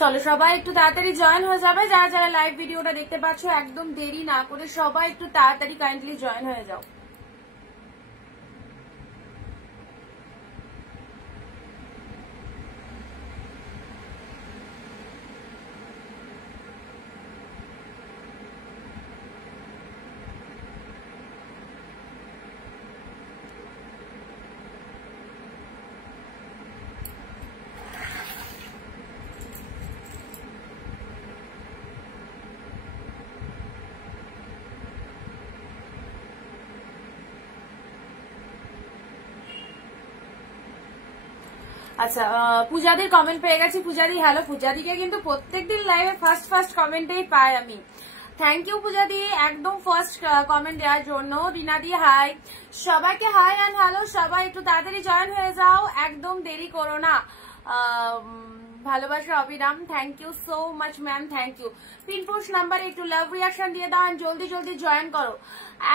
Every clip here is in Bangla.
চলো সবাই একটু তাড়াতাড়ি জয়েন হয়ে যাবে, যারা যারা লাইভ ভিডিওটা দেখতে পাচ্ছ একদম দেরি না করে সবাই একটু তাড়াতাড়ি কাইন্ডলি জয়েন হয়ে যাও। আচ্ছা, পূজাদির কমেন্ট পেয়ে গেছি। পূজাদি হ্যালো। পূজাদিকে কিন্তু প্রত্যেকদিন লাইভে ফার্স্ট কমেন্টেই পাই আমি। থ্যাংক ইউ পূজাদি একদম ফার্স্ট কমেন্ট দেওয়ার জন্য। রিনাদি হাই, সবাইকে হাই অ্যান্ড হ্যালো। সবাই একটু তাড়াতাড়ি জয়েন হয়ে যাও, একদম দেরি করো না। ভালোবাসা অবিরাম, thank you so much ma'am, thank you. পিনপুশ নাম্বারে একটু লাভ রিয়াকশন দিয়ে দাও, জলদি জলদি জয়েন করো,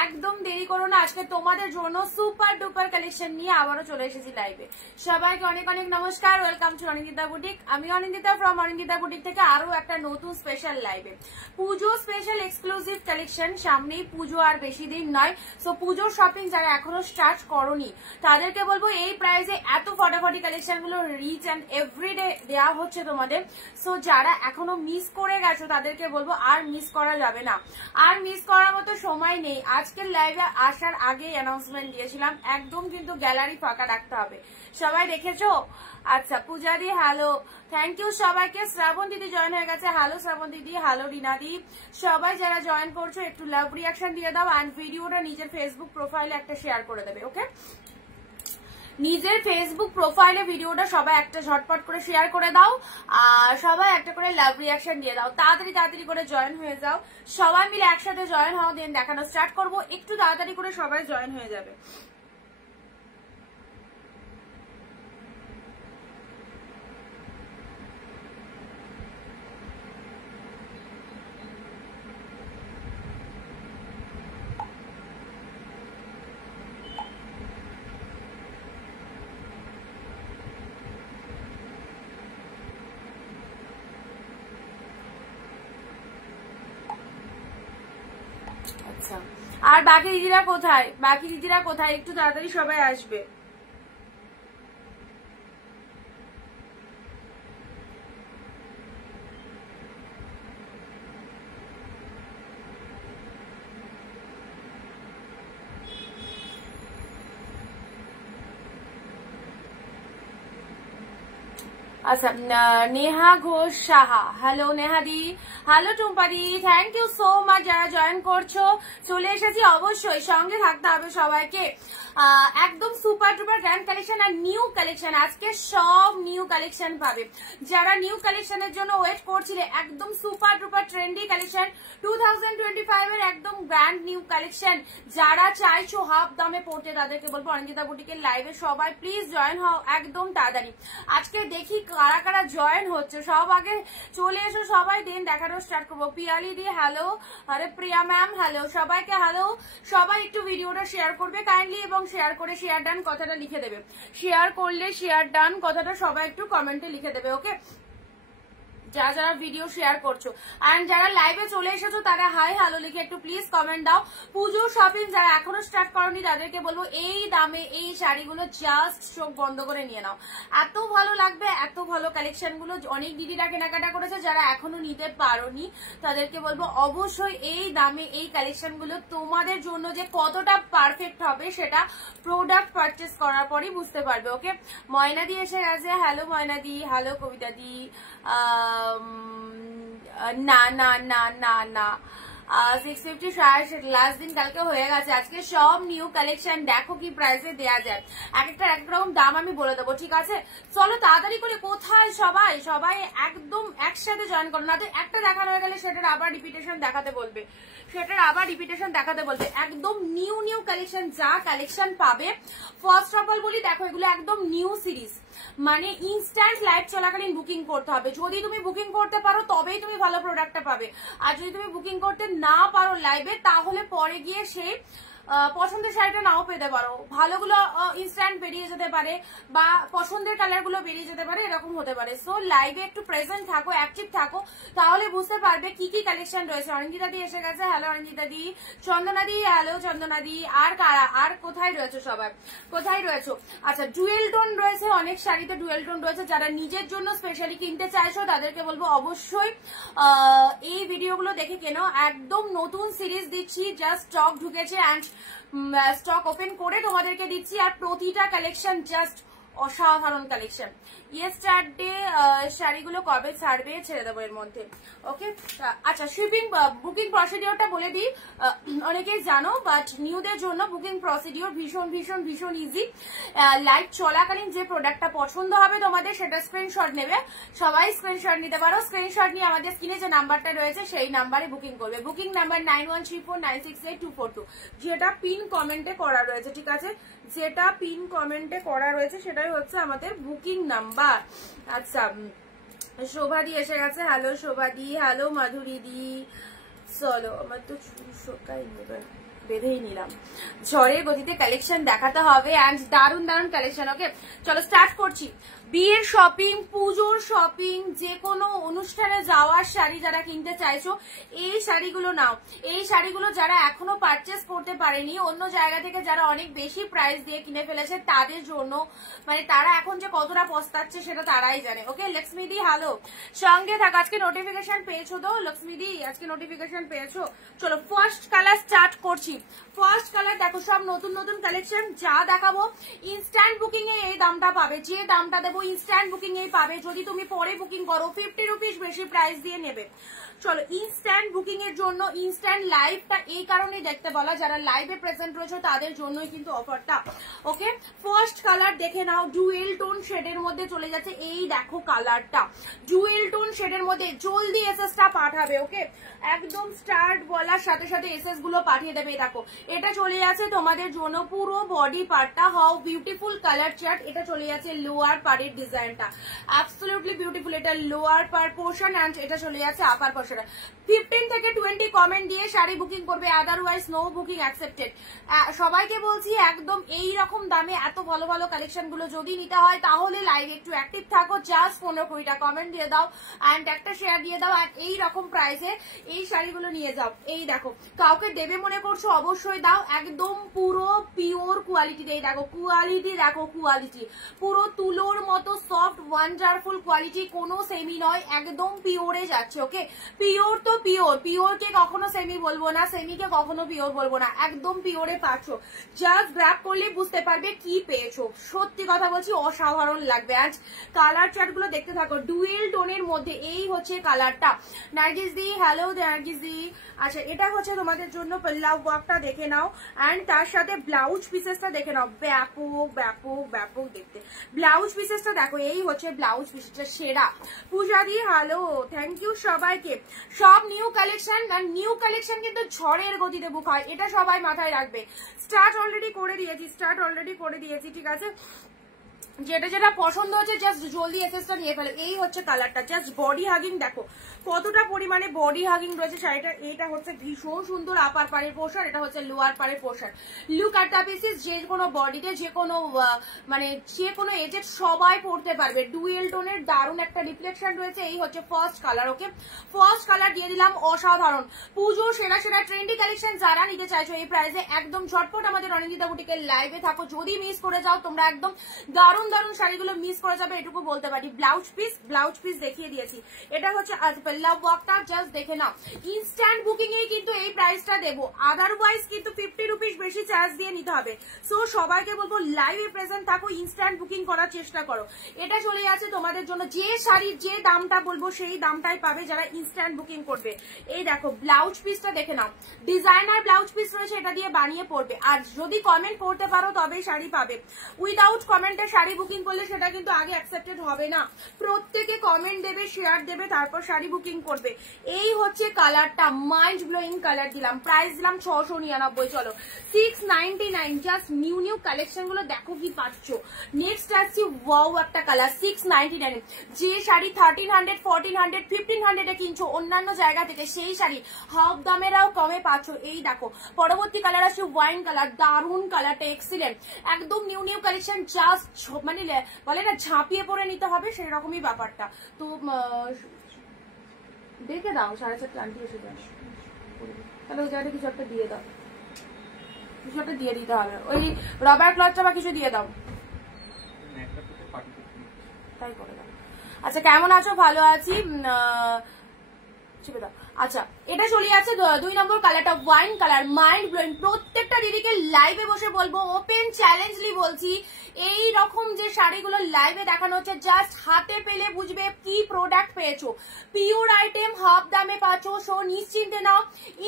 একদম দেরি করো না। আজকে তোমাদের জন্য সুপার ডুপার কালেকশন নিয়ে আবারও চলে এসেছি লাইভে। সবাইকে অনেক অনেক নমস্কার, ওয়েলকাম টু অনিন্দিতা বুটিক। আমি অনিন্দিতা ফ্রম অনিন্দিতা বুটিক থেকে আরো একটা নতুন স্পেশাল লাইভে। পুজো স্পেশাল এক্সক্লুসিভ কালেকশন, সামনেই পুজো আর বেশি দিন নয়। সো পুজোর শপিং যারা এখনো স্টার্ট করোনি তাদেরকে বলবো এই প্রাইসে এত ফটাফটি কালেকশন গুলো রিচ অ্যান্ড এভরিডে দেওয়া হচ্ছে তোমাদের। সো যারা এখনো মিস করে গেছো তাদেরকে বলবো আর মিস করা যাবে না, আর মিস করার মতো সময় নেই। আজকের লাইভে আসার আগেই অ্যানাউন্সমেন্ট দিয়েছিলাম, একদম কিন্তু গ্যালারি ফাঁকা রাখতে হবে। সবাই দেখেছো? আচ্ছা, পূজাদি হ্যালো, থ্যাংক ইউ সবাইকে। শ্রাবণ দিদি জয়েন হয়ে গেছে, হ্যালো শ্রাবণ দিদি, হ্যালো রিনাদি। সবাই যারা জয়েন করছো একটু লাভ রিয়াকশন দিয়ে দাও, অ্যান্ড ভিডিওটা নিজের ফেসবুক প্রোফাইলে একটা শেয়ার করে দেবে। ওকে, নিজের ফেসবুক প্রোফাইলে ভিডিওটা সবাই একটা ঝটপট করে শেয়ার করে দাও, আর সবাই একটা করে লাভ রিয়াকশন দিয়ে দাও। তাড়াতাড়ি তাড়াতাড়ি করে জয়েন হয়ে যাও, সবাই মিলে একসাথে জয়েন হও, দেন দেখানো স্টার্ট করবো। একটু তাড়াতাড়ি করে সবাই জয়েন হয়ে যাবে। আচ্ছা, আর বাকি দিদিরা কোথায়? বাকি দিদিরা কোথায়? একটু তাড়াতাড়ি সবাই আসবে। আচ্ছা, নেহা ঘোষ সাহা, হ্যালো নেহা দি, হ্যালো টুম্পা দি, থ্যাংক ইউ সো মাচ যারা জয়েন করছো। চলে এসেছি, অবশ্যই সঙ্গে থাকতে হবে সবাইকে। একদম সুপার ডুপার গ্র্যান্ড কালেকশন আর নিউ কালেকশন, আজকে সব নিউ কালেকশন পাবে। যারা নিউ কালেকশনের জন্য ওয়েট করছিলে, একদম সুপার ডুপার ট্রেন্ডি কালেকশন 2025 এর একদম ব্র্যান্ড নিউ কালেকশন। যারা চাইছো হাফ দামে পড়তে তাদেরকে বলবো অনিন্দিতা বুটিকের লাইভে সবাই প্লিজ জয়েন হও একদম তাড়াতাড়ি। আজকে দেখি কারা কারা জয়েন হচ্ছে, সব আগে চলে এসো সবাই, দিন দেখানো স্টার্ট করবো। পিয়ালি দি হ্যালো, আরে প্রিয়া ম্যাম হ্যালো, সবাইকে হ্যালো। সবাই একটু ভিডিওটা শেয়ার করবে কাইন্ডলি, এবং শেয়ার করে শেয়ার ডান কথাটা লিখে দেবে। শেয়ার করলে শেয়ার ডান কথাটা সবাই একটু কমেন্টে লিখে দেবে। ওকে, যারা যারা ভিডিও শেয়ার করছো, এন্ড যারা লাইভে চলে এসেছো তারা হাই হ্যালো লিখে একটু প্লিজ কমেন্ট দাও। পুজো শপিং যারা এখনো স্টার্ট করনি তাদেরকে বলবো এই দামে এই শাড়িগুলো জাস্ট চোখ বন্ধ করে নিয়ে নাও, এত ভালো লাগবে, এত ভালো কালেকশন গুলো। অনেক দিদিরা কেনাকাটা করেছে, যারা এখনো নিতে পারোনি তাদেরকে বলবো অবশ্যই এই দামে এই কালেকশন গুলো তোমাদের জন্য যে কতটা পারফেক্ট হবে সেটা প্রোডাক্ট পারচেস করার পরই বুঝতে পারবে। ওকে, ময়না দি এসে গেছে, হ্যালো ময়না দি, হ্যালো কবিতা দি। না না না না না 650 লাস্ট দিন কালকে হয়ে গেছে। আজকে সব নিউ কালেকশন দেখো কি প্রাইসে দেয়া যায়, এক একটা এক রকম দাম আমি বলে দেবো, ঠিক আছে? চলো তাড়াতাড়ি করে, কোথায় সবাই? সবাই একদম একসাথে জয়েন করো, না তো একটা দেখানো হয়ে গেলে সেটার আবার রিপিটেশন দেখাতে বলবে, একদম নিউ নিউ কালেকশন, যা কালেকশন পাবে। ফার্স্ট অফ অল বলি, দেখো এগুলো একদম নিউ সিরিজ, মানে ইনস্ট্যান্ট লাইভ চলাকালীন বুকিং করতে হবে। যদি তুমি বুকিং করতে পারো তবেই তুমি ভালো প্রোডাক্টটা পাবে, আর যদি তুমি বুকিং করতে না পারো লাইভে, তাহলে পরে গিয়ে সেই পছন্দের শাড়িটা নাও পেতে পারো, ভালোগুলো ইনস্ট্যান্ট বেরিয়ে যেতে পারে বা পছন্দের কালার গুলো বেরিয়ে যেতে পারে, এরকম হতে পারে। সো লাইভে একটু প্রেজেন্ট থাকো, অ্যাক্টিভ থাকো, তাহলে বুঝতে পারবে কি কি কালেকশন রয়েছে। অরঞ্জিতা দি এসে গেছে, হ্যালো অরঞ্জিতা দি। চন্দনা দি, হ্যালো চন্দনা দি। আর কারা, আর কোথায় রয়েছে সবাই, কোথায় রয়েছে? আচ্ছা, ডুয়েল টোন রয়েছে, অনেক শাড়িতে ডুয়েল টোন রয়েছে। যারা নিজের জন্য স্পেশালি কিনতে চাইছো তাদেরকে বলবো অবশ্যই এই ভিডিওগুলো দেখে কেনো। একদম নতুন সিরিজ দিচ্ছি, জাস্ট স্টক ঢুকেছে অ্যান্ড স্টক ওপেন করে তোমাদেরকে দিচ্ছি। আর প্রতিটা কালেকশন জাস্ট অসাধারণ কালেকশন। ইয়েস্টারডে শাড়িগুলো কবে ছাড়বে, ছেড়ে দেবো এর মধ্যে। ওকে, আচ্ছা শিপিং বুকিং প্রসিডিওরটা বলে দিই, অনেকেই জানো বাট নিউদের জন্য বুকিং প্রসিডিওর ভীষণ ভীষণ ভীষণ ইজি। লাইভ চলাকালীন যে প্রোডাক্টটা পছন্দ হবে তোমাদের সেটা স্ক্রিনশট নেবে, সবাই স্ক্রিনশট নিতে পারো। স্ক্রিনশট নিয়ে আমাদের স্ক্রিনে যে নাম্বারটা রয়েছে সেই নাম্বারে বুকিং করবে। বুকিং নাম্বার 9134968242, যেটা পিন কমেন্টে করা রয়েছে, ঠিক আছে? যেটা পিন কমেন্টে করা রয়েছে সেটাই হচ্ছে আমাদের বুকিং নাম্বার। আচ্ছা, শোভাদি এসে গেছে, হ্যালো শোভাদি, হ্যালো মাধুরী দি। চলো, আমার তো চুল শোকাই নেবে, বেঁধেই নিলাম। ঝড়ের গতিতে কালেকশন দেখাতে হবে অ্যান্ড দারুণ দারুণ কালেকশন। ওকে, চলো স্টার্ট করছি। বিয়ের শপিং, পুজোর শপিং, যে কোনো অনুষ্ঠানে যাওয়ার শাড়ি যারা কিনতে চাইছো এই শাড়িগুলো নাও। এই শাড়িগুলো যারা এখনো পারচেস করতে পারেনি, অন্য জায়গা থেকে যারা অনেক বেশি প্রাইস দিয়ে কিনে ফেলেছে তাদের জন্য, মানে তারা এখন যে কতটা পস্তাচ্ছে সেটা তারাই জানে। ওকে, লক্ষ্মীদি হ্যালো, সঙ্গে থাক। আজকে নোটিফিকেশন পেয়েছো তো লক্ষ্মীদি? আজকে নোটিফিকেশন পেয়েছো? চলো ফার্স্ট কালার স্টার্ট করছি। ফার্স্ট কালার দেখো, সব নতুন নতুন কালেকশন। যা দেখাবো ইনস্ট্যান্ট বুকিং এ এই দামটা পাবে, যে দামটা দেবো ইনস্ট্যান্ট বুকিং এই পাবে। যদি তুমি পরে বুকিং করো 50 রুপিস বেশি প্রাইস দিয়ে নেবে। চলো, ইনস্ট্যান্ট বুকিং এর জন্য ইনস্ট্যান্ট লাইভটা এই কারণে দেখতে বলা, যারা লাইভে প্রেজেন্ট রয়েছে তাদের জন্যই কিন্তু অফারটা। ওকে, ফার্স্ট কালার দেখে নাও, ডুয়েল টোন শেডের মধ্যে চলে যাচ্ছে। এই দেখো কালারটা ডুয়েল টোন শেডের মধ্যে, জলদি এসএস টা পাঠাবে। ওকে, একদম স্টার্ট বলার সাথে সাথে এসএস গুলো পাঠিয়ে দেবে। দেখো এটা চলে যাচ্ছে তোমাদের জন্য পুরো বডি পার্টটা, হাউ বিউটিফুল কালার চার্ট। এটা চলে যাচ্ছে লোয়ার পার্টের ডিজাইনটা, অ্যাবসলিউটলি বিউটিফুল। এটা লোয়ার পার্ট পোর্শন অ্যান্ড এটা চলে যাচ্ছে আপার পোর্শন। 15 থেকে 20 কমেন্ট দিয়ে শাড়ি বুকিং করবে, আদারওয়াইজ নো বুকিং অ্যাকসেপ্টেড। সবাইকে বলছি একদম এই রকম দামে এত ভালো ভালো কালেকশন গুলো যদি নিতে হয় তাহলে লাইভে একটু অ্যাক্টিভ থাকো, জাস্ট 15-20টা কমেন্ট দিয়ে দাও অ্যান্ড একটা শেয়ার দিয়ে দাও আর এই রকম প্রাইসে এই শাড়িগুলো নিয়ে যাও। এই দেখো, কাউকে দেবে মনে করছো অবশ্যই দাও, একদম পুরো পিওর কোয়ালিটি। এই দেখো কোয়ালিটি, দেখো কোয়ালিটি পুরো তুলোর মতো সফট ওয়ান্ডারফুল কোয়ালিটি, কোনো সেমি নয়, একদম পিওরে যাচ্ছে। ওকে, পিওর তো পিওর, পিওর কে কখনো সেমি বলবো না, সেমি কে কখনো পিওর বলবো না, একদম পিওরে পাচ্ছ। জাস্ট গ্র্যাব করলে বুঝতে পারবে কি পেয়েছো। সত্যি কথা বলছি, অসাধারণ লাগবে। আজ কালার চার্ট গুলো দেখতে থাকো, ডুয়েল টোনের মধ্যে এই হচ্ছে কালারটা। নার্গিস দি হ্যালো নার্গিস দি। আচ্ছা, এটা হচ্ছে তোমাদের জন্য পাল্লাও ওয়ার্কটা দেখে নাও অ্যান্ড তার সাথে ব্লাউজ পিসেসটা দেখে নাও, ব্যাপক ব্যাপক ব্যাপক দেখতে। ব্লাউজ পিসেসটা দেখো, এই হচ্ছে ব্লাউজ পিসেসটা সেরা। পূজা দি হ্যালো, থ্যাংক ইউ সবাইকে। সব নিউ কালেকশন, আর নিউ কালেকশন কিন্তু ঝড়ের গতিতে বুক হয়, এটা সবাই মাথায় রাখবে। স্টার্ট অলরেডি করে দিয়েছি, স্টার্ট অলরেডি করে দিয়েছি, ঠিক আছে? যেটা যেটা পছন্দ হচ্ছে জাস্ট জলদি এসএসটা নিয়ে ফেলো। এই হচ্ছে কালারটা, জাস্ট বডি হাগিং দেখো কতটা পরিমাণে বডি হাগিং রয়েছে শাড়িটা। এটা হচ্ছে ভীষণ সুন্দর আপার পাড়ের পোর্শন, এটা হচ্ছে লোয়ার পাড়ের portion. Look at the pieces, যে কোনো বডিতে যে কোনো মানে যে কোনো এজের সবাই পরতে পারবে। ডুয়েল টোনের দারুণ একটা রিফ্লেকশন রয়েছে। এই হচ্ছে ফার্স্ট কালার। ওকে, ফার্স্ট কালার দিয়ে দিলাম, অসাধারণ। পুজো সেরা সেরা ট্রেন্ডি কালেকশন যারা নিতে চাইছো এই প্রাইসে, একদম ঝটপট আমাদের অনিন্দিতা বুটিকের লাইভে থাকো। যদি মিস করে যাও তোমরা একদম দারুণ দারুণ শাড়িগুলো মিস করে যাবে, এটুকু বলতে পারি। ব্লাউজ পিস দেখিয়ে দিয়েছি। এটা হচ্ছে পাল্লা ওয়ার্কটা, জাস্ট দেখে নাও। ইনস্ট্যান্ট বুকিং এ কিন্তু এই প্রাইসটা দেবো, আদারওয়াইজ কিন্তু 50 রুপিস বেশি চার্জ দিয়ে নিতে হবে। সো সবাইকে বলবো লাইভে প্রেজেন্ট থাকো, ইনস্ট্যান্ট বুকিং করার চেষ্টা করো। এটা চলে যাচ্ছে তোমাদের জন্য, যে শাড়ির যে দামটা বলবো সেই দামটাই পাবে যারা ইনস্ট্যান্ট বুকিং করবে। এই দেখো ব্লাউজ পিসটা দেখে নাও, ডিজাইনার ব্লাউজ পিস রয়েছে, এটা দিয়ে বানিয়ে পড়বে। আর যদি কমেন্ট করতে পারো তবেই শাড়ি পাবে, উইদাউট কমেন্টে শাড়ি শাড়ি বুকিং করলে সেটা কিন্তু আগে অ্যাকসেপ্টেড হবে না, প্রত্যেকে কমেন্ট দেবে, শেয়ার দেবে, তারপর শাড়ি বুকিং করবে। এই হচ্ছে কালারটা, মাইন্ড ব্লোয়িং কালার দিলাম, প্রাইস দিলাম 699। চলো 699, জাস্ট নিউ নিউ কালেকশন গুলো দেখো কি পাচ্ছ। নেক্সট আসছি ওয়াও একটা কালার 699, যে শাড়ি 1300, 1400, 1500 কিনছো অন্যান্য জায়গা থেকে, সেই শাড়ি হাফ দামেরাও কমে পাচ্ছ। এই দেখো পরবর্তী কালার আছে ওয়াইন কালার, দারুন কালারটা, এক্সিলেন্ট, একদম নিউ নিউ কালেকশন, জাস্ট মানে বলে না ঝাঁপিয়ে পড়ে নিতে হবে সেই রকমই ব্যাপারটা। তো দেখে দাও 4:30 আন্টি এসে যাস, তাহলে ওই জায়গাটা কিছু একটা দিয়ে দাও, কিছু একটা দিয়ে দিতে হবে, ওই রবার ক্লথটা বা কিছু দিয়ে দাও, তাই করে দাও। আচ্ছা কেমন আছো? ভালো আছি। আচ্ছা এটা চলে যাচ্ছে 2 নম্বর কালারটা, ওয়াইন কালার, মাইন্ড ব্লোয়িং। প্রত্যেকটা দিদিকে লাইভে বসে বলবো, ওপেন চ্যালেঞ্জলি বলছি, এই রকম যে শাড়িগুলো লাইভে দেখানো হচ্ছে জাস্ট হাতে পেলে বুঝবে কি প্রোডাক্ট পেয়েছো। পিওর আইটেম, হাফ দামে পাচ্ছ, সো নিশ্চিন্তে নাও।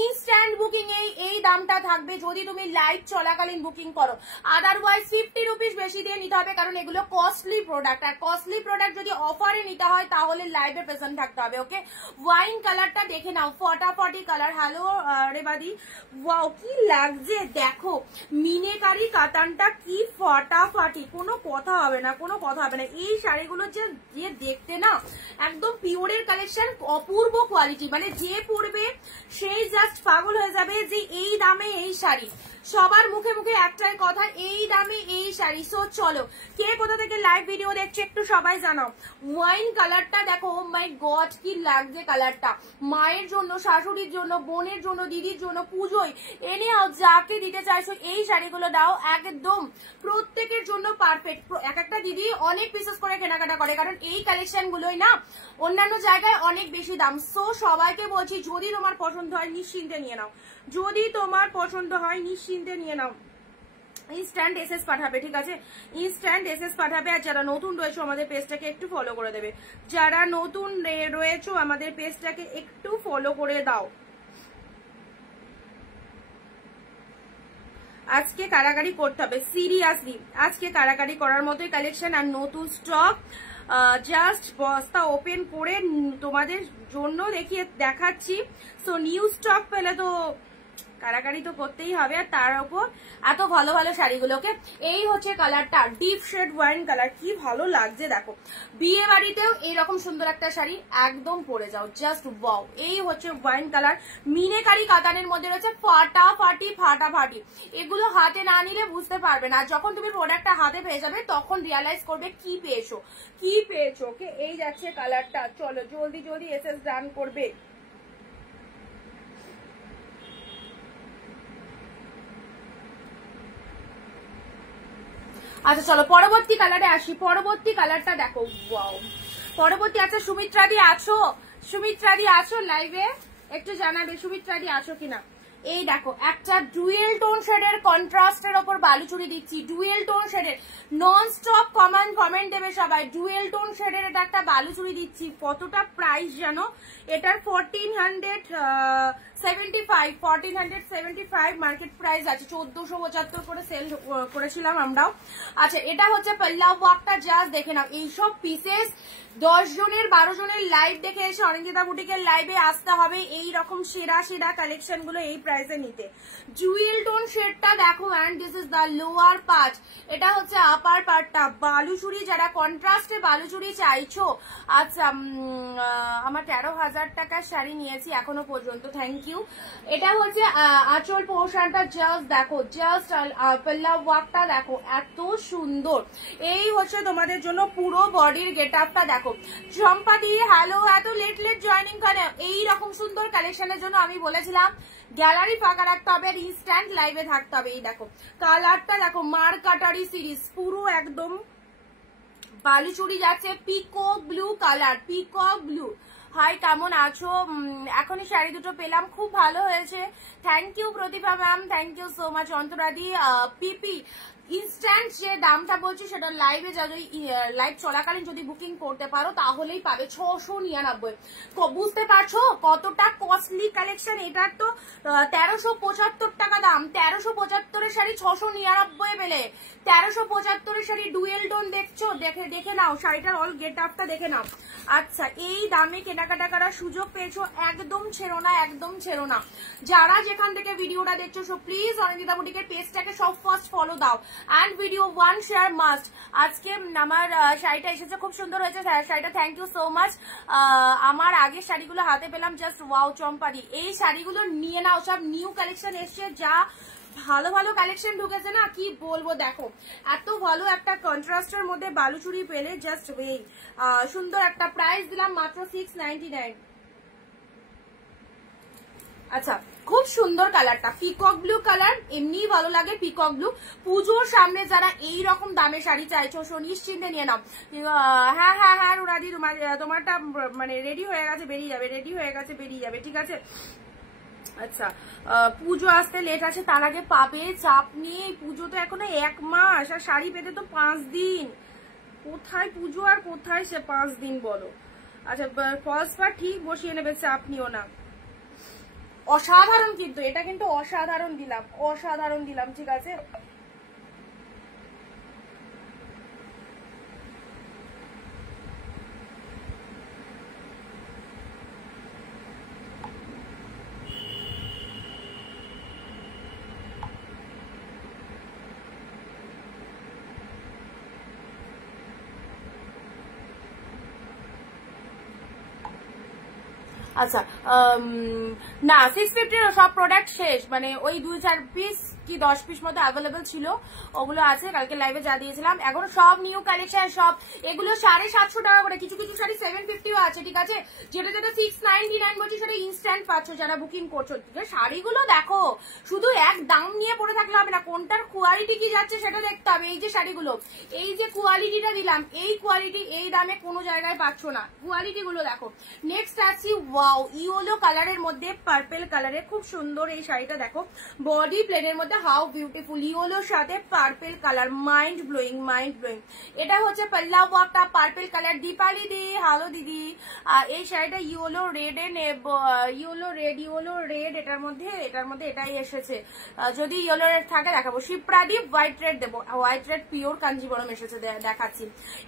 ইনস্ট্যান্ট বুকিং এই দামটা থাকবে যদি তুমি লাইভ চলাকালীন বুকিং করো, আদারওয়াইজ 50 রুপিস বেশি দিয়ে নিতে হবে, কারণ এগুলো কস্টলি প্রোডাক্ট, আর কস্টলি প্রোডাক্ট যদি অফারে নিতে হয় তাহলে লাইভে প্রেজেন্ট থাকতে হবে। ওকে, ওয়াইন কালারটা দেখে নাও, ফটাফটি কালার। হ্যালো রেবাদি, ওয়াও কি লাগছে দেখো, মিনেকারি কাতানটা কি ফটাফটি, কোনো কথা হবে না, কোনো কথা হবে না। এই শাড়িগুলো যে দেখতে না একদম পিওরের কালেকশন, অপূর্ব কোয়ালিটি, মানে যে পরবে সেই জাস্ট পাগল হয়ে যাবে যে এই দামে এই শাড়ি। সবার মুখে মুখে একটাই কথা, এই দামে এই শাড়ি। সো চলো, কে কোথা থেকে লাইভ ভিডিও দেখছে একটু সবাই জানাও। ওয়াইন কালারটা দেখো, মাই গড কি লাগছে কালারটা, মায়ের জন্য, শাশুড়ির জন্য, বোনের জন্য, দিদির জন্য, পুজোয় এনে যাকে দিতে চাইছো এই শাড়িগুলো দাও, একদম প্রত্যেকের জন্য পারফেক্ট। এক একটা দিদি অনেক পিসেস করে কেনাকাটা করে, কারণ এই কালেকশন গুলোই না অন্যান্য জায়গায় অনেক বেশি দাম। সো সবাইকে বলছি যদি তোমার পছন্দ হয় নিশ্চিন্তে নিয়ে নাও, যদি তোমার পছন্দ হয় নিশ্চিন্তে নিয়ে নাও। ইনস্ট্যান্ট এসএস পাঠাবে, ঠিক আছে, ইনস্ট্যান্ট এসএস পাঠাবে। আর যারা নতুন রয়েছে আমাদের পেজটাকে একটু ফলো করে দেবে, যারা নতুন রয়েছে আমাদের পেজটাকে একটু ফলো করে দাও। আজকে কারাগারি করতে হবে, সিরিয়াসলি আজকে কারাগারি করার মতোই কালেকশন আর নতুন স্টক। জাস্ট বস্তা ওপেন করে তোমাদের জন্য দেখাচ্ছি। সো নিউ স্টক পেলে তো কারাগারি তো করতেই হবে, আর তার উপর এত ভালো ভালো শাড়িগুলোকে। এই হচ্ছে কালারটা, ডিপ শেড ওয়াইন কালার, কি ভালো লাগছে দেখো। বিয়ে বাড়িতেও এইরকম সুন্দর একটা শাড়ি একদম পরে যাও, জাস্ট ওয়াও। এই হচ্ছে ওয়াইন কালার, মিনেকারি কাতানের মধ্যে রয়েছে, ফাটাফাটি ফাটাফাটি। এগুলো হাতে না নিলে বুঝতে পারবে না, যখন তুমি প্রোডাক্টটা হাতে পেয়ে যাবে তখন রিয়ালাইজ করবে কি পেয়েছো কি পেয়েছো। ওকে, এই যাচ্ছে কালারটা। চলো জলদি জলদি এসএস ডান করবে। আচ্ছা চলো পরবর্তী কালারে আসি। পরবর্তী কালারটা দেখো, ওয়াও। পরবর্তী আচ্ছা সুমিত্রাদি আছো? সুমিত্রাদি আছো লাইভে? একটু জানাবে সুমিত্রাদি আছো কিনা। এই দেখো একটা ডুয়েল টোন শেডের কন্ট্রাস্টের ওপর বালুচুরি দিচ্ছি, ডুয়েল টোন শেডের, নন স্টপ কমেন্ট দেবে সবাই। ডুয়েল টোন শেডের এটা একটা বালুচুরি দিচ্ছি। কতটা প্রাইস জানো এটার? 1475 মার্কেট প্রাইস আছে, 1475 করে সেল করেছিলাম আমরাও। আচ্ছা এটা হচ্ছে পল্লাভ ওয়ার্কটা, জাস্ট দেখে নাও। এইসব পিসেস 10 জনের 12 জনের লাইভ দেখে এসে অনিন্দিতা বুটিকের লাইভে আসতে হবে এই রকম সেরা সেরা কালেকশন গুলো এই প্রাইসে নিতে। জুয়েল টোন শেডটা দেখো, and this is the lower part, এটা হচ্ছে আপার পার্টটা। বালুচুরি যারা কন্ট্রাস্টে বালুচুরি চাইছো, আচ্ছা আমার 13,000 টাকার শাড়ি নিয়েছি এখনো পর্যন্ত, থ্যাংক ইউ। এটা হচ্ছে আঁচল পোর্শনটা, জাস্ট দেখো, জাস্ট পল্লাভ ওয়ার্কটা দেখো, এত সুন্দর। এই হচ্ছে তোমাদের জন্য পুরো বডির গেট আপটা দেখো। চম্পাদি হ্যালো, এত লেট জয়নিং করে। এইরকম সুন্দর কালেকশনের জন্য আমি বলেছিলাম গ্যালারি ফাঁকা রাখতে হবে আর ইনস্ট্যান্ট লাইভে থাকতে হবে। এই দেখো কালারটা দেখো, মার্কাটারি সিরিজ, পুরো একদম বালুচুরি যাচ্ছে, peacock blue colour, peacock blue. Hi কেমন আছো? এখনই শাড়ি দুটো পেলাম, খুব ভালো হয়েছে, thank you Pratibha ma'am, thank you so much. অন্তরাদি পিপি ইনস্ট্যান্ট যে দামটা বলছি সেটা লাইভে যদি লাইভ চলাকালীন যদি বুকিং করতে পারো তাহলেই পাবে 699। বুঝতে পারছো কতটা কস্টলি কালেকশন। এটার তো 1375 টাকা দাম, 1375 শাড়ি 699 পেলে। 1375 শাড়ি ডুয়েল টোন দেখছো, দেখে নাও শাড়িটার অল গেট আপটা দেখে নাও। আচ্ছা, এই দামে কেনাকাটা করার সুযোগ পেয়েছো, একদম ছেড়ো না, একদম ছেড়ো না। যারা যেখান থেকে ভিডিওটা দেখছো সো প্লিজ অনিন্দিতা বুটিকের পেজটাকে সব ফার্স্ট ফলো দাও অ্যান্ড ভিডিও 1 শেয়ার মাস্ট। আজকে আমার শাড়িটা এসেছে, খুব সুন্দর হয়েছে শাড়িটা, থ্যাংক ইউ সো মাচ। আমার আগের শাড়িগুলো হাতে পেলাম, জাস্ট ওয়াও চম্পাদি। এই শাড়িগুলো নিয়ে নাও, সব নিউ কালেকশন এসছে, যা ভালো ভালো কালেকশন ঢুকেছে না কি বলবো। দেখো এত ভালো একটা কন্ট্রাস্টের মধ্যে বালুচুরি পেলে, জাস্ট এই সুন্দর একটা প্রাইস দিলাম মাত্র 699। আচ্ছা, খুব সুন্দর কালারটা, পিকক ব্লু কালার, এমনিই ভালো লাগে পিকক ব্লু। পুজোর সামনে যারা এই রকম দামে শাড়ি চাইছো নিশ্চিন্তে নিয়ে নাও। হ্যাঁ হ্যাঁ হ্যাঁ রুরাদি, তোমারটা মানে রেডি হয়ে গেছে, বেরিয়ে যাবে, রেডি হয়ে গেছে, বেরিয়ে যাবে, ঠিক আছে। আচ্ছা, পুজো আসতে লেট আছে, তার আগে পাবে, চাপ নেই। পুজো তো এখনো 1 মাস, আর শাড়ি পেতে তো 5 দিন। কোথায় পুজো আর কোথায় সে 5 দিন বলো। আচ্ছা, ফলস পার ঠিক বসিয়ে নেবে, চাপ নিও না। অসাধারণ, কিন্তু এটা কিন্তু অসাধারণ দিলাম, অসাধারণ দিলাম, ঠিক আছে। আচ্ছা, না 650 সব প্রোডাক্ট শেষ, মানে ওই 2-4 পিস কি 10 পিস মতো অ্যাভেলেবল ছিল, ওগুলো আছে কালকে লাইভে যা দিয়েছিলাম। এখন সব নিউ কালেকশন, সব এগুলো 750 টাকা করে, কিছু কিছু শাড়ি 750ও আছে, ঠিক আছে। যেটা যেটা 699 বলছি সেটা ইনস্ট্যান্ট পাচ্ছ যারা বুকিং করছো। শাড়িগুলো দেখো, শুধু এক দাম নিয়ে পড়ে থাকলে হবে না, কোনটার কোয়ালিটি কি যাচ্ছে সেটা দেখতে হবে। এই যে শাড়িগুলো, এই যে কোয়ালিটিটা দিলাম, এই কোয়ালিটি এই দামে কোনো জায়গায় পাচ্ছ না, কোয়ালিটি গুলো দেখো। নেক্সট আসছি, ওয়াও ইয়েলো কালারের মধ্যে পার্পেল কালারে, খুব সুন্দর এই শাড়িটা দেখো, বডি প্লেনের মধ্যে, হাউ বিউটিফুল, ইয়েলোর সাথে purple colour, mind blowing, mind blowing. এটা হচ্ছে পাল্লা ওয়ার্কটা পার্পেল কালার। দীপালি দি, হ্যালো দিদি। এই শাড়িটা ইয়েলো রেড এ নেব, ইয়েলো রেড, এটার মধ্যে এটাই এসেছে। যদি ইয়েলো রেড থাকে দেখাবো। শিপ্রাদীপ হোয়াইট রেড দেবো, হোয়াইট রেড পিওর কাঞ্জিবরম এসেছে, দেখাচ্ছি।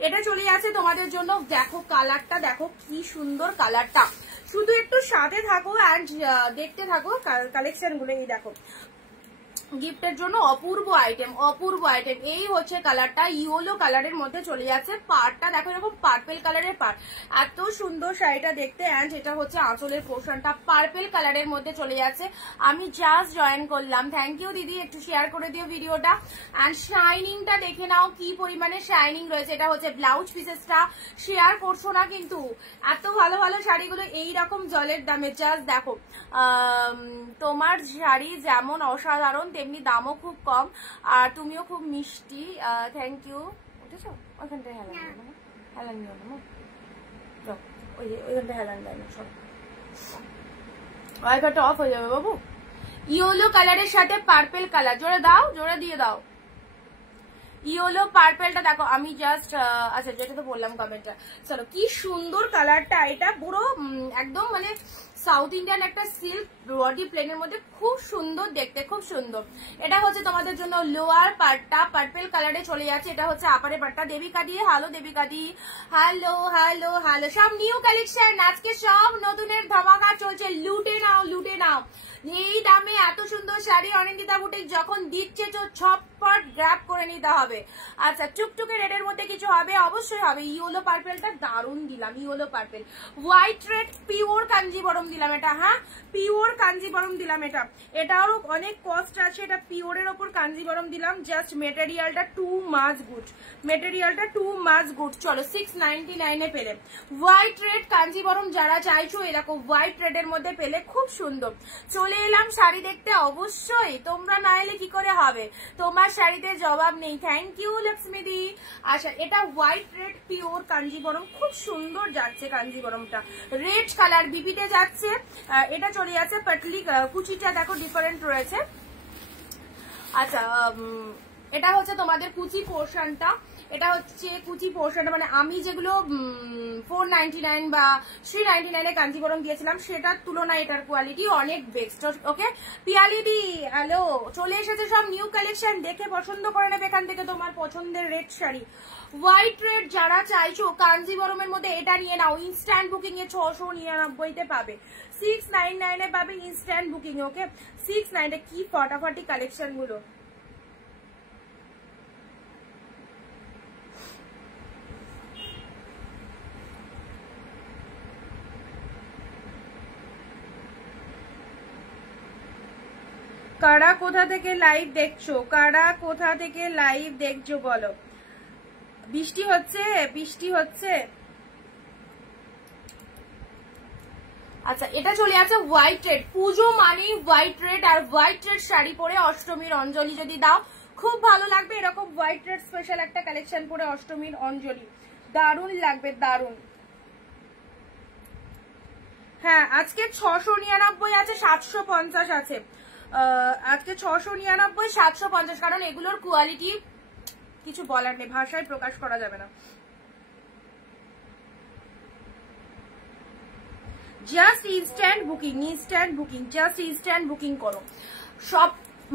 এটা চলে যাচ্ছে তোমাদের জন্য, দেখো কালারটা দেখো কি সুন্দর কালারটা। শুধু একটু সাথে থাকো অ্যান্ড দেখতে থাকো কালেকশন গুলো। এই দেখো, গিফটের জন্য অপূর্ব আইটেম, অপূর্ব আইটেম। এই হচ্ছে কালারটা, ইয়েলো কালারের মধ্যে চলে যাচ্ছে। পাড়টা দেখো এরকম পার্পেল কালারের পাড়, এত সুন্দর শাড়িটা দেখতে। অ্যান্ড এটা হচ্ছে আঁচলের পোর্শনটা, পার্পেল কালারের মধ্যে চলে যাচ্ছে। আমি জাস্ট জয়েন করলাম, থ্যাংক ইউ দিদি, একটু শেয়ার করে দিও ভিডিওটা। অ্যান্ড শাইনিংটা দেখে নাও কি পরিমাণে শাইনিং রয়েছে। এটা হচ্ছে ব্লাউজ পিসেসটা, শেয়ার করছো না কিন্তু। এত ভালো ভালো শাড়িগুলো এইরকম জলের দামে, জাস্ট দেখো। তোমার শাড়ি যেমন অসাধারণ তেমনি দামও খুব কম, আর তুমিও খুব মিষ্টি, থ্যাংক ইউ। উঠেছো ওইখানটায় হেলান নিও না, ওইখানটা হেলান দেয় না, সব ওয়াইফাইটা অফ হয়ে যাবে বাবু। ইয়েলো কালারের সাথে পার্পেল কালার, জোরে দাও, জোরে দিয়ে দাও। ইয়েলো পার্পেলটা দেখো, আমি জাস্ট আচ্ছা যেটা তো বললাম কমেন্টটা, চলো কি সুন্দর কালারটা। এটা পুরো একদম মানে সাউথ ইন্ডিয়ান একটা সিল্ক বডি প্লেনের মধ্যে, খুব সুন্দর দেখতে, খুব সুন্দর। এটা হচ্ছে তোমাদের জন্য লোয়ার পার্টটা, পার্পেল কালারে চলে যাচ্ছে। এটা হচ্ছে আপারে পার্টটা। দেবিকা দি, হ্যালো দেবিকা দি, হ্যালো হ্যালো হ্যালো। সব নিউ কালেকশন, আজকে সব নতুনের ধামাকা চলছে, লুটে নাও, লুটে নাও। এই দামে এত সুন্দর শাড়ি অনিন্দিতা বুটিক যখন দিচ্ছে তো ছটপট গ্র্যাব করে নিতে হবে। আচ্ছা, টুকটুকে রেডের মধ্যে কিছু হবে, অবশ্যই হবে। ইয়েলো পার্পেলটা দারুণ দিলাম, yellow purple. White red pure Kanjeevaram দিলাম এটা, হ্যাঁ পিওর কাঞ্জিবরম দিলাম এটা। এটাও অনেক কস্ট আছে, এটা পিওরের ওপর কাঞ্জিবরম দিলাম। জাস্ট মেটেরিয়ালটা টু মাচ গুড, মেটেরিয়ালটা টু মাচ গুড। চলো 699 পেলে হোয়াইট রেড কাঞ্জিবরম যারা চাইছো এরকম হোয়াইট রেডের মধ্যে পেলে, খুব সুন্দর। চলে এলাম শাড়ি দেখতে, অবশ্যই তোমরা না এলে কি করে হবে, তোমার শাড়িতে জবাব নেই। থ্যাংক ইউ লক্ষ্মীদি। আচ্ছা, এটা হোয়াইট রেড পিওর কাঞ্জিবরম, খুব সুন্দর যাচ্ছে কাঞ্জিবরমটা, রেড কালার বিপিতে যাচ্ছে। এটা চলে যাচ্ছে পাটলি, কুচিটা দেখো ডিফারেন্ট রয়েছে। আচ্ছা, এটা হচ্ছে তোমাদের কুচি পোর্শনটা, এটা হচ্ছে কুচি পোর্শনটা, মানে আমি যেগুলো 499 বা 399 এ কাঞ্জিবরম দিয়েছিলাম সেটার তুলনায় এটার কোয়ালিটি অনেক বেস্ট। ওকে পিয়ালিদি হ্যালো, চলে এসেছে সব নিউ কালেকশন, দেখে পছন্দ করে নেবে এখান থেকে তোমার পছন্দের রেড শাড়ি। হোয়াইট রেড যারা চাইছো কাঞ্জিবরমের মধ্যে এটা নিয়ে নাও, ইনস্ট্যান্ট বুকিং এ 699 তে পাবে, 699 এ পাবে ইনস্ট্যান্ট বুকিং। ওকে 699 কি ফটাফটি কালেকশন গুলো। কারা কোথা থেকে লাইভ দেখছো, কারা কোথা থেকে লাইভ দেখছো বলো। বৃষ্টি হচ্ছে, বৃষ্টি হচ্ছে। আচ্ছা এটা চলে আছে হোয়াইট রেড, পুজো মানেই হোয়াইট রেড, আর হোয়াইট রেড শাড়ি পরে অষ্টমীর অঞ্জলি যদি দাও খুব ভালো লাগবে। এরকম হোয়াইট রেড স্পেশাল একটা কালেকশন পরে অষ্টমীর অঞ্জলি দারুণ লাগবে, দারুণ। হ্যাঁ আজকে 699 আছে, 750 আছে, আজকে 699 750, কারণ এগুলোর কোয়ালিটি কিছু বলার নেই, ভাষায় প্রকাশ করা যাবে না। Just instant booking, instant booking, just instant booking করো।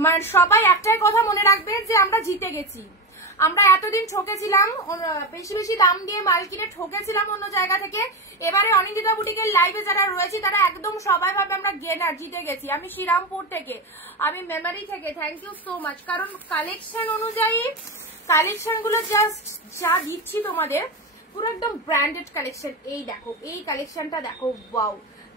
মানে সবাই একটাই কথা মনে রাখবে যে আমরা জিতে গেছি। আমরা এতদিন ঠকেছিলাম, বেশি বেশি দাম দিয়ে মাল কিনে ঠকেছিলাম অন্য জায়গা থেকে। এবারে অনিন্দিতা বুটিকের লাইভে যারা রয়েছে তারা একদম সবাই ভাবে আমরা গেনার, জিতে গেছি। আমি শ্রীরামপুর থেকে, আমি মেমারি থেকে, থ্যাংক ইউ সো মাচ। কারণ কালেকশন অনুযায়ী কালেকশন গুলো জাস্ট যা দিচ্ছি তোমাদের পুরো একদম ব্র্যান্ডেড কালেকশন। এই দেখো এই কালেকশনটা দেখো, wow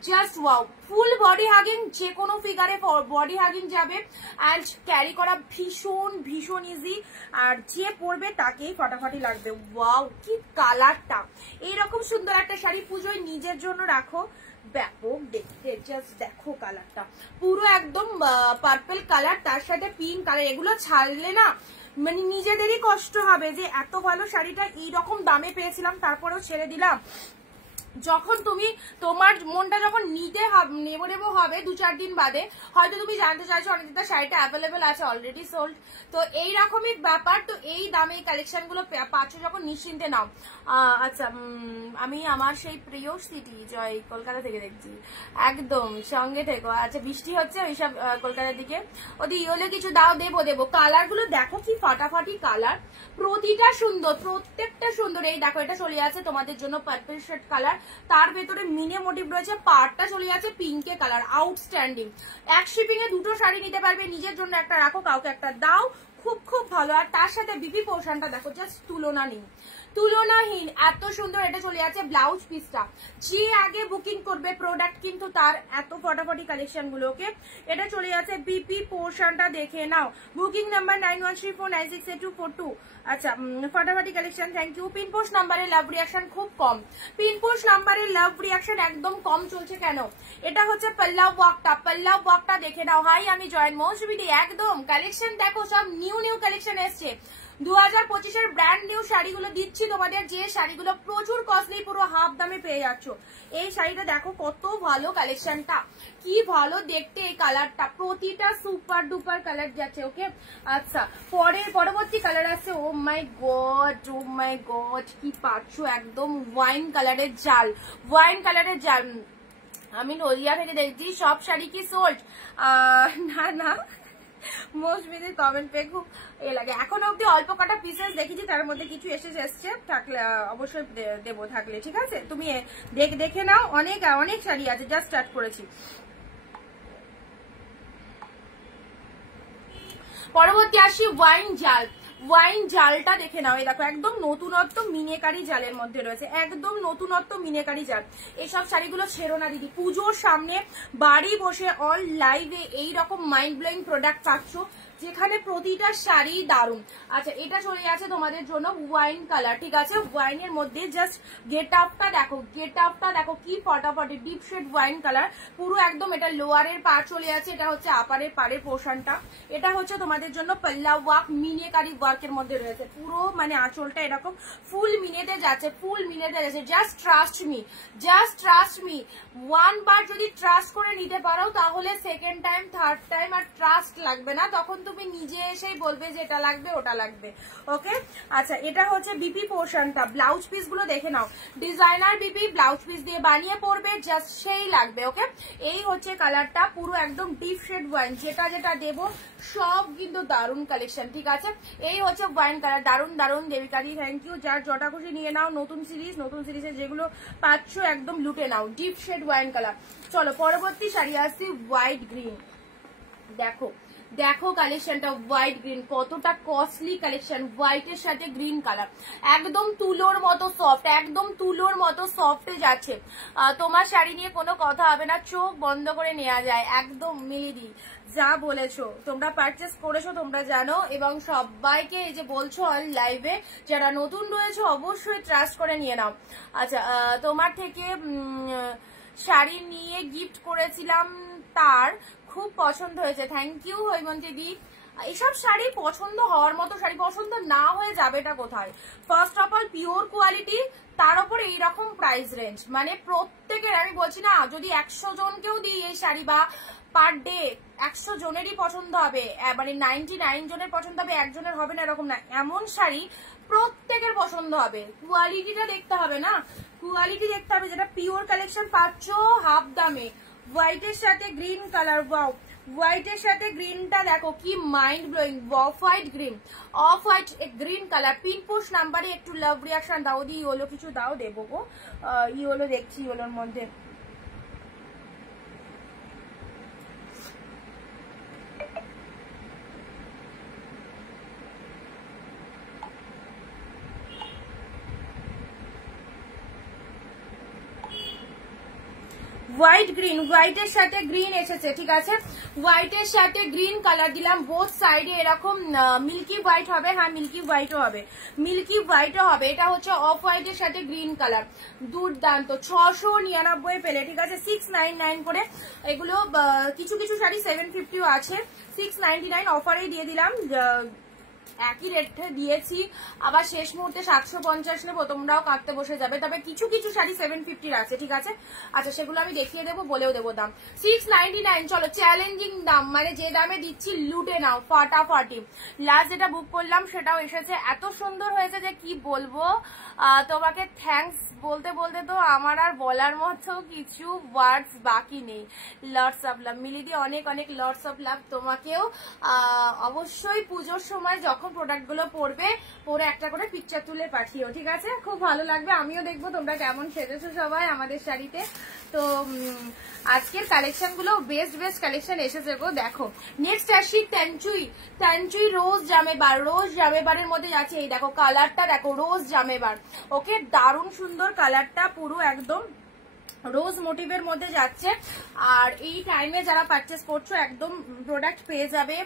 just wow, full body hugging, যে কোনো ফিগারে বডি হাগিং যাবে, অ্যান্ড ক্যারি করা ভীষণ ভীষণ ইজি, আর যে পরবে তাকেই ফাটাফাটি লাগবে। ওয়াও কি কালারটা, এইরকম সুন্দর একটা শাড়ি পুজোয় নিজের জন্য রাখো, ব্যাপক দেখতে। জাস্ট দেখো কালারটা পুরো একদম পার্পল কালার, তার সাথে পিঙ্ক কালার, এগুলো ছাড়লে না মানে নিজেদেরই কষ্ট হবে যে এত ভালো শাড়িটা এইরকম দামে পেয়েছিলাম তারপরেও ছেড়ে দিলাম। যখন তুমি তোমার মনটা যখন নেবো হবে 2-4 দিন বাদে, হয়তো তুমি জানতে চাইছো অনিন্দিতা শাড়িটা অ্যাভেলেবেল আছে, অলরেডি সোল্ড। তো এই রকমই ব্যাপার, তো এই দামে এই কালেকশন গুলো পাচ্ছ যখন নিশ্চিন্তে নাও। আচ্ছা আমি আমার সেই প্রিয় সিটি জয় কলকাতা থেকে দেখছি, একদম সঙ্গে থেকো। আচ্ছা বৃষ্টি হচ্ছে ওইসব কলকাতার দিকে, ওদের ইয়েলে কিছু দাও, দেবো। কালার গুলো দেখো কি ফাটাফাটি কালার, প্রতিটা সুন্দর, প্রত্যেকটা সুন্দর। এই দেখো এটা চলে আছে তোমাদের জন্য পার্পল শেড কালার, তার ভেতরে মিনে মোটিভ রয়েছে, পাড়টা চলে যাচ্ছে পিঙ্কে কালার, আউটস্ট্যান্ডিং। এক শিপিং এ দুটো শাড়ি নিতে পারবে, নিজের জন্য একটা রাখো, কাউকে একটা দাও, খুব খুব ভালো। আর তার সাথে বিপি পোর্শনটা দেখো, জাস্ট তুলনাহীন, এত সুন্দর। এটা চলে যাচ্ছে ব্লাউজ পিসটা, যে আগে বুকিং করবে প্রোডাক্ট কিন্তু তার এত ফটাফটি কালেকশন গুলোকে। এটা চলে যাচ্ছে বিপি পোর্শনটা, দেখে নাও, বুকিং নাম্বার 9134968242। আচ্ছা ফটাফটি কালেকশন, থ্যাংক ইউ। পিনপোস্ট নাম্বারে লাভ রিয়াকশন খুব কম, পিনপোস্ট নাম্বারে লাভ রিয়াকশন একদম কম চলছে কেন? এটা হচ্ছে পল্লব ওয়াকটা দেখে নাও। হাই আমি জয়েন মৌসুমিদি, একদম কালেকশন দেখো, সব নিউ কালেকশন এসছে। 2025-এর ব্র্যান্ড নিউ শাড়িগুলো দিচ্ছি তোমাদের, যে শাড়িগুলো প্রচুর কস্টলি, পুরো হাফ দামে পেয়ে যাচ্ছ। এই শাড়িটা দেখো কত ভালো, কালেকশনটা কি ভালো দেখতে, এই কালারটা প্রতিটা সুপার ডুপার কালার যাচ্ছে। ওকে আচ্ছা পরবর্তী কালার আছে, ও মাই গড কি পাচ্ছ, একদম ওয়াইন কালারের জাল। আমি নদিয়া থেকে দেখছি সব শাড়ি কি সোল্ড? না মোস্টমিদের কমেন্ট পেয়ে খুব লাগে। এখন অব্দি অল্প কটা পিসেস দেখেছি, তার মধ্যে কিছু এসছে, থাকলে অবশ্যই দেবো, থাকলে ঠিক আছে। তুমি দেখে নাও, অনেক শাড়ি আছে, জাস্ট স্টার্ট করেছি। পরবর্তী আসি ওয়াইন জালটা দেখে নাও, এই দেখো একদম নতুনত্ব মিনেকারি জালের মধ্যে রয়েছে, একদম নতুনত্ব মিনেকারি জাল। এসব শাড়িগুলো ছেড়ো না দিদি, পুজোর সামনে বাড়ি বসে অল লাইভে এইরকম মাইন্ড ব্লোয়িং প্রোডাক্ট পাচ্ছ, যেখানে প্রতিটা শাড়ি দারুণ। আচ্ছা এটা চলে যাচ্ছে তোমাদের জন্য ওয়াইন কালার, ঠিক আছে। ওয়াইনের মধ্যে জাস্ট গেট আপটা দেখো কি ফটাফটি, ডিপ শেড ওয়াইন কালার পুরো একদম। এটা লোয়ারের পাড় চলে যাচ্ছে, এটা হচ্ছে আপারের পাড়ের পোর্শনটা। এটা হচ্ছে তোমাদের জন্য পল্লব ওয়াক, মিনেকারি ওয়ার্কের মধ্যে রয়েছে, পুরো মানে আঁচলটা এরকম ফুল মিনেতে যাচ্ছে। জাস্ট ট্রাস্ট মি, ওয়ান বার যদি ট্রাস্ট করে নিতে পারো তাহলে সেকেন্ড টাইম থার্ড টাইম আর ট্রাস্ট লাগবে না, তখন তুমি তুমি নিজে এসেই বলবে যে এটা লাগবে ওটা লাগবে। ওকে, আচ্ছা এটা হচ্ছে বিপি পোর্শনটা, ব্লাউজ পিস গুলো দেখে নাও, ডিজাইনার বিপি ব্লাউজ পিস দিয়ে বানিয়ে পরবে, জাস্ট সেই লাগবে। ওকে, এই হচ্ছে কালারটা, পুরো একদম ডিপ শেড ওয়াইন, যেটা যেটা দেবো সব কিন্তু দারুন কালেকশন, ঠিক আছে। এই হচ্ছে ওয়াইন কালার, দারুন দারুন দেবিকাদি, থ্যাংক ইউ। যার যটা খুশি নিয়ে নাও, নতুন সিরিজে যেগুলো পাচ্ছ একদম লুটে নাও, ডিপ শেড ওয়াইন কালার। চলো পরবর্তী শাড়ি আসছি হোয়াইট গ্রিন। দেখো দেখো কালেকশনটা, হোয়াইট গ্রিন কতটা কস্টলি কালেকশন, হোয়াইটের সাথে গ্রিন কালার, একদম তুলোর মতো সফট, একদম তুলোর মতো সফটে যাচ্ছে। তোমার শাড়ি নিয়ে কোনো কথা হবে না, চোখ বন্ধ করে নেওয়া যায়, একদম মিলিদি যা বলেছো, তোমরা পারচেস করেছো তোমরা জানো, এবং সবাইকে এই যে বলছো অল লাইভে, যারা নতুন রয়েছে অবশ্যই ট্রাস্ট করে নিয়ে নাও। আচ্ছা তোমার থেকে শাড়ি নিয়ে গিফট করেছিলাম, তার খুব পছন্দ হয়েছে, থ্যাংক ইউ হৈমন্তী দি। এইসব শাড়ি পছন্দ হওয়ার মতো শাড়ি, পছন্দ না হয়ে যাবেটা কোথায়? First of all pure quality, তার উপর এইরকম প্রাইস রেঞ্জ, মানে প্রত্যেকের, আমি বলছি না যদি 100 জনকেও দিই এই শাড়ি, বা পার ডে 100 জনেরই পছন্দ হবে, মানে 99 জনের পছন্দ হবে, একজনের হবে না এরকম না, এমন শাড়ি প্রত্যেকের পছন্দ হবে। কোয়ালিটিটা দেখতে হবে না, কোয়ালিটি দেখতে হবে, যেটা পিওর কালেকশন পাচ্ছ হাফ দামে। হোয়াইটের সাথে গ্রিন কালার, ওয়াও, হোয়াইটের সাথে গ্রিনটা দেখো কি mind blowing, off white green, off white green colour. Pin push নাম্বারে একটু লাভ রিয়াকশন দাও, দি ইয়েলো কিছু দাও, দেবো গো, ইয়েলো দেখছি, ইয়েলোর মধ্যে হোয়াইট গ্রিন, হোয়াইটের সাথে গ্রিন এসেছে, ঠিক আছে। হোয়াইটের সাথে গ্রিন কালার দিলাম, বোথ সাইডে এরকম মিল্কি হোয়াইট হবে, হ্যাঁ মিল্কি হোয়াইটও হবে, মিল্কি হোয়াইটও হবে। এটা হচ্ছে অফ হোয়াইটের সাথে গ্রিন কালার, দুর্দান্ত। 699 পেলে, ঠিক আছে, 699 করে। এগুলো কিছু কিছু শাড়ি 750ও আছে, 699 অফারেই দিয়ে দিলাম, একই রেটে দিয়েছি। আবার শেষ মুহূর্তে 750 নেবো, তোমরাও কাটতে বসে যাবে, তবে কিছু কিছু শাড়ি 750 আছে, ঠিক আছে। আচ্ছা সেগুলো আমি দেখিয়ে দেবো, বলেও দেবো দাম। 699, চলো চ্যালেঞ্জিং দাম, মানে যে দামে দিচ্ছি লুটে নাও ফাটাফাটি। লাস্ট যেটা বুক করলাম সেটাও এসেছে, এত সুন্দর হয়েছে যে কি বলবো তোমাকে। থ্যাঙ্কস বলতে বলতে তো আমার আর বলার মতো কিছু ওয়ার্ডস বাকি নেই। লটস অফ লাভ মিলিদি, অনেক অনেক লটস অফ লাভ তোমাকেও। অবশ্যই পুজোর সময় যখন প্রোডাক্ট গুলো পরবে, পরে একটা করে পিকচার তুলে পাঠিও, ঠিক আছে, খুব ভালো লাগবে, আমিও দেখবো তোমরা কেমন সেজেছো সবাই আমাদের শাড়িতে। তো আজকের কালেকশন গুলো বেস্ট বেস্ট কালেকশন এসেছে গো। দেখো নেক্সট আসি ট্যানচুই রোজ জামেবার, রোজ জামেবারের মধ্যে যাচ্ছে, এই দেখো কালারটা দেখো, রোজ জামেবার। ওকে, দারুণ সুন্দর কালারটা, পুরো একদম রোজ মোটিভের মধ্যে যাচ্ছে। আর এই টাইমে যারা পারচেস করছো একদম প্রোডাক্ট পেয়ে যাবে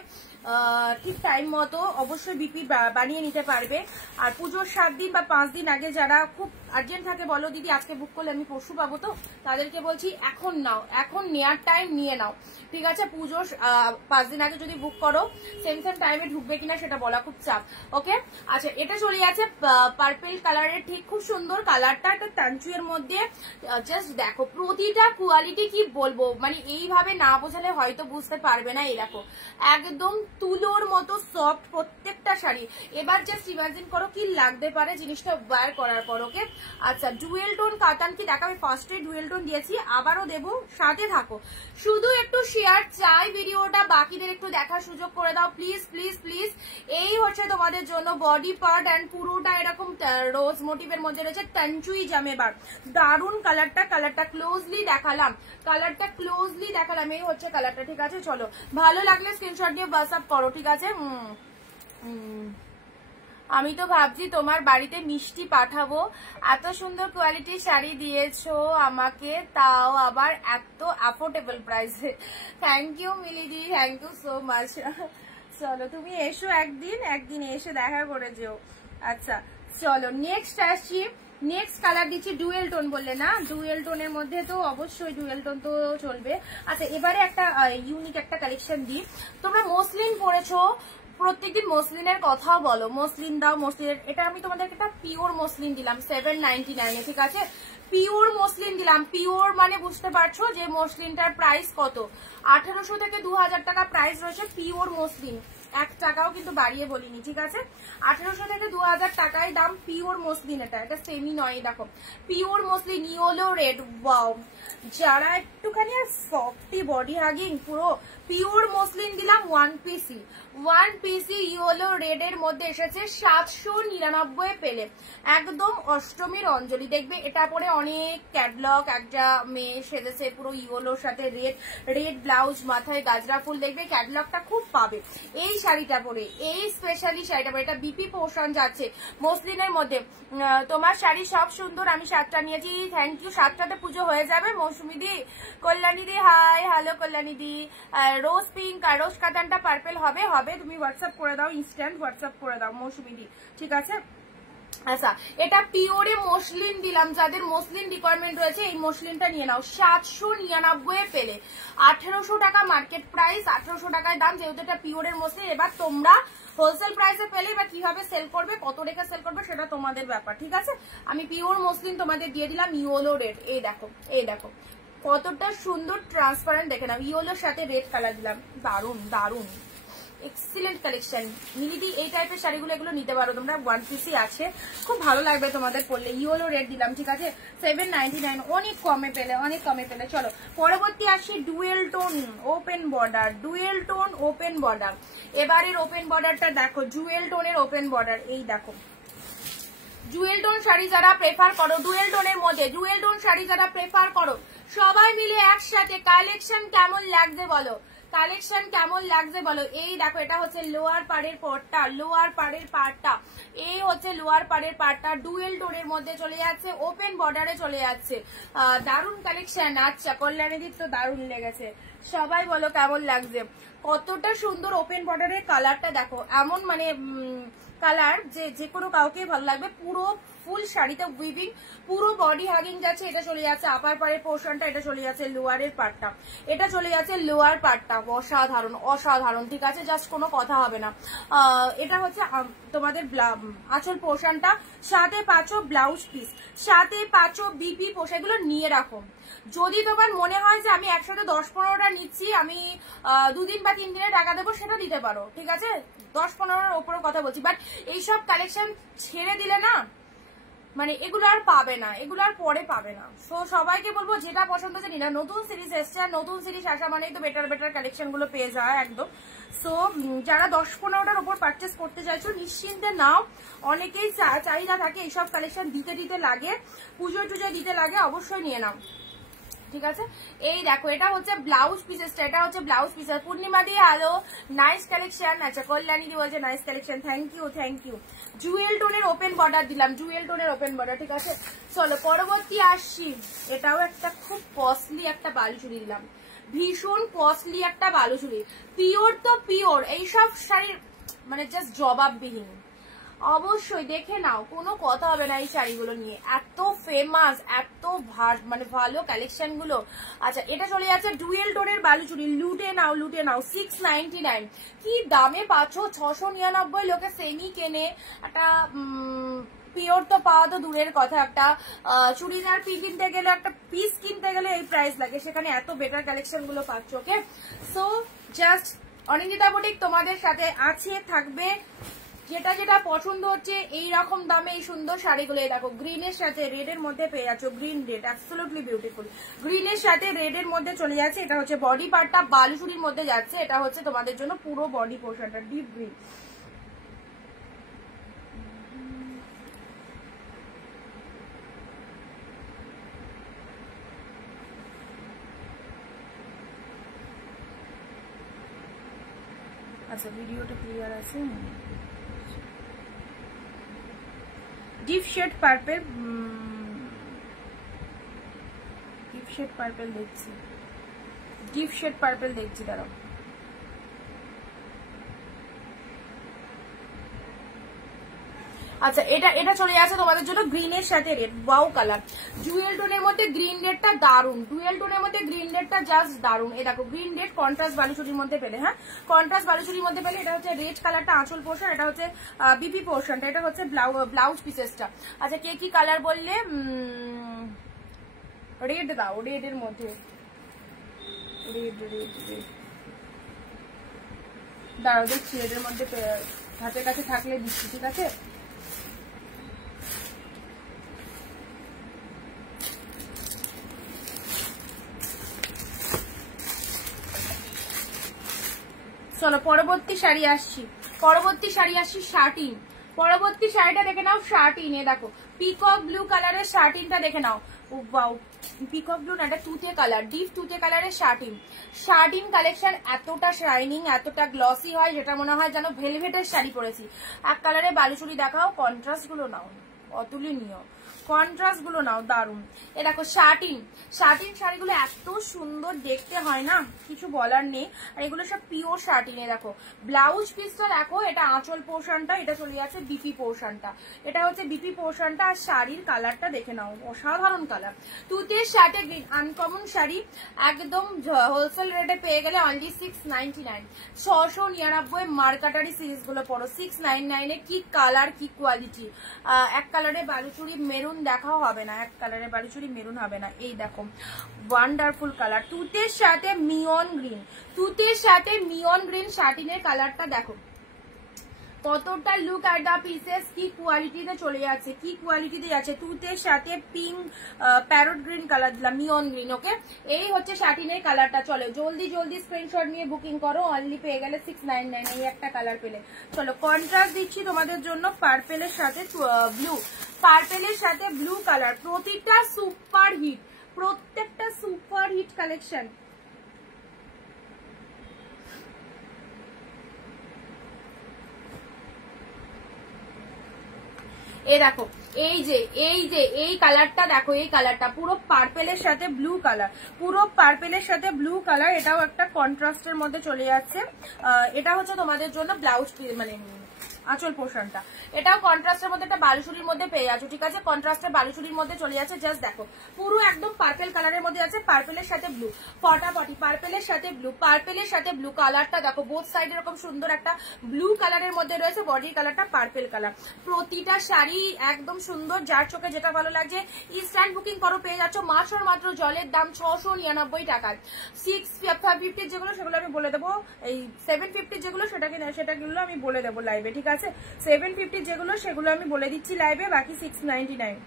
ঠিক টাইম মতো, অবশ্যই বিপি বানিয়ে নিতে পারবে। আর পুজোর 7 দিন বা 5 দিন আগে যারা খুব আর্জেন্ট থাকে, বলো দিদি আজকে বুক করলে আমি পরশু পাবো, তো তাদেরকে বলছি এখন নাও, এখন নেওয়ার টাইম নিয়ে নাও, ঠিক আছে। পুজোর 5 দিন আগে যদি বুক করো, সেম টাইমে ঢুকবে কিনা সেটা বলা খুব চাপ। ওকে, আচ্ছা এটা চলে যাচ্ছে পার্পল কালারের, ঠিক খুব সুন্দর কালারটা, একটা টানচুয়ের মধ্যে। জাস্ট দেখো প্রতিটা কোয়ালিটি কি বলবো, মানে এইভাবে না বোঝালে হয়তো বুঝতে পারবে না। এই দেখো একদম তুলোর মতো সফট প্রত্যেকটা শাড়ি। এবার জাস্ট ইমাজিন করো কি লাগতে পারে জিনিসটা ওয়্যার করার পর। ওকে, আচ্ছা ডুয়েল টোন কাতান কি দেখা, আমি ফার্স্টে ডুয়েল টোন দিয়েছি, আবারও দেবো, সাথে থাকো। শুধু একটু শেয়ার চাই ভিডিওটা, বাকিদের একটু দেখার সুযোগ করে দাও প্লিজ প্লিজ প্লিজ। এই হচ্ছে তোমাদের জন্য বডি পার্ট অ্যান্ড পুরোটা এরকম রোজ মোটিভের মধ্যে রয়েছে, টানচুই জামেবার, দারুন কালারটা। কালারটা ক্লোজলি দেখালাম, কালারটা ক্লোজলি দেখালাম, এই হচ্ছে কালারটা, ঠিক আছে। চলো ভালো লাগলে স্ক্রিনশট দিয়ে হোয়াটসঅ্যাপ করো, ঠিক আছে। আমি তো ভাবছি তোমার বাড়িতে মিষ্টি পাঠাবো, এত সুন্দর কোয়ালিটির শাড়ি দিয়েছো আমাকে, তাও আবার এত অ্যাফোর্ডেবল প্রাইসে। থ্যাংক ইউ মিলিদি, থ্যাংক ইউ সো মাচ। চলো তুমি এসো একদিন এসে দেখা করে যেও। আচ্ছা চলো নেক্সট আসছি, নেক্সট কালার দিচ্ছি ডুয়েল টোন, বললে না ডুয়েল টোনের মধ্যে, তো অবশ্যই ডুয়েল টোন তো চলবে। আচ্ছা এবারে একটা ইউনিক একটা কালেকশন দিই। তোমরা মসলিন পরেছো, প্রত্যেকদিন মসলিনের কথা বলো, মসলিন দাও মসলিনের, এটা আমি তোমাদেরকে একটা পিওর মসলিন দিলাম 799, ঠিক আছে। পিওর মসলিন দিলাম, পিওর মানে বুঝতে পারছো যে মসলিনটার প্রাইস কত, 1800 থেকে 2000 টাকা প্রাইস রয়েছে পিওর মসলিন, 1 টাকাও কিন্তু বাড়িয়ে বলিনি, ঠিক আছে। 1800 থেকে 2000 টাকায় দাম। পিওর মসলিন, এটা সেমি নয়, দেখো pure muslin yellow red. Wow, যারা একটুখানি সফটি বডি হাগিং পুরো পিওর মসলিন দিলাম। 1 পিসি ইয়েলো রেড এর মধ্যে এসেছে 799 পেলে, একদম অষ্টমীর অঞ্জলি। দেখবে এটা পরে অনেক ক্যাটলগ, একটা মেয়ে সেজেছে পুরো ইয়েলোর সাথে রেড ব্লাউজ, মাথায় গাজরা ফুল, দেখবে ক্যাটলগটা খুব পাবে এই শাড়িটা পরে, এই স্পেশালি শাড়িটা পরে। এটা বিপি পোর্শন যাচ্ছে মসলিনের মধ্যে। তোমার শাড়ি সব সুন্দর, আমি 7টা নিয়েছি, থ্যাংক ইউ। 7টাতে পুজো হয়ে যাবে। মৌসুমি দি, কল্যাণী দি, হাই, হ্যালো কল্যাণী দি। রোজ পিঙ্ক আর রোজ কাতানটা পার্পেল হবে, তুমি হোয়াটসঅ্যাপ করে দাও, ইনস্ট্যান্ট হোয়াটসঅ্যাপ করে দাও মৌসুমি দি, ঠিক আছে। আচ্ছা, এটা পিওরে মসলিন দিলাম, যাদের মসলিন রিকোয়ারমেন্ট রয়েছে এই মসলিনটা নিয়ে নাও। 799 পেলে, 1800 টাকা মার্কেট প্রাইস, 1800 টাকায় দাম, যেহেতু এটা পিওরের মসলিন। এবার তোমরা হোলসেল প্রাইসে পেলে বা কিভাবে সেল করবে, কত রেখে সেল করবে, সেটা তোমাদের ব্যাপার, ঠিক আছে। আমি পিওর মসলিন তোমাদের দিয়ে দিলাম ইয়েলো রেড। এই দেখো কতটা সুন্দর ট্রান্সপারেন্ট, দেখে নাও, ইয়েলোর সাথে রেড কালার দিলাম, দারুন এক্সিলেন্ট কালেকশন। মিলিদি এই টাইপের শাড়িগুলো এগুলো নিতে পারো তোমরা, 1 পিসি আছে, খুব ভালো লাগবে তোমাদের পরলে। ইয়েলো রেড দিলাম, ঠিক আছে, 799, অনেক কমে পেলে। চলো পরবর্তী আসি, ডুয়েল টোন ওপেন বর্ডার। এবারের ওপেন বর্ডারটা দেখো, জুয়েল টোনের ওপেন বর্ডার। এই দেখো জুয়েল টোন শাড়ি যারা প্রেফার করো, ডুয়েল টোনের মধ্যে জুয়েল টোন শাড়ি যারা প্রেফার করো, সবাই মিলে একসাথে কালেকশন কেমন লাগছে বলো, এই দেখো এটা হচ্ছে লোয়ার পাড়ের পাড়টা, এই হচ্ছে লোয়ার পাড়ের পাড়টা, ডুয়েল টোনের মধ্যে চলে যাচ্ছে, ওপেন বর্ডারে চলে যাচ্ছে, দারুন কালেকশন। আচ্ছা, কল্যাণীদির তো দারুন লেগেছে, সবাই বলো কেমন লাগছে, কতটা সুন্দর ওপেন বর্ডারের কালারটা দেখো, এমন মানে কালার যে কোনো কাউকে ভালো লাগবে। পুরো ফুল শাড়িতে উইভিং, পুরো বডি হাগিং যাচ্ছে। এটা চলে যাচ্ছে আপার পাড়ের পোর্শনটা, এটা চলে যাচ্ছে লোয়ারের পার্টটা, অসাধারণ, ঠিক আছে, জাস্ট কোনো কথা হবে না। এটা হচ্ছে তোমাদের আঁচল পোর্শনটা, সাথে পাঁচো ব্লাউজ পিস, সাথে পাঁচো বিপি পোশাকগুলো নিয়ে রাখো। যদি তোমার মনে হয় যে আমি একসাথে 10-15টা নিচ্ছি, আমি 2 দিন বা 3 দিনে টাকা দেবো, সেটা দিতে পারো, ঠিক আছে, 10-15টার ওপরের কথা বলছি। বাট এইসব কালেকশন ছেড়ে দিলে না, মানে এগুলো আর পাবে না, এগুলো আর পরে পাবে না। সো সবাইকে বলবো যেটা পছন্দ হচ্ছে নিনা, নতুন সিরিজ এসছে, আর নতুন সিরিজ আসা মানেই তো বেটার কালেকশন গুলো পেয়ে যায় একদম। সো যারা 10-15টার উপর পারচেস করতে চাইছো নিশ্চিন্তে নাও। অনেকেই চাহিদা থাকে, এইসব কালেকশন দিতে লাগে, পুজো টুজো দিতে লাগে, অবশ্যই নিয়ে নাও, ঠিক আছে। এই দেখো এটা হচ্ছে ব্লাউজ পিসেসটা, Purnima di hello, nice collection. আচ্ছা, কল্যাণী দি বলছে nice collection, thank you. Jewel টোনের ওপেন বর্ডার দিলাম, ঠিক আছে। চলো পরবর্তী আসছি, এটাও একটা খুব কস্টলি একটা বালুচুরি দিলাম, ভীষণ কস্টলি একটা বালুচুরি, পিওর তো পিওর, এইসব শাড়ির মানে জাস্ট জবাববিহীন, অবশ্যই দেখে নাও, কোনো কথা হবে না এই শাড়িগুলো নিয়ে, এত ফেমাস, এত মানে ভালো কালেকশন গুলো। আচ্ছা, এটা চলে যাচ্ছে ডুয়েল টোনের বালুচুরি, লুটে নাও 699, কি দামে পাচ্ছ, 699, লোকে সেমি কেনে, একটা পিওর তো পাওয়া তো দূরের কথা, একটা চুড়িদার কিনতে গেলে, একটা পিস কিনতে গেলে এই প্রাইস লাগে, সেখানে এত বেটার কালেকশন গুলো পাচ্ছ। ওকে, সো জাস্ট অনিন্দিতা বুটিক তোমাদের সাথে আছে, থাকবে, যেটা পছন্দ হচ্ছে এই রকম দামে এই সুন্দর শাড়িগুলো। দেখো গ্রিনের সাথে রেড এর মধ্যে পেয়ে যাচ্ছ, গ্রিন রেড, অ্যাবসলিউটলি বিউটিফুল, গ্রিনের সাথে রেড এর মধ্যে চলে যাচ্ছে। এটা হচ্ছে বডি পার্টটা, বালুচুরির মধ্যে যাচ্ছে, এটা হচ্ছে তোমাদের জন্য পুরো বডি পোর্শনটা, ডিপ গ্রিন। আচ্ছা, ভিডিওটা ক্লিয়ার আছে। ডিপ শেড পার্পল, দেখছি, দাঁড়াও। আচ্ছা, এটা চলে যাচ্ছে তোমাদের জন্য গ্রিনের সাথে রেড, ওয়াও কালার, জুয়েল টোনের মধ্যে গ্রিন রেডটা দারুন, জাস্ট দারুন। এই দেখো গ্রিন রেড কন্ট্রাস্ট বালুচুরির মধ্যে পেলে, হ্যাঁ কন্ট্রাস্ট বালুচুরির মধ্যে পেলে। এটা হচ্ছে রেড কালারটা আঁচল পোর্শন, এটা হচ্ছে বিপি পোর্শনটা, এটা হচ্ছে ব্লাউজ পিসেসটা। আচ্ছা, কে কি কালার বললে, রেড দাও, রেড এর মধ্যে, রেড দাঁড়াও দেখছি এদের মধ্যে হাতের কাছে থাকলে দিচ্ছি, ঠিক আছে? চলো পরবর্তী শাড়ি আসছি, শার্টিন। পরবর্তী শাড়িটা দেখে নাও, শার্টিন। এ দেখো পিকক ব্লু কালারের শার্টিনটা দেখে নাও। ওয়াও, পিকক ব্লু না, এটা তুতে কালার, ডিপ তুতে কালারের শার্টিন। শার্টিন কালেকশন এতটা শাইনিং, এতটা গ্লসি হয় যেটা মনে হয় যেন ভেলভেটের শাড়ি পরেছি। এক কালারে বালুচুরি দেখাও, কন্ট্রাস্ট গুলো নাও, অতুলনীয় কন্ট্রাস্ট গুলো নাও, দারুন। এ দেখো শার্টিন শাড়িগুলো এত সুন্দর দেখতে হয় না, কিছু বলার নেই। আর এগুলো সব পিওর শার্টিন। এ দেখো ব্লাউজ পিসটা দেখো, এটা আঁচল পোর্শনটা, এটা চলে যাচ্ছে বিপি পোর্শনটা, এটা হচ্ছে বিপি পোর্শনটা। আর শাড়ির কালারটা দেখে নাও, অসাধারণ কালার। তুতের শার্টে আনকমন শাড়ি, একদম হোলসেল রেটে পেয়ে গেলে অনলি 699, 699 মার্কাটারি সিরিজ গুলো পড়ো, 699 এ। কি কালার, কি কোয়ালিটি। এক কালারে বালুচুরি মেরুন দেখাও হবে না, এক কালারে বালুচুরি মেরুন হবে না। এই দেখো ওয়ান্ডারফুল কালার, তুতের সাথে মিয়ন গ্রিন, শার্টিনের কালারটা দেখো কতটা লুক অ্যাট দা পিসেস, কি কোয়ালিটিতে চলে যাচ্ছে, কি কোয়ালিটিতে যাচ্ছে। তুতের সাথে পিঙ্ক প্যারট গ্রিন কালার দিলাম, মিয়ন গ্রিন। ওকে, এই হচ্ছে শার্টিনের কালারটা। চলো জলদি স্ক্রিনশট নিয়ে বুকিং করো, অনলি পেয়ে গেলে 699, এই একটা কালার পেলে। চলো কন্ট্রাস্ট দিচ্ছি তোমাদের জন্য, পার্পেলের সাথে ব্লু কালার। প্রত্যেকটা সুপার হিট কালেকশন। দেখো এই কালারটা দেখো, এই কালারটা পুরো পার্পেলের সাথে ব্লু কালার, এটাও একটা কন্ট্রাস্টের মধ্যে চলে যাচ্ছে। এটা হচ্ছে তোমাদের জন্য ব্লাউজ, মানে আঁচল পোর্শনটা, এটাও কন্ট্রাস্টের মধ্যে, একটা বালুচুরির মধ্যে পেয়ে যাচ্ছ, ঠিক আছে? কন্ট্রাস্টের বালুচুরির মধ্যে চলে যাচ্ছে। জাস্ট দেখো পুরো একদম পার্পেল কালারের মধ্যে আছে, পার্পেলের সাথে ব্লু, ফটাফটি পার্পেলের সাথে ব্লু কালারটা দেখো, বোথ সাইড এরকম সুন্দর একটা ব্লু কালারের মধ্যে রয়েছে, বডির কালারটা পার্পেল কালার। প্রতিটা শাড়ি একদম সুন্দর, যার চোখে যেটা ভালো লাগছে ইনস্ট্যান্ট বুকিং করো, পেয়ে যাচ্ছ মাত্র জলের দাম 699 টাকা। 650 যেগুলো সেগুলো আমি বলে দেবো, এই 750 যেগুলো সেটাগুলো আমি বলে দেবো লাইভে, ঠিক আছে? 750 যেগুলো সেগুলো আমি বলে দিচ্ছি লাইভে, বাকি 699।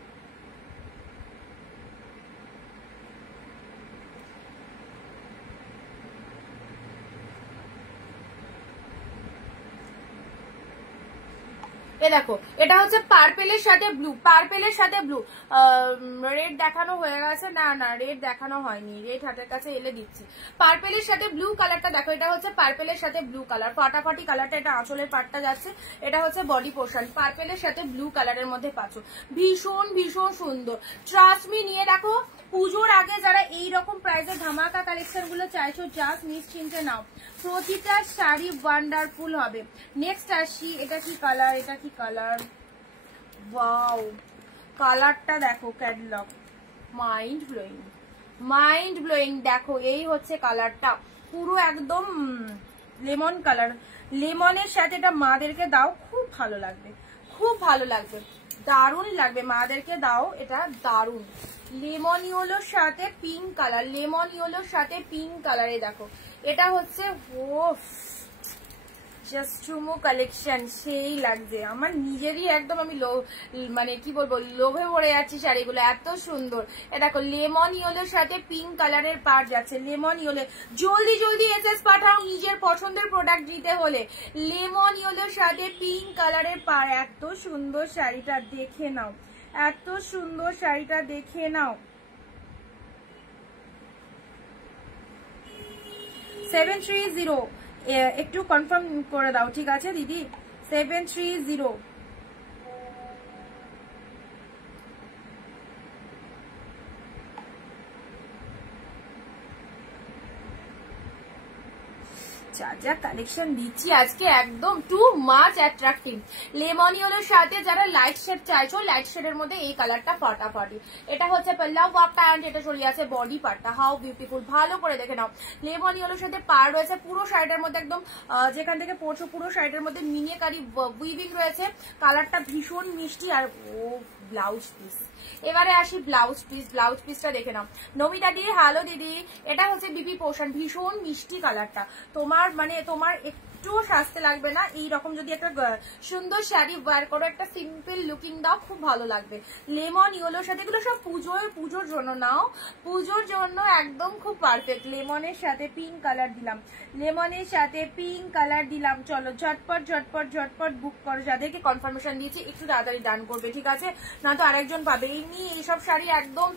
দেখো এটা হচ্ছে পার্পেলের সাথে ব্লু, রেড দেখানো হয়ে গেছে, না রেড দেখানো হয়নি, রেড হাতের কাছে এলে দিচ্ছি। পার্পেলের সাথে ব্লু কালারটা দেখো, এটা হচ্ছে পার্পেলের সাথে ব্লু কালার, ফাটাফাটি কালারটা, এটা আঁচলের পাটটা যাচ্ছে, এটা হচ্ছে বডি পোর্শন, পার্পেলের সাথে ব্লু কালারের মধ্যে পাচ্ছ, ভীষণ সুন্দর। ট্রাস্ট মি, নিয়ে দেখো। পুজোর আগে যারা এইরকম প্রাইসের ধামাকা কালেকশন গুলো চাইছো, জাস্ট নিশ্চিন্তে নাও, প্রতিটা শাড়ি ওয়ান্ডারফুল হবে। নেক্সট আসি, এটা কি কালার, ওয়াও কালারটা দেখো, ক্যাটলগ, মাইন্ড ব্লোয়িং। দেখো এই হচ্ছে কালারটা, পুরো একদম লেমন কালার, লেমনের সাথে এটা মাদেরকে দাও, খুব ভালো লাগবে, দারুণ লাগবে, মাদেরকে দাও, এটা দারুণ। লেমন ইয়েলোর সাথে পিঙ্ক কালারে দেখো, এটা হচ্ছে জাস্ট চুমু কালেকশন, সেই লাগছে আমার নিজেরই, একদম আমি মানে কি বলবো, লোভে পড়ে যাচ্ছি শাড়িগুলো, এত সুন্দর। এটা দেখো লেমন ইয়েলোর সাথে পিঙ্ক কালারের পাড় যাচ্ছে, লেমন ইয়েলো, জলদি এসএস পাঠাও নিজের পছন্দের প্রোডাক্ট দিতে হলে। লেমন ইয়েলোর সাথে পিঙ্ক কালারের পাড়, এত সুন্দর শাড়িটা দেখে নাও, 730, একটু কনফার্ম করে দাও, ঠিক আছে দিদি? 730। যা কালেকশন দিচ্ছি আজকে, একদম টু মাচ অ্যাট্রাক্টিভ। লেমন ইয়েলোর সাথে যারা লাইট শেড চাইছো, লাইট শেডের মধ্যে এই কালারটা ফাটাফাটি। এটা হচ্ছে পাল্লাও ওয়ার্কটা, এন্ড এটা চলে আছে বডি পার্টটা, হাউ বিউটিফুল, ভালো করে দেখে নাও। লেমন ইয়েলোর সাথে পার রয়েছে, পুরো শাড়িটার মধ্যে একদম যেখান থেকে পড়ছো পুরো শাড়িটার মধ্যে মিনিকারি উইভিং রয়েছে, কালারটা ভীষণ মিষ্টি। আর ব্লাউজ পিস, এবারে আসি ব্লাউজ পিসটা দেখে নাও। নমিতা দি, হ্যালো দিদি, এটা হচ্ছে বিপি পোর্শন, ভীষণ মিষ্টি কালারটা, তোমার একটুও সাজতে লাগবে না। এইরকম যদি একটা সুন্দর শাড়ি ওয়্যার করো, একটা সিম্পল লুকিং দাও, খুব ভালো লাগবে। লেমন ইয়েলোর সাথে, এগুলো সব পুজোর জন্য নাও, পুজোর জন্য একদম খুব পারফেক্ট। লেমনের সাথে পিঙ্ক কালার দিলাম, লেমনের সাথে পিঙ্ক কালার দিলাম। চলো ঝটপট ঝটপট ঝটপট বুক করো। যাদেরকে কনফার্মেশন দিয়েছি একটু তাড়াতাড়ি ডান করবে, ঠিক আছে, না তো আরেকজন পাবে। এমনি এইসব শাড়ি একদম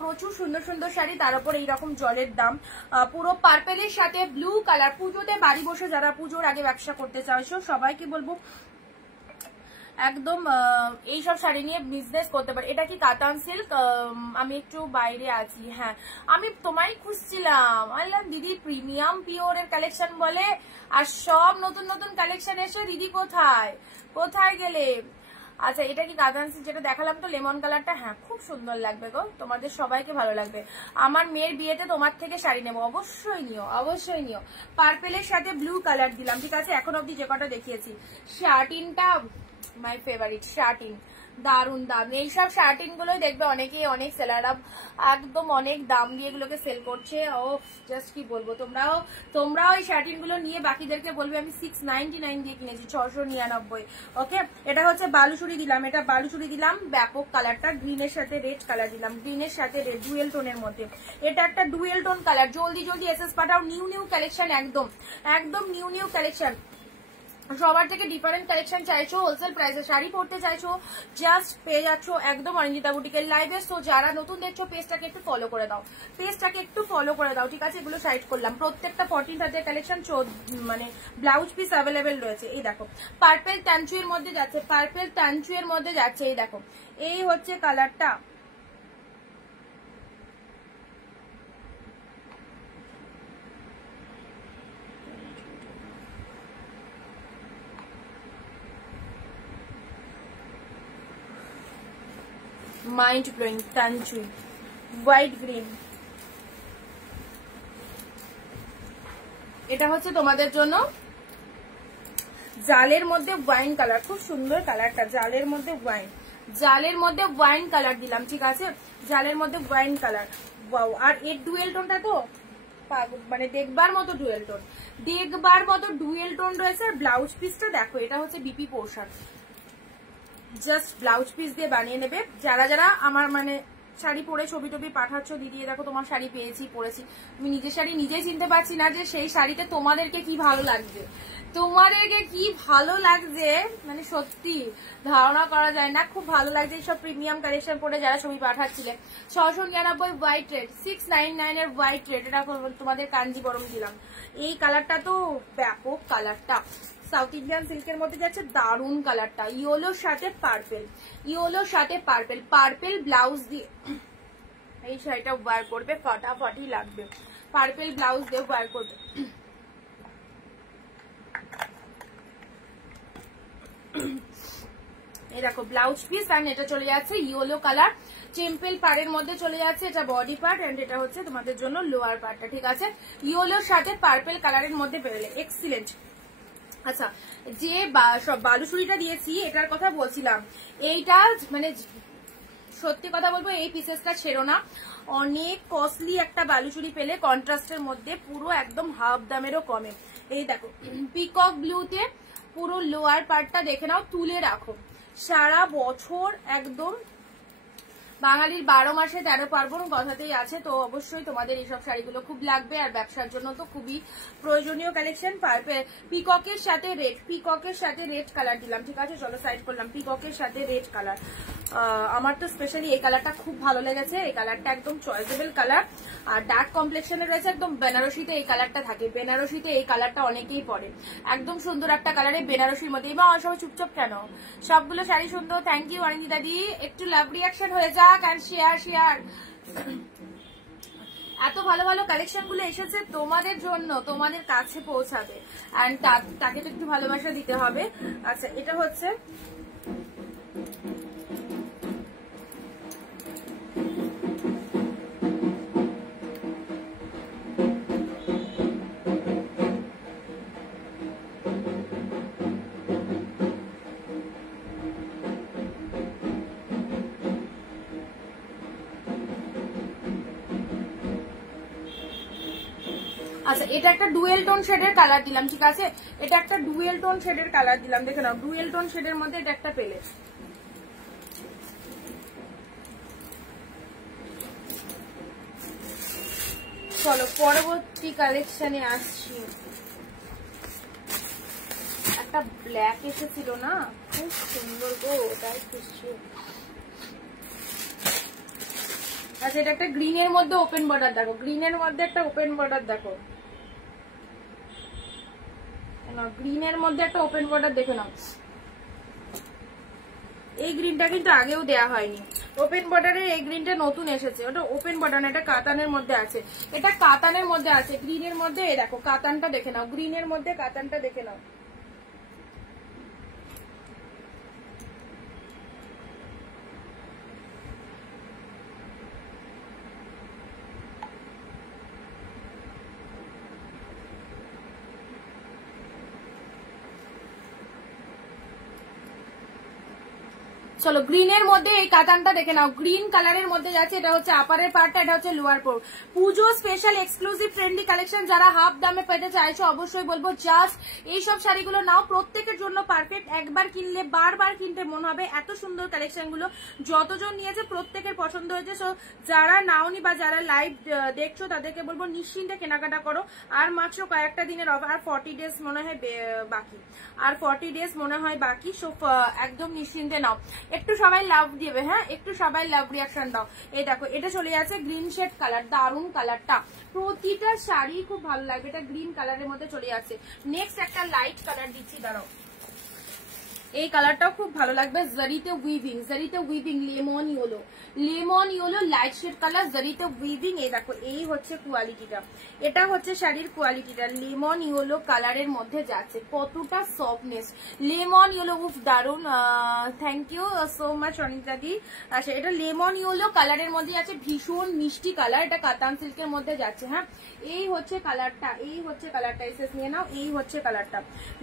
প্রচুর সুন্দর সুন্দর শাড়ি, তার উপর এইরকম জলের দাম। পুরো পার্পেলের সাথে ব্লু কালার। পুজোতে বাড়ি বসে যারা পুজোর আগে ব্যবসা করতে চাইছো সবাইকে বলবো একদম এইসব শাড়ি নিয়ে বিজনেস করতে পারে। এটা কি কাতান সিল্ক? আমি একটু বাইরে আছি। হ্যাঁ, আমি তোমায় খুঁজছিলাম। আল্লাহ দিদি প্রিমিয়াম পিওরের কালেকশন বলে, আর সব নতুন নতুন কালেকশন এসে দিদি কোথায় কোথায় গেলে? আচ্ছা, এটা কি কাতান সিল্ক যেটা দেখালাম তো, লেমন কালারটা? হ্যাঁ, খুব সুন্দর লাগবে গো, তোমাদের সবাইকে ভালো লাগবে। আমার মেয়ের বিয়েতে তোমার থেকে শাড়ি নেবো, অবশ্যই নিও, অবশ্যই নিও। পার্পেলের সাথে ব্লু কালার দিলাম, ঠিক আছে। এখন অব্দি যে কটা দেখিয়েছি, শার্টিনটা মাই ফেভারিট শার্টিন, দারুন দাম। এইসব শার্টিন গুলোই দেখবে অনেকে, অনেক সেলাররা একদম অনেক দাম দিয়ে এগুলোকে সেল করছে। ও জাস্ট কি বলবো, তোমরাও এই শার্টিন গুলো নিয়ে বাকিদেরকে বলবে আমি 699 দিয়ে কিনেছি, 699। ওকে, এটা হচ্ছে বালুচুরি দিলাম, এটা বালুচুরি দিলাম, ব্যাপক কালারটা গ্রিনের সাথে রেড কালার দিলাম, গ্রিনের সাথে রেড, ডুয়েল টোনের মধ্যে। এটা একটা ডুয়েল টোন কালার। জলদি জলদি এসএস পাঠাও, নিউ কালেকশন, একদম একদম নিউ কালেকশন। সবার থেকে ডিফারেন্ট কালেকশন চাইছো, হোলসেল প্রাইসে শাড়ি পরতে চাইছো, জাস্ট পেয়ে যাচ্ছ একদম অরিঞ্জিতা বুটিকের লাইভে। সো যারা নতুন দেখছো পেজটাকে একটু ফলো করে দাও, পেজটাকে একটু ফলো করে দাও, ঠিক আছে। এগুলো সাইড করলাম, প্রত্যেকটা 14 কালেকশন মানে ব্লাউজ পিস অ্যাভেলেবেল রয়েছে। এই দেখো পার্পেল ট্যাঞ্চুয়ের মধ্যে যাচ্ছে, পার্পেল ট্যাঞ্চুয়ের মধ্যে যাচ্ছে। এই দেখো, এই হচ্ছে কালারটা, মাইন্ড ব্লোয়িং ট্যাঞ্চুই, হোয়াইট গ্রিন। এটা হচ্ছে তোমাদের জন্য জালের মধ্যে ওয়াইন কালার, খুব সুন্দর কালারটা, জালের মধ্যে ওয়াইন কালার দিলাম, ঠিক আছে, জালের মধ্যে ওয়াইন কালার। ওয়াও, আর এর ডুয়েল টোনটা তো মানে দেখবার মতো ডুয়েল টোন রয়েছে। আর ব্লাউজ পিসটা দেখো, এটা হচ্ছে BP portion, just blouse piece দিয়ে বানিয়ে নেবে। যারা যারা আমার মানে শাড়ি পরে ছবি টবি পাঠাচ্ছ, দিদি দেখো তোমার শাড়ি পেয়েছি, পরেছি, আমি নিজের শাড়ি নিজেই চিনতে পারছি না যে সেই শাড়িতে তোমাদেরকে কি ভালো লাগছে, মানে সত্যি ধারণা করা যায় না, খুব ভালো লাগছে। এইসব প্রিমিয়াম কালেকশন পরে যারা ছবি পাঠাচ্ছিলে, 699 হোয়াইট রেড, 699 এর হোয়াইট রেড, এটা তোমাদের কাঞ্জিবরম দিলাম। এই কালারটা তো ব্যাপক কালারটা, সাউথ ইন্ডিয়ান সিল্কের মধ্যে যাচ্ছে, দারুন কালারটা। ইয়েলোর সাথে পার্পেল ব্লাউজ দিয়ে এই শাড়িটা ওয়্যার করবে, ফাটাফাটি লাগবে। পার্পেল ব্লাউজ দিয়ে ওয়্যার করবে। এই দেখো ব্লাউজ পিস, এন্ড এটা চলে যাচ্ছে ইয়েলো কালার, টেম্পল পাড়ের মধ্যে চলে যাচ্ছে। এটা বডি পার্ট, এন্ড এটা হচ্ছে তোমাদের জন্য লোয়ার পার্টটা, ঠিক আছে। ইয়েলোর সাথে পার্পেল কালারের মধ্যে বেরোলে এক্সিলেন্ট। আচ্ছা, যে বালুচুরিটা দিয়েছি এটার কথা বলছিলাম, এইটা মানে সত্যি কথা বলবো, এই পিসেসটা ছেড়ো না, অনেক কস্টলি একটা বালুচুরি পেলে কন্ট্রাস্টের মধ্যে, পুরো একদম হাফ দামেরও কমে। এই দেখো পিকক ব্লুতে পুরো লোয়ার পার্টটা দেখে নাও, তুলে রাখো, সারা বছর একদম বাঙালির 12 মাসে 13 পার্বণ কথাতেই আছে। তো অবশ্যই তোমাদের এইসব শাড়িগুলো খুব লাগবে, আর ব্যবসার জন্য তো খুবই প্রয়োজনীয় কালেকশন। পিককের সাথে রেড কালার দিলাম, ঠিক আছে, চলো সাইড করলাম। পিককের সাথে রেড কালার, আমার তো স্পেশালি এই কালারটা খুব ভালো লেগেছে। এই কালারটা একদম চয়েসেবল কালার, আর ডার্ক কমপ্লেক্সনে রয়েছে, একদম বেনারসিতে এই কালারটা থাকে, বেনারসিতে এই কালারটা অনেকেই পরে, একদম সুন্দর একটা কালারে বেনারসির মধ্যে। এবং আমার সবাই চুপচাপ কেন, সবগুলো শাড়ি সুন্দর, থ্যাংক ইউ অরিঞ্জিতা দি। একটু লাভ রিয়াকশন হয়ে যাক, আর শেয়ার। এত ভালো ভালো কালেকশন গুলো এসেছে তোমাদের জন্য, তোমাদের কাছে পৌঁছাবে, আর তাকে তো একটু ভালোবাসা দিতে হবে। আচ্ছা, এটা হচ্ছে আচ্ছা এটা একটা ডুয়েল টোন শেডের কালার দিলাম, ঠিক আছে, এটা একটা ডুয়েল টোন শেডের কালার দিলাম, দেখে নাও ডুয়েল টোন শেডের মধ্যে এটা একটা পেলে। চলো পরবর্তী কালেকশনে আসছি। একটা ব্ল্যাক এসেছিল না, খুব সুন্দর গো, ওটাই খুশি। আচ্ছা এটা একটা গ্রিনের মধ্যে ওপেন বর্ডার দেখো, গ্রিনের মধ্যে একটা ওপেন বর্ডার দেখো, গ্রিনের মধ্যে একটা ওপেন বর্ডার দেখে নাও। এই গ্রিনটা কিন্তু আগেও দেয়া হয়নি, ওপেন বর্ডারের এই গ্রিনটা নতুন এসেছে, ওটা ওপেন বর্ডার না, এটা কাতানের মধ্যে আছে, এটা কাতানের মধ্যে আছে, গ্রিনের মধ্যে। এই দেখো কাতানটা দেখে নাও, গ্রিনের মধ্যে কাতানটা দেখে নাও। চলো গ্রিনের মধ্যে এই কাতানটা দেখে নাও, গ্রিন কালারের মধ্যে যাচ্ছে, এটা হচ্ছে আপারের পার্টটা, এটা হচ্ছে লোয়ার পোর্ট। পুজো স্পেশাল এক্সক্লুসিভ ট্রেন্ডি কালেকশন, যারা হাফ দামে পেতে চাইছো অবশ্যই বলবো জাস্ট এইসব শাড়িগুলো নাও, প্রত্যেকের জন্য পারফেক্ট। একবার কিনলে বারবার কিনতে মন হবে, এত সুন্দর কালেকশন গুলো, যতজন নিয়েছে প্রত্যেকের পছন্দ হয়েছে। সো যারা নাওনি বা যারা লাইভ দেখছো তাদেরকে বলবো নিশ্চিন্তে কেনাকাটা করো, আর মাত্র কয়েকটা দিনের অফার, আর 40 ডেজ মনে হয় বাকি, আর 40 ডেজ মনে হয় বাকি। সো একদম নিশ্চিন্তে নাও, একটু সবাই লাভ দিবে, হ্যাঁ একটু সবাই লাভ রিয়াকশন দাও। এই দেখো এটা চলে যাচ্ছে গ্রিন শেড কালার, দারুন কালারটা, প্রতিটা শাড়ি খুব ভালো লাগবে, এটা গ্রিন কালারের মধ্যে চলে যাচ্ছে। নেক্সট একটা লাইট কালার দিচ্ছি, দাঁড়াও, এই কালারটাও খুব ভালো লাগবে, জারিতে উইভিং, জারিতে weaving, lemon yellow, lemon yellow light shade colour, জারিতে উইভিং। এই দেখো এই হচ্ছে কোয়ালিটিটা, এটা হচ্ছে শাড়ির কোয়ালিটিটা, লেমন ইয়েলো কালারের মধ্যে যাচ্ছে, কতটা সফটনেস, লেমন ইয়েলো, উফ দারুন, thank you so much Anita di. আচ্ছা এটা লেমন ইয়েলো কালারের মধ্যে আছে, ভীষণ মিষ্টি কালার, এটা কাতান সিল্কের মধ্যে যাচ্ছে। হ্যাঁ এই হচ্ছে কালারটা, এই হচ্ছে কালারটা, এসএস নিয়ে নাও, এই হচ্ছে কালারটা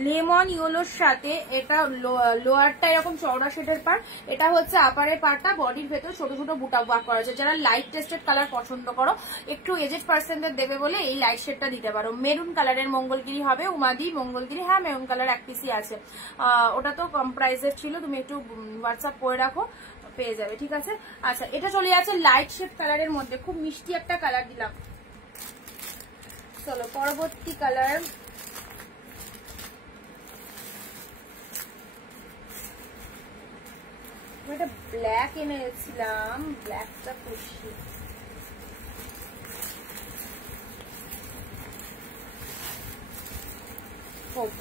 লেমন ইয়েলোর সাথে। এটা লোয়ারটা এরকম চওড়া শেডের পার, এটা হচ্ছে আপারের পারটা, বডির ভেতর ছোট ছোট বুটা ওয়ার্ক করা আছে। যারা লাইট টেস্টেড কালার পছন্দ করো, একটু এজেড পার্সনদের দেবে বলে এই লাইট শেডটা দিতে পারো। মেরুন কালারের মঙ্গলগিরি হবে, উমাদি মঙ্গলগিরি, হ্যাঁ মেরুন কালার এক পিসি আছে, ওটা তো কম প্রাইসের ছিল, তুমি একটু হোয়াটসঅ্যাপ করে রাখো পেয়ে যাবে, ঠিক আছে। আচ্ছা এটা চলে যাচ্ছে লাইট শেড কালারের মধ্যে, খুব মিষ্টি একটা কালার দিলাম। চলো পরবর্তী কালার, একটা ব্ল্যাক এনেছিলাম, ব্ল্যাকটা খুশি,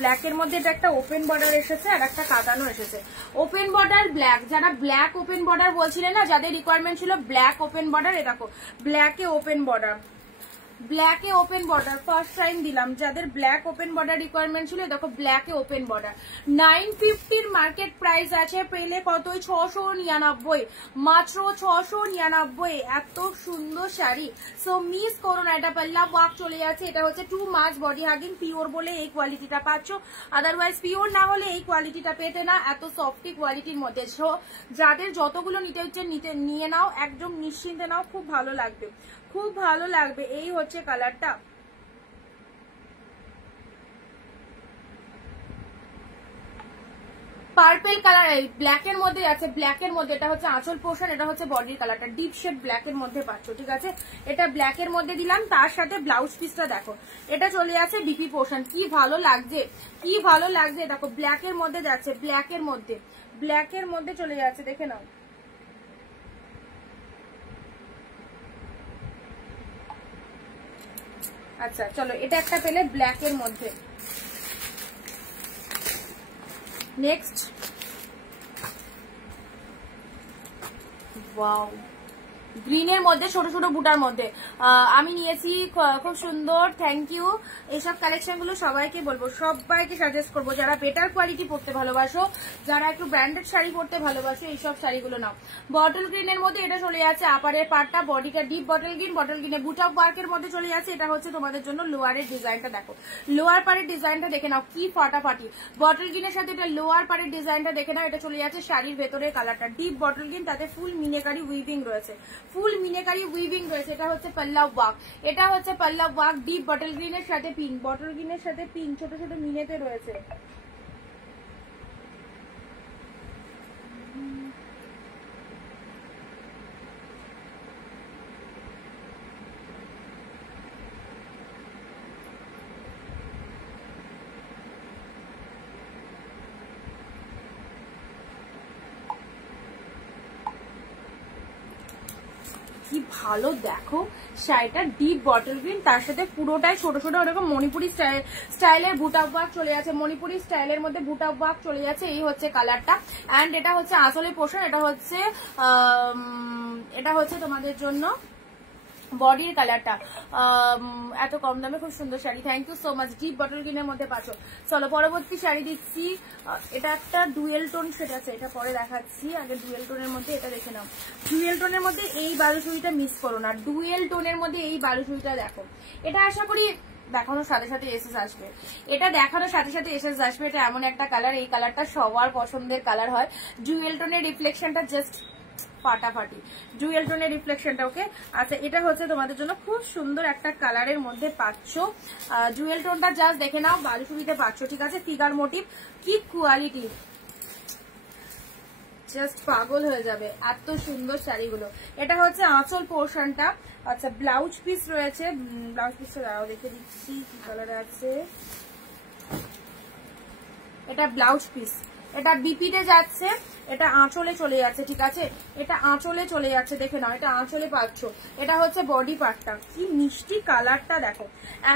ব্ল্যাকের মধ্যে এটা একটা ওপেন বর্ডার এসেছে আর একটা কাটানো এসেছে, ওপেন বর্ডার ব্ল্যাক। যারা ব্ল্যাক ওপেন বর্ডার বলছিলেন না, যাদের রিকোয়ারমেন্ট ছিল ব্ল্যাক ওপেন বর্ডার, এ দেখো ব্ল্যাকে ওপেন বর্ডার, ব্ল্যাকে ওপেন বর্ডার ফার্স্ট টাইম দিলাম। যাদের ব্ল্যাক ওপেন বর্ডার রিকোয়ারমেন্ট ছিল দেখো ব্ল্যাকে ওপেন বর্ডার, 950 মার্কেট প্রাইস আছে, পেলে কতই 699, মাত্র 699, এত সুন্দর শাড়ি। সো মিস করো না, এটা পাল্লা ওয়ার্ক চলে যাচ্ছে, এটা হচ্ছে too much body hugging, pure বলে এই কোয়ালিটিটা পাচ্ছ, আদারওয়াইজ পিওর না হলে এই কোয়ালিটিটা পেতে না, এত সফটি কোয়ালিটির মধ্যে। সো যাদের যতগুলো নিতে হচ্ছে নিয়ে নাও, একদম নিশ্চিন্তে নাও, খুব ভালো লাগবে, খুব ভালো লাগবে। এই হচ্ছে কালারটা, পার্পেল কালার, এই ব্ল্যাকের মধ্যে আছে, ব্ল্যাকের মধ্যে এটা হচ্ছে আঁচল পোর্শন, এটা হচ্ছে বডির কালারটা, ডিপ শেড ব্ল্যাকের মধ্যে পাচ্ছ, ঠিক আছে। এটা ব্ল্যাকের মধ্যে দিলাম, তার সাথে ব্লাউজ পিসটা দেখো, এটা চলে যাচ্ছে ডিপি পোর্শন, কি ভালো লাগছে, কি ভালো লাগছে, দেখো ব্ল্যাকের মধ্যে যাচ্ছে, ব্ল্যাকের মধ্যে, ব্ল্যাকের মধ্যে চলে যাচ্ছে, দেখে নাও। আচ্ছা চলো এটা একটা পেলে ব্ল্যাকের মধ্যে। নেক্সট ওয়াও, গ্রিনের মধ্যে ছোট ছোট বুটার মধ্যে আমি নিয়েছি, খুব সুন্দর, থ্যাংক ইউ। এইসব কালেকশন গুলো সবাইকে বলবো, সবাইকে সাজেস্ট করবো, যারা বেটার কোয়ালিটি পড়তে ভালোবাসো, যারা একটু ব্র্যান্ডেড শাড়ি পরতে ভালোবাসো, এইসব শাড়িগুলো নাও। বটল গ্রিনের মধ্যে এটা চলে যাচ্ছে আপারের পার্টটা, বডিটা ডিপ বটল গ্রিন, বটল গ্রিনে বুটা ওয়ার্কের মধ্যে চলে যাচ্ছে, এটা হচ্ছে তোমাদের জন্য লোয়ারের ডিজাইনটা দেখো, লোয়ার পারের ডিজাইনটা দেখে নাও, কি ফাটাফাটি, বটল গ্রিনের সাথে এটা লোয়ার পারের ডিজাইনটা দেখে নাও, এটা চলে যাচ্ছে শাড়ির ভেতরের কালারটা, ডিপ বটল গ্রিন, তাতে ফুল মিনেকারি উইভিং রয়েছে, ফুল মিনেকারি উইভিং রয়েছে। এটা হচ্ছে পল্লব ওয়ার্ক, এটা হচ্ছে পল্লব ওয়ার্ক, ডিপ বটল গ্রিনের সাথে পিঙ্ক, বটল গ্রিনের সাথে পিঙ্ক, ছোট ছোট মিনেতে রয়েছে। কি ভালো দেখো শাড়িটা, ডিপ বটল গ্রিন, তার সাথে পুরোটাই ছোট ছোট ওরকম মণিপুরি স্টাইলের বুটা ওয়ার্ক চলে যাচ্ছে, মণিপুরি স্টাইলের মধ্যে বুটা ওয়ার্ক চলে যাচ্ছে। এই হচ্ছে কালারটা, এন্ড এটা হচ্ছে আসলের পোর্শন। এটা হচ্ছে তোমাদের জন্য বডির কালারটা। এত কম দামে খুব সুন্দর sari, thank you so much. Deep bottle গ্রিনের মধ্যে পাচ্ছ। চলো পরবর্তী শাড়ি দিচ্ছি। এটা একটা ডুয়েল টোন সেট আছে, এটা পরে দেখাচ্ছি। আগে ডুয়েল টোনের মধ্যে এটা দেখে নাও। ডুয়েল টোনের মধ্যে এই বালুচুরিটা মিস করো না, ডুয়েল টোনের মধ্যে এই বালুচুরিটা দেখো। এটা আশা করি দেখানোর সাথে সাথে এসএস আসবে, এটা দেখানোর সাথে সাথে এসএস আসবে। এটা এমন একটা কালার, এই কালারটা সবার পছন্দের কালার হয়। ডুয়েল টোনের রিফ্লেকশনটা জাস্ট ফাটাফাটি, ডুয়েল টোনের রিফ্লেকশনটা। ওকে, আচ্ছা এটা হচ্ছে তোমাদের জন্য খুব সুন্দর একটা কালারের মধ্যে পাচ্ছ। ডুয়েল টোনটা জাস্ট দেখে নাও, বালুচুরিতে পাচ্ছ, ঠিক আছে। ফিগার মোটিভ, কি কোয়ালিটি, জাস্ট পাগল হয়ে যাবে এত সুন্দর শাড়িগুলো। এটা হচ্ছে আঁচল পোর্শনটা। আচ্ছা ব্লাউজ পিস রয়েছে, ব্লাউজ পিসটা দাঁড়াও দেখে দিচ্ছি কি কালার আছে। এটা ব্লাউজ পিস, এটা বিপিতে যাচ্ছে, এটা আঁচলে চলে যাচ্ছে, ঠিক আছে। এটা আঁচলে চলে যাচ্ছে, দেখে নাও, এটা আঁচলে পাচ্ছ। এটা হচ্ছে বডি পার্টটা, কি মিষ্টি কালারটা দেখো,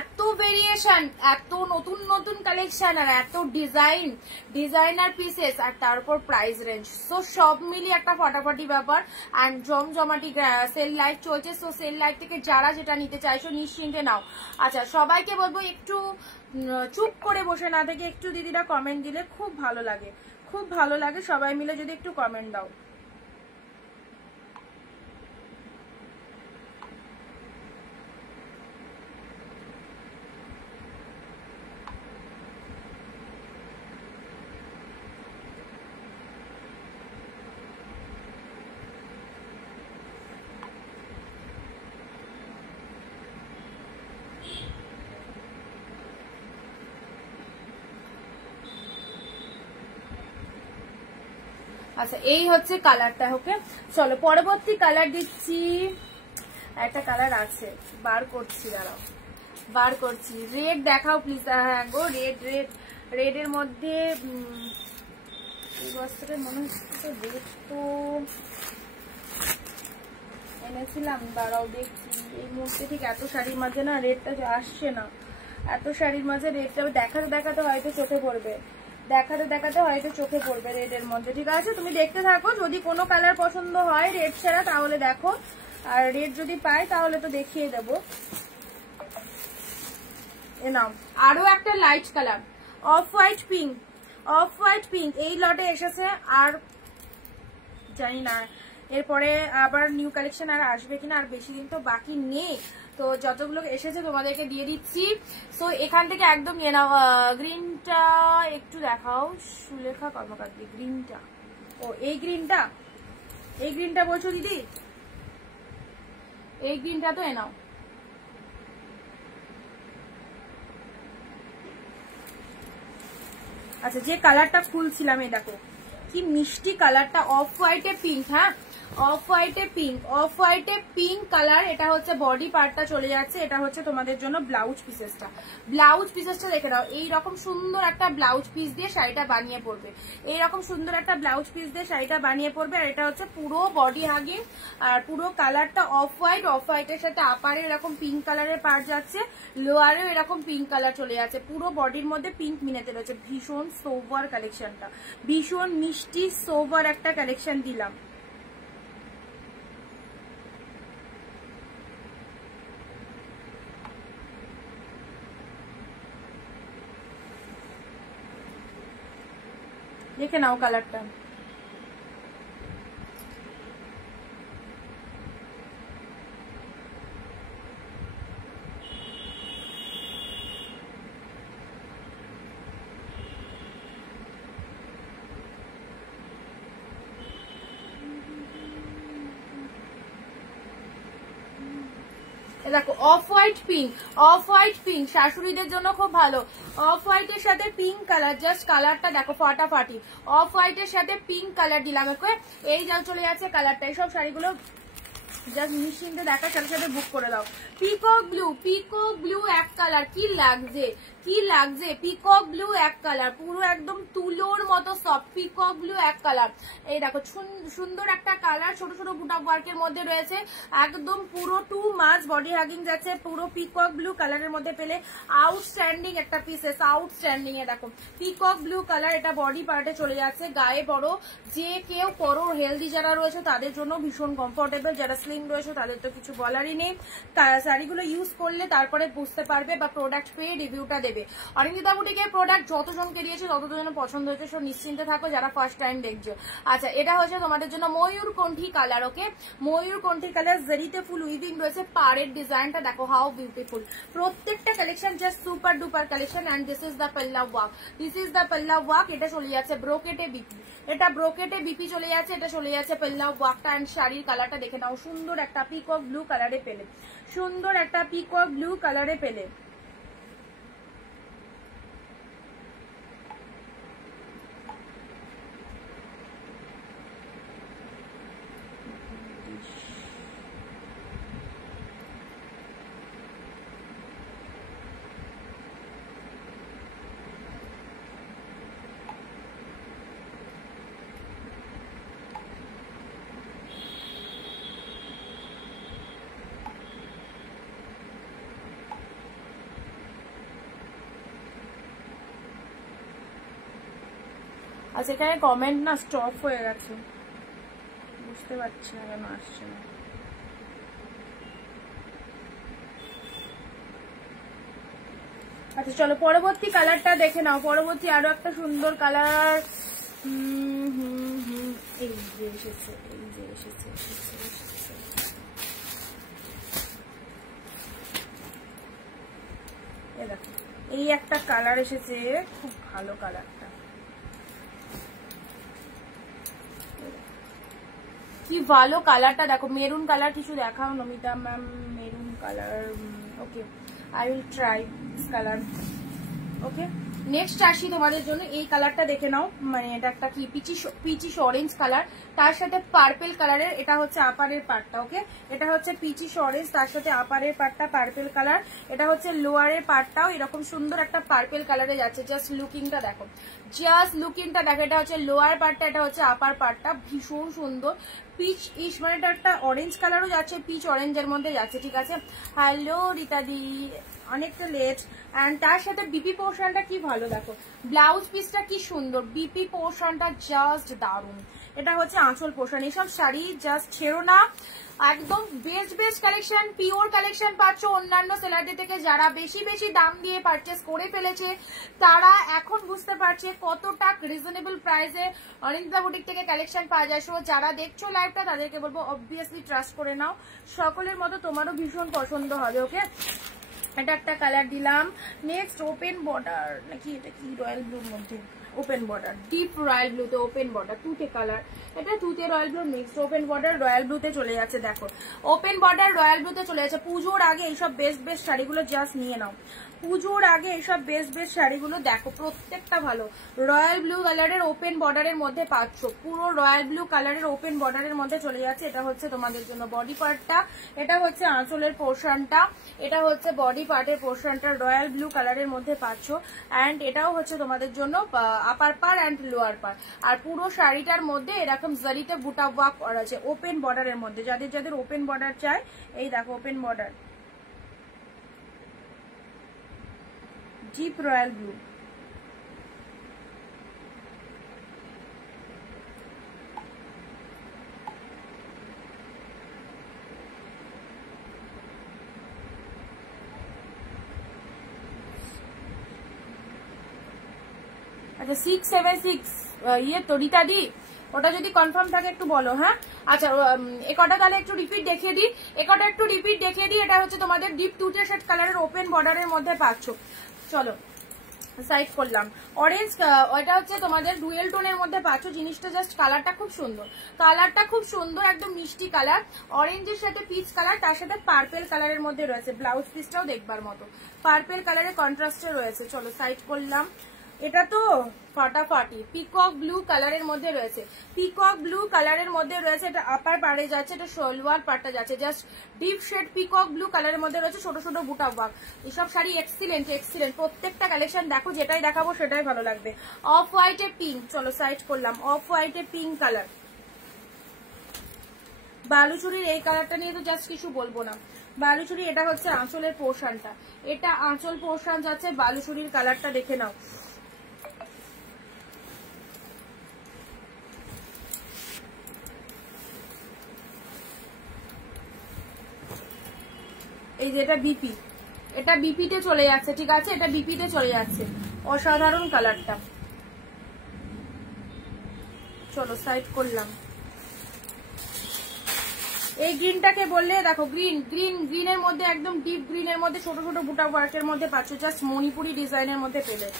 এত ভেরিয়েশন, এত নতুন নতুন কালেকশন, আর এত ডিজাইনার পিসেস, আর তার উপর প্রাইস রেঞ্জ। সো সব মিলিয়ে একটা ফাটাফাটি ব্যাপার, অ্যান্ড জমজমাটি সেল লাইভ চলছে। সো সেল লাইভ থেকে যারা যেটা নিতে চাইছো নিশ্চিন্তে নাও। আচ্ছা সবাইকে বলবো একটু চুপ করে বসে না থেকে একটু দিদিরা কমেন্ট দিলে খুব ভালো লাগে, খুব ভালো লাগে। সবাই মিলে যদি একটু কমেন্ট দাও। আচ্ছা এই হচ্ছে কালারটা। ওকে চলো পরবর্তী কালার দিচ্ছি। একটা কালার আছে, বার করছি, দাঁড়াও বার করছি। রেড দেখাও প্লিজ। হ্যাঁ গো রেড, রেড এর মধ্যে এই বস্ত্রের মনে হচ্ছে রেড তো এনেছিলাম, দাঁড়াও দেখছি। এই মুহূর্তে ঠিক এত শাড়ির মাঝে না রেডটা আসছে না, এত শাড়ির মাঝে রেডটা দেখাতে দেখাতে হয়তো চোখে পড়বে, দেখাতে দেখাতে হয়তো চোখে পড়বে রেডের মধ্যে, ঠিক আছে। তুমি দেখতে থাকো, যদি কোনো কালার পছন্দ হয় রেড ছাড়া তাহলে দেখো, আর রেড যদি পাই তাহলে তো দেখিয়ে দেবো। এ নাও আরো একটা light colour, of white pink, off white pink এই লটে এসেছে। আর জানি না এরপরে আবার নিউ কালেকশন আর আসবে কিনা, আর বেশি দিন তো বাকি নেই। তো যতগুলো এসেছে তোমাদেরকে দিয়ে দিচ্ছি। সো এখান থেকে একদম নিয়ে নাও। গ্রিনটা একটু দেখাও, সুলেখা কর্মকার দিয়ে গ্রিনটা। ও এই গ্রিনটা, এই গ্রিনটা বলছো দিদি, এই গ্রিনটা তো এ নাও। আচ্ছা যে কালারটা খুলছিলাম, এই দেখো কি মিষ্টি কালারটা, অফ হোয়াইটে পিঙ্ক। হ্যাঁ অফ হোয়াইটে পিঙ্ক, অফ হোয়াইটে পিঙ্ক কালার। এটা হচ্ছে বডি পার্টটা চলে যাচ্ছে, এটা হচ্ছে তোমাদের জন্য ব্লাউজ পিসেসটা। ব্লাউজ পিসেসটা দেখে নাও, এইরকম সুন্দর একটা ব্লাউজ পিস দিয়ে শাড়িটা বানিয়ে পড়বে, এইরকম সুন্দর একটা ব্লাউজ পিস দিয়ে শাড়িটা বানিয়ে পড়বে। আর এটা হচ্ছে পুরো বডি হাগিং, আর পুরো কালারটা অফ হোয়াইট, অফ হোয়াইটের সাথে আপারে এরকম পিঙ্ক কালারের পার্ট যাচ্ছে, লোয়ারেও এরকম পিঙ্ক কালার চলে যাচ্ছে, পুরো বডির মধ্যে পিঙ্ক মিনেতে রয়েছে। ভীষণ সোভার কালেকশনটা, ভীষণ মিষ্টি সোভার একটা কালেকশন দিলাম। দেখে নাও কালারটা। দেখো off white pink, off white pink শাশুড়িদের জন্য খুব ভালো। অফ হোয়াইটের সাথে পিঙ্ক কালার, জাস্ট কালারটা দেখো ফাটাফাটি। অফ হোয়াইটের সাথে পিঙ্ক কালার দিলাম, ওকে এই যা চলে যাচ্ছে কালারটা। এইসব শাড়িগুলো জাস্ট নিশ্চিন্তে দেখার সাথে সাথে বুক করে দাও। পিকক ব্লু, পিকক ব্লু এক কালার, কি লাগছে কি লাগছে। পিকক ব্লু এক কালার, পুরো একদম তুলোর মতো সফট পিকক ব্লু এক কালার। এই দেখো সুন্দর একটা কালার, ছোট ছোট বুটা ওয়ার্কের মধ্যে রয়েছে, একদম পুরো 2 মাছ বডি হাগিং যাচ্ছে, পুরো পিকক ব্লু কালারের মধ্যে পেলে আউটস্ট্যান্ডিং একটা পিসেস, আউটস্ট্যান্ডিং। এ দেখো পিকক ব্লু কালার, এটা বডি পার্টে চলে যাচ্ছে, গায়ে পরো, যে কেউ পরো, হেলদি যারা রয়েছে তাদের জন্য ভীষণ কমফোর্টেবল, যারা স্লিম রয়েছে তাদের তো কিছু বলারই নেই। শাড়িগুলো ইউজ করলে তারপরে বুঝতে পারবে বা প্রোডাক্ট পেয়ে রিভিউটা দেবে। অনিন্দিতা বুটিকের প্রোডাক্ট যতজনকে দিয়েছে ততজন পছন্দ হয়েছে, সব নিশ্চিন্তে থাকো যারা ফার্স্ট টাইম দেখছো। আচ্ছা এটা হচ্ছে তোমাদের জন্য ময়ূরকণ্ঠী কালার, ওকে ময়ূরকণ্ঠী কালার, জরিতে ফুল উইভিং রয়েছে, পাড়ের ডিজাইনটা দেখো হাউ বিউটিফুল। প্রত্যেকটা collection just super duper collection. And this is the palla work, this is the palla work. এটা চলে যাচ্ছে ব্রোকেটে বিপি, এটা ব্রোকেটে বিপি চলে যাচ্ছে, এটা চলে যাচ্ছে পাল্লা ওয়ার্কটা। এন্ড শাড়ির কালারটা দেখে নাও, সুন্দর একটা পিকক ব্লু কালারে পেলে, সুন্দর একটা পিকক ব্লু কালারে পেলে। আচ্ছা এখানে কমেন্ট না স্টপ হয়ে গেছে, বুঝতে পারছি না কেন আসছে না। আচ্ছা চলো পরবর্তী কালারটা দেখে নাও, পরবর্তী আরো একটা সুন্দর কালার। এই যে এসেছে, এই যে এসেছে, দেখো এই একটা কালার এসেছে, খুব ভালো কালারটা, কি ভালো কালারটা দেখো। মেরুন কালার কিছু দেখাও Namita ma'am, maroon colour, okay I will try this colour, okay. Next আসি তোমাদের জন্য, এই কালারটা দেখে নাও, মানে এটা একটা কি পিচিশ অরেঞ্জ কালার, তার সাথে পার্পেল কালারের, এটা হচ্ছে আপারের পার্টটা, ওকে এটা হচ্ছে পিচিশ অরেঞ্জ, তার সাথে আপারের পার্টটা পার্পেল কালার, এটা হচ্ছে লোয়ারের পার্টটাও এরকম সুন্দর একটা পার্পেল কালারে যাচ্ছে। জাস্ট লুকিংটা দেখো, জাস্ট লুকিংটা দেখো, এটা হচ্ছে লোয়ার পার্টটা, এটা হচ্ছে আপার পার্টটা, ভীষণ সুন্দর পিচ ইস, মানে এটা একটা অরেঞ্জ কালারও যাচ্ছে, পিচ অরেঞ্জের মধ্যে যাচ্ছে, ঠিক আছে। হ্যালো রীতাদি, অনেকটা লেট। এন্ড তার সাথে বিপি পোর্শনটা কি ভালো দেখো, ব্লাউজ পিসটা কি সুন্দর, বিপি পোর্শনটা জাস্ট দারুণ। এটা হচ্ছে আঁচল পোর্শন। এইসব শাড়ি জাস্ট ছেড়ো না, একদম best best collection, pure collection পাচ্ছ অন্যান্য সেলারদের থেকে। যারা বেশি বেশি দাম দিয়ে পারচেস করে ফেলেছে তারা এখন বুঝতে পারছে কতটা রিজনেবল প্রাইসে অনিন্দিতা বুটিক থেকে কালেকশন পাওয়া যায়। সো যারা দেখছো লাইভটা তাদেরকে বলবো অবভিয়াসলি ট্রাস্ট করে নাও, সকলের মতো তোমারও ভীষণ পছন্দ হবে, ওকে। এটা একটা কালার দিলাম। নেক্সট ওপেন বর্ডার নাকি, এটা কি রয়্যাল ব্লুর মধ্যে, ওপেন বর্ডার, ডিপ রয়্যাল ব্লুতে ওপেন বর্ডার, তুতে কালার, এটা তুতে royal blue. Next open border royal ব্লুতে চলে যাচ্ছে, দেখো ওপেন বর্ডার রয়্যাল ব্লুতে চলে যাচ্ছে। পুজোর আগে এইসব বেস্ট বেস্ট শাড়িগুলো জাস্ট নিয়ে নাও, পুজোর আগে এইসব বেস্ট বেস্ট শাড়িগুলো দেখো, প্রত্যেকটা ভালো। রয়্যাল ব্লু কালারের ওপেন বর্ডারের মধ্যে পাচ্ছ, পুরো রয়্যাল ব্লু কালারের ওপেন বর্ডারের মধ্যে চলে যাচ্ছে। এটা হচ্ছে তোমাদের জন্য বডি পার্টটা, এটা হচ্ছে আঁচলের পোর্শনটা, এটা হচ্ছে বডি পার্টের পোর্শনটা রয়্যাল ব্লু কালারের মধ্যে পাচ্ছ। অ্যান্ড এটাও হচ্ছে তোমাদের জন্য আপার পার অ্যান্ড লোয়ার পার। আর পুরো শাড়িটার মধ্যে এরকম জারিতে বুটা ওয়ার্ক করা আছে ওপেন বর্ডারের মধ্যে। যাদের যাদের ওপেন বর্ডার চাই, এই দেখো open border, deep royal blue. আচ্ছা 676 ইয়ে তো রীতাদি, ওটা যদি কনফার্ম থাকে একটু বলো, হ্যাঁ। আচ্ছা একটা তাহলে একটু রিপিট দেখিয়ে দিই, একটা একটু রিপিট দেখিয়ে দিই। এটা হচ্ছে তোমাদের ডিপ তুতে শেড কালারের ওপেন বর্ডারের মধ্যে পাচ্ছ। চলো সাইড করলাম। অরেঞ্জ, ওইটা হচ্ছে তোমাদের ডুয়েল টোনের মধ্যে পাচ্ছ। জিনিসটা জাস্ট কালারটা খুব সুন্দর, কালারটা খুব সুন্দর, একদম মিষ্টি কালার। অরেঞ্জের সাথে পিচ কালার, তার সাথে পার্পেল কালারের মধ্যে রয়েছে। ব্লাউজ পিসটাও দেখবার মতো পার্পেল কালারের কন্ট্রাস্টে রয়েছে। চলো সাইড করলাম। এটা তো ফাটাফাটি পিকক ব্লু কালারের মধ্যে রয়েছে, পিকক ব্লু কালারের মধ্যে রয়েছে। এটা আপার পাড়ে যাচ্ছে, এটা সালোয়ার পাড়টা যাচ্ছে just deep shade peacock blue কালারের মধ্যে রয়েছে, ছোট ছোট বুটা ওয়ার্ক। এসব শাড়ি এক্সিলেন্ট এক্সিলেন্ট, প্রত্যেকটা কালেকশন দেখো, যেটাই দেখাবো সেটাই ভালো লাগবে। অফ হোয়াইটে পিঙ্ক, চলো সাইড করলাম। অফ হোয়াইটে পিঙ্ক কালার, বালুচুরির এই কালারটা নিয়ে তো জাস্ট কিছু বলবো না। বালুচুরি, এটা হচ্ছে আঁচলের পোর্শনটা, এটা আঁচল পোর্শন যাচ্ছে। বালুচুরির কালারটা দেখে নাও। এই যে এটা বিপি, এটা বিপিতে চলে যাচ্ছে, ঠিক আছে, এটা বিপিতে চলে যাচ্ছে। অসাধারণ কালারটা। চলো সাইড করলাম। এই গ্রিনটাকে বললে দেখো, গ্রিন গ্রিন গ্রিনের মধ্যে একদম ডিপ গ্রিনের মধ্যে ছোট ছোট বুটা ওয়ার্কের মধ্যে পাচ্ছ, জাস্ট মণিপুরি ডিজাইনের মধ্যে পেলে।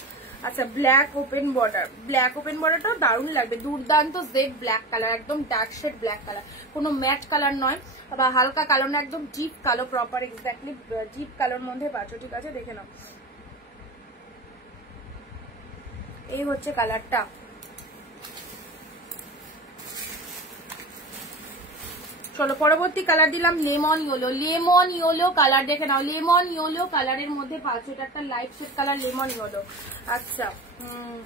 আচ্ছা, black open border, black open বর্ডারটাও দারুণ লাগবে, দুর্দান্ত জেড ব্ল্যাক কালার, একদম ডার্ক শেড ব্ল্যাক কালার, কোনো ম্যাট কালার নয় বা হালকা কালো না, একদম ডিপ কালো, প্রপার এক্স্যাক্টলি ডিপ কালোর মধ্যে পাচ্ছ, ঠিক আছে, দেখে নাও। এই হচ্ছে কালারটা। চলো পরবর্তী কালার দিলাম lemon yellow, lemon yellow colour দেখে নাও, লেমন ইয়েলো কালারের মধ্যে পাচ্ছ, এটা একটা light shade colour lemon yellow. আচ্ছা,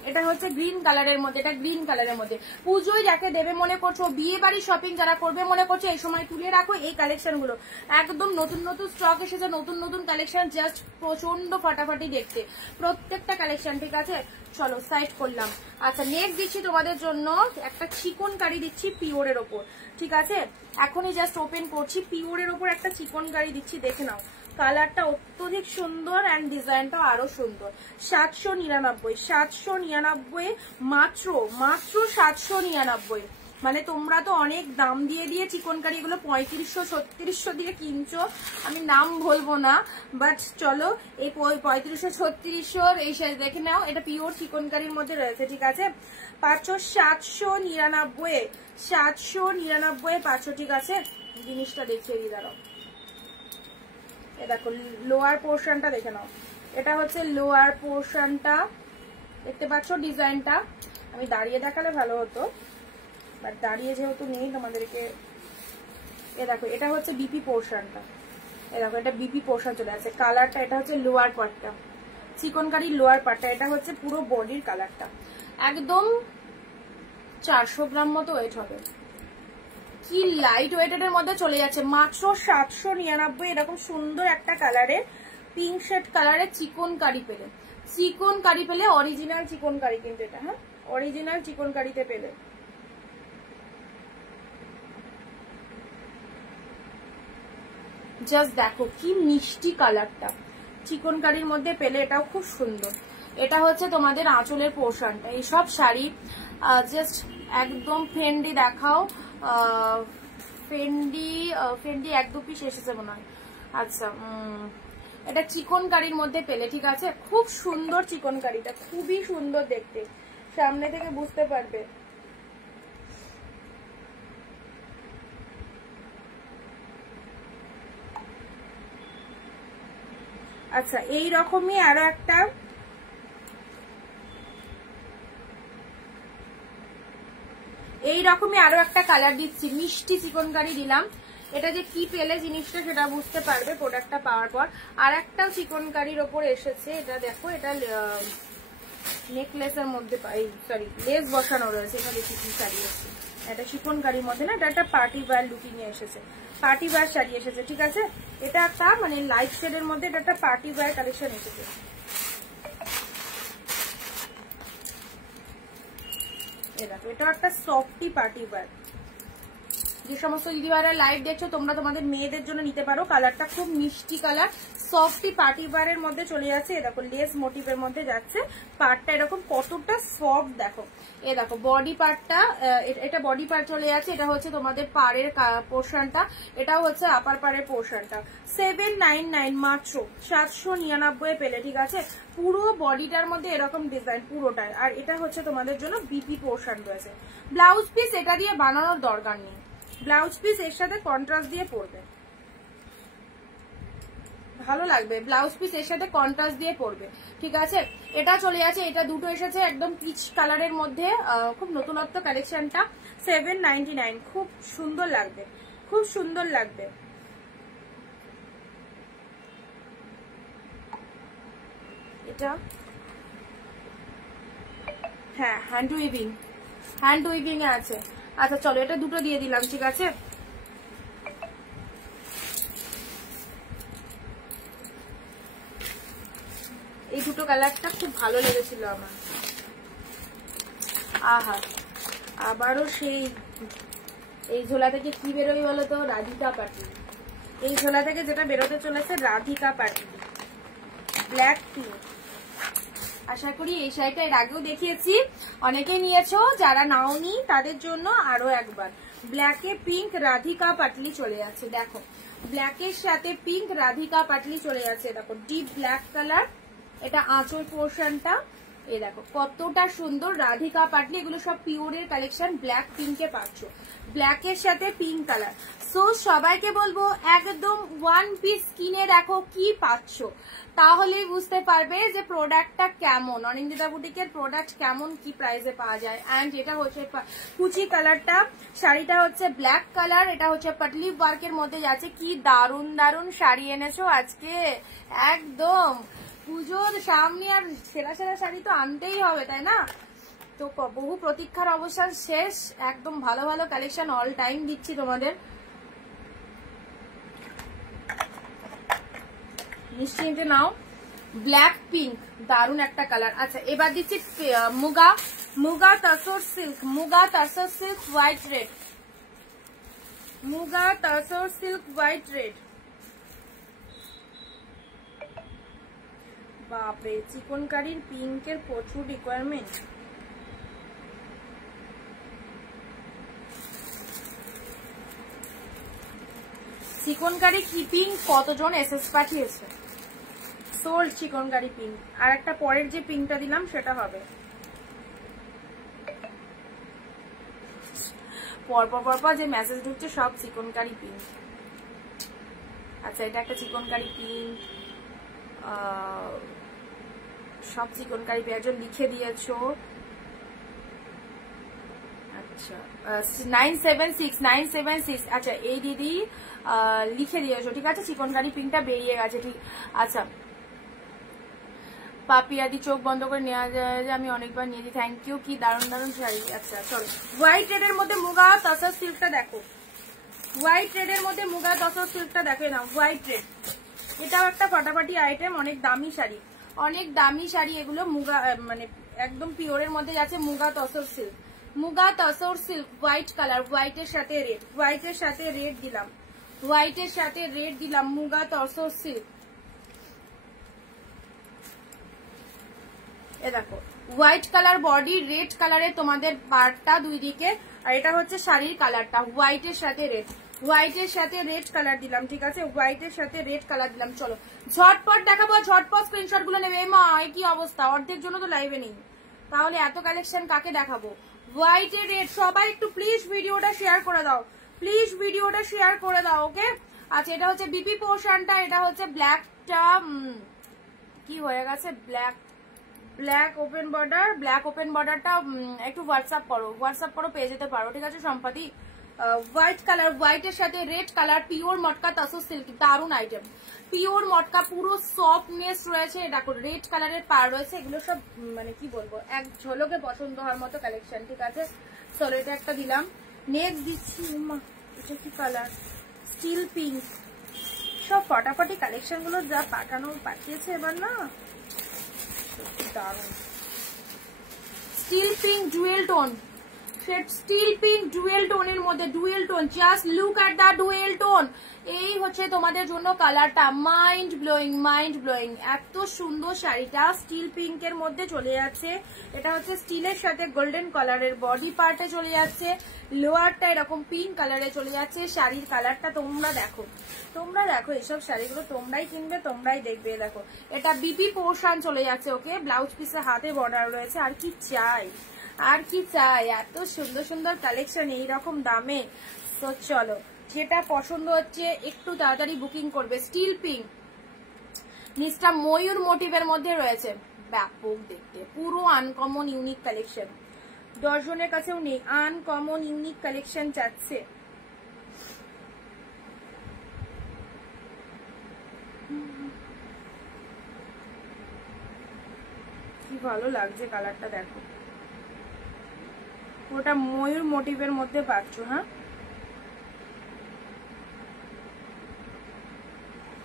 এটা হচ্ছে গ্রিন কালারের মধ্যে, এটা গ্রিন কালারের মধ্যে। পুজোয় যাকে দেবে মনে করছো, বিয়ে বাড়ি শপিং যারা করবে মনে করছো, এই সময় তুলে রাখো এই কালেকশন গুলো। একদম নতুন নতুন স্টক এসেছে, নতুন নতুন কালেকশন, জাস্ট প্রচন্ড ফাটাফাটি দেখতে প্রত্যেকটা কালেকশন, ঠিক আছে। চলো সাইড করলাম। আচ্ছা, নেক্সট দিচ্ছি তোমাদের জন্য একটা চিকন কারি দিচ্ছি পিওরের ওপর, ঠিক আছে, এখনই জাস্ট ওপেন করছি। পিওরের ওপর একটা চিকন কারি দিচ্ছি, দেখে নাও। কালারটা অত্যধিক সুন্দর অ্যান্ড ডিজাইনটা আরো সুন্দর। 799, 799 মাত্র, মাত্র 799। মানে তোমরা তো অনেক দাম দিয়ে দিয়ে চিকন কারি এগুলো 3500 3600 দিয়ে কিনছো, আমি নাম বলবো না, বাট চলো এই 3500 3600 এই সাইজ দেখে নাও। এটা পিওর চিকন কারির মধ্যে রয়েছে, ঠিক আছে, পাচ্ছ 799, 799 পাচ্ছ, ঠিক আছে। জিনিসটা দেখিয়ে দিই, দাঁড়াও। এ দেখো লোয়ার পোর্শনটা দেখে নাও, এটা হচ্ছে লোয়ার পোর্শনটা, দেখতে পাচ্ছ ডিজাইনটা। আমি দাঁড়িয়ে দেখালে ভালো হতো, বাট দাঁড়িয়ে যেহেতু নেই তোমাদেরকে। এ দেখো, এটা হচ্ছে বিপি পোর্শনটা, এ দেখো এটা বিপি পোর্শন চলে আসছে। কালারটা, এটা হচ্ছে লোয়ার পার্টটা, চিকন কারির লোয়ার পার্টটা, এটা হচ্ছে পুরো বডির কালারটা। একদম 400 গ্রাম মতো ওয়েট হবে, কি লাইট ওয়েটের মধ্যে চলে যাচ্ছে। মাত্র 799, এরকম সুন্দর একটা কালারে, পিঙ্ক শেড কালারে চিকন কারি পেলে, চিকন কারি পেলে, অরিজিনাল চিকন কারি কিন্তু এটা, হ্যাঁ অরিজিনাল চিকন কারিতে পেলে। জাস্ট দেখো কি মিষ্টি কালারটা, চিকন কারির মধ্যে পেলে, এটাও খুব সুন্দর। এটা হচ্ছে তোমাদের আঁচলের পোর্শনটা। এইসব শাড়ি জাস্ট একদম ফেন্ডি দেখাও, ফেন্ডি 1-2 পিস এসেছে মনে হয়। আচ্ছা, এটা চিকন কারির মধ্যে পেলে, ঠিক আছে, খুব সুন্দর চিকন কারিটা, খুবই সুন্দর দেখতে, সামনে থেকে বুঝতে পারবে। আচ্ছা, এই রকমই আরো একটা, এইরকমই আরো একটা কালার দিচ্ছি, মিষ্টি চিকন কারি দিলাম। এটা যে কি পেলে জিনিসটা সেটা বুঝতে পারবে প্রোডাক্টটা পাওয়ার পর। আর একটা চিকন কারির ওপর এসেছে, এটা দেখো, এটা নেকলেসের মধ্যে, সরি লেস বসানো রয়েছে। এটা দেখি কি শাড়ি এসেছে, এটা চিকন কারির মধ্যে না, এটা একটা পার্টি ওয়্যার লুকিং এ এসেছে, পার্টি ওয়্যার শাড়ি এসেছে, ঠিক আছে। এটা একটা মানে লাইট শেডের মধ্যে, এটা একটা পার্টি ওয়্যার কালেকশন এসেছে। এটা একটা সফটি পার্টি ওয়্যার, যে সমস্ত দিদিভাইরা লাইভ দেখছো তোমরা তোমাদের মেয়েদের জন্য নিতে পারো। কালারটা খুব মিষ্টি কালার, সফটি পার্টি ওয়্যারের মধ্যে চলে যাচ্ছে। দেখো লেস মোটিভের মধ্যে যাচ্ছে, পার্টটা এরকম কতটা সফট দেখো। দেখো বডি পার্টটা, এটা বডি পার্ট চলে যাচ্ছে। এটা হচ্ছে তোমাদের পাড়ের পোর্শনটা, এটাও হচ্ছে আপার পাড়ের পোর্শনটা। 799 মাত্র 799 পেলে, ঠিক আছে। পুরো বডিটার মধ্যে এরকম ডিজাইন পুরোটাই। আর এটা হচ্ছে তোমাদের জন্য বিপি পোর্শন রয়েছে। ব্লাউজ পিস এটা দিয়ে বানানোর দরকার নেই, ব্লাউজ পিস এর সাথে কন্ট্রাস্ট দিয়ে পরবে, ভালো লাগবে। ব্লাউজ পিস এর সাথে কন্ট্রাস্ট দিয়ে পরবে, ঠিক আছে। এটা চলে যাচ্ছে, এটা দুটো এসেছে একদম পিচ কালারের মধ্যে, খুব নতুনত্ব কালেকশনটা। 799, খুব সুন্দর লাগবে, খুব সুন্দর লাগবে। এটা হ্যাঁ হ্যান্ড উইভিং এ আছে। আচ্ছা চলো এটা দুটো দিয়ে দিলাম, ঠিক আছে। এই দুটো কালারটা খুব ভালো লেগেছিল আমার। আহা, আবারও সেই এই ঝোলা থেকে কি বেরোবে বলো তো? রাধিকা পাটিল। এই ঝোলা থেকে যেটা বেরোতে চলেছে রাধিকা পাটিল, ব্ল্যাক পিঙ্ক। আশা করি এই শাড়িটা এর আগেও দেখিয়েছি, অনেকেই নিয়েছো, যারা নাওনি তাদের জন্য আরো একবার। ব্ল্যাকে পিঙ্ক রাধিকা পাটলি চলে যাচ্ছে, দেখো ব্ল্যাকের সাথে পিঙ্ক রাধিকা পাটলি চলে যাচ্ছে। দেখো ডিপ ব্ল্যাক কালার, এটা আঁচল পোর্শনটা। এই দেখো কতটা সুন্দর রাধিকা পাটলি, এগুলো সব পিওরের কালেকশন। ব্ল্যাক পিঙ্কে পাচ্ছ, ব্ল্যাকের সাথে পিঙ্ক কালার। সো সবাইকে বলবো একদম ওয়ান পিস কিনে দেখো কি পাচ্ছ, তাহলেই বুঝতে পারবে যে প্রোডাক্টটা কেমন, অনিন্দিতা বুটিকের প্রোডাক্ট কেমন, কি প্রাইসে পাওয়া যায়। অ্যান্ড এটা হচ্ছে কুচি কালারটা, শাড়িটা হচ্ছে ব্ল্যাক কালার, এটা হচ্ছে পাটলি ওয়ার্কের মধ্যে যাচ্ছে। কি দারুন দারুন শাড়ি এনেছো আজকে, একদম পুজোর সামনে আর সেরা সেরা শাড়ি তো আনতেই হবে, তাই না? তো বহু প্রতীক্ষার অবসান শেষ, একদম ভালো ভালো কালেকশন অল টাইম দিচ্ছি তোমাদের, নিশ্চিন্তে নাও। ব্ল্যাক পিঙ্ক দারুন একটা কালার। আচ্ছা এবার দিচ্ছি muga tussar silk, muga tussar silk white red, muga tussar silk white red. বাপরে, চিকনকারির পিঙ্কের প্রচুর রিকোয়ারমেন্ট। চিকনকারি কি পিঙ্ক কতজন এসএস পাঠিয়েছে, সোল্ড চিকনকারি পিঙ্ক। আর একটা পরের যে পিঙ্কটা দিলাম সেটা হবে পরপর যে মেসেজ ঢুকছে সব চিকনকারি পিঙ্ক। আচ্ছা এটা একটা চিকনকারি পিঙ্ক, সব চিকনকারি পেঁয়াজ লিখে দিয়েছো। আচ্ছা 976 আচ্ছা এই দিদি লিখে দিয়েছো, ঠিক আছে। চিকনকারি পিঙ্কটা বেরিয়ে গেছে, ঠিক। আচ্ছা পাপিয়াদি চোখ বন্ধ করে নেওয়া যায়, আমি অনেকবার নিয়েছি, থ্যাংক ইউ। কি দারুণ দারুণ শাড়ি। আচ্ছা চলো হোয়াইট রেডের মধ্যে মুগা তসর সিল্কটা দেখো, হোয়াইট রেডের মধ্যে মুগা তসর সিল্কটা দেখে না, হোয়াইট রেড। এটাও একটা ফাটাফাটি আইটেম, অনেক দামি শাড়ি, অনেক দামি শাড়ি এগুলো। মুগা মানে একদম পিওরের মধ্যে যাচ্ছে muga tussar silk, muga tussar silk white colour, হোয়াইটের সাথে রেড, হোয়াইটের সাথে রেড দিলাম, হোয়াইটের সাথে রেড দিলাম, মুগা তসর সিল্ক। এ দেখো হোয়াইট কালার বডি, রেড কালারে তোমাদের পার্টটা দুই দিকে। আর এটা হচ্ছে শাড়ির কালারটা, হোয়াইটের সাথে রেড, হোয়াইটের সাথে রেড কালার দিলাম, ঠিক আছে। হোয়াইটের সাথে রেড কালার দিলাম। চলো ঝটপট দেখাবো, ঝটপট স্ক্রিনশট গুলো নেবে। মা কি অবস্থা, অর্ধেক জন্য তো লাইভে নেই, তাহলে এত কালেকশন কাকে দেখাবো। হোয়াইট এর রেড, সবাই একটু প্লিজ ভিডিওটা শেয়ার করে দাও, প্লিজ ভিডিওটা শেয়ার করে দাও, ওকে। আচ্ছা এটা হচ্ছে বিপি পোর্শনটা, এটা হচ্ছে ব্ল্যাকটা কি হয়ে গেছে, black open border, black open বর্ডারটা একটু হোয়াটসঅ্যাপ করো পেয়ে যেতে পারো, ঠিক আছে সম্পাদি। হোয়াইট কালার, হোয়াইটের সাথে red colour, pure matka tussar silk, দারুন আইটেম, পিওর মটকা, পুরো সফটনেস রয়েছে। দেখো রেড কালারের পার রয়েছে, এগুলো সব মানে কি বলবো এক ঝলকে পছন্দ হওয়ার মতো কালেকশন, ঠিক আছে। চলো এটা একটা দিলাম। নেক্সট দিচ্ছি, এটা কি কালার, স্টিল পিঙ্ক। সব ফটাফটি কালেকশন গুলো যা পাঠিয়েছে এবার না, দারুন। Steel pink dual tone, steel pink dual টোনের মধ্যে, dual tone, just look at the dual tone. এই হচ্ছে তোমাদের জন্য কালারটা, মাইন্ড ব্লোয়িং, মাইন্ড ব্লোয়িং। এত সুন্দর শাড়িটা স্টিল পিঙ্কের মধ্যে চলে যাচ্ছে। এটা হচ্ছে স্টিলের সাথে গোল্ডেন কালারের বডি পার্টে চলে যাচ্ছে, লোয়ারটা এরকম পিঙ্ক কালারে চলে যাচ্ছে। শাড়ির কালারটা তোমরা দেখো, তোমরা দেখো, এসব শাড়িগুলো তোমরাই কিনবে, তোমরাই দেখবে। দেখো এটা বিপি পোর্শন চলে যাচ্ছে, ওকে, ব্লাউজ পিসে হাতে বর্ডার রয়েছে। আর কি চাই, আর কি চাই, এত সুন্দর সুন্দর কালেকশন এইরকম দামে। তো চলো, যেটা পছন্দ হচ্ছে একটু তাড়াতাড়ি বুকিং করবে। স্টিল পিঙ্ক, নিচটা ময়ূর মোটিভের মধ্যে রয়েছে, ব্যাপক দেখতে, পুরো আনকমন ইউনিক কালেকশন। 10 জনের কাছেও নেই, আনকমন ইউনিক কালেকশন চাচ্ছে। কি ভালো লাগছে কালারটা, দেখো, ওটা ময়ূর মোটিভের মধ্যে পাচ্ছ। হ্যাঁ,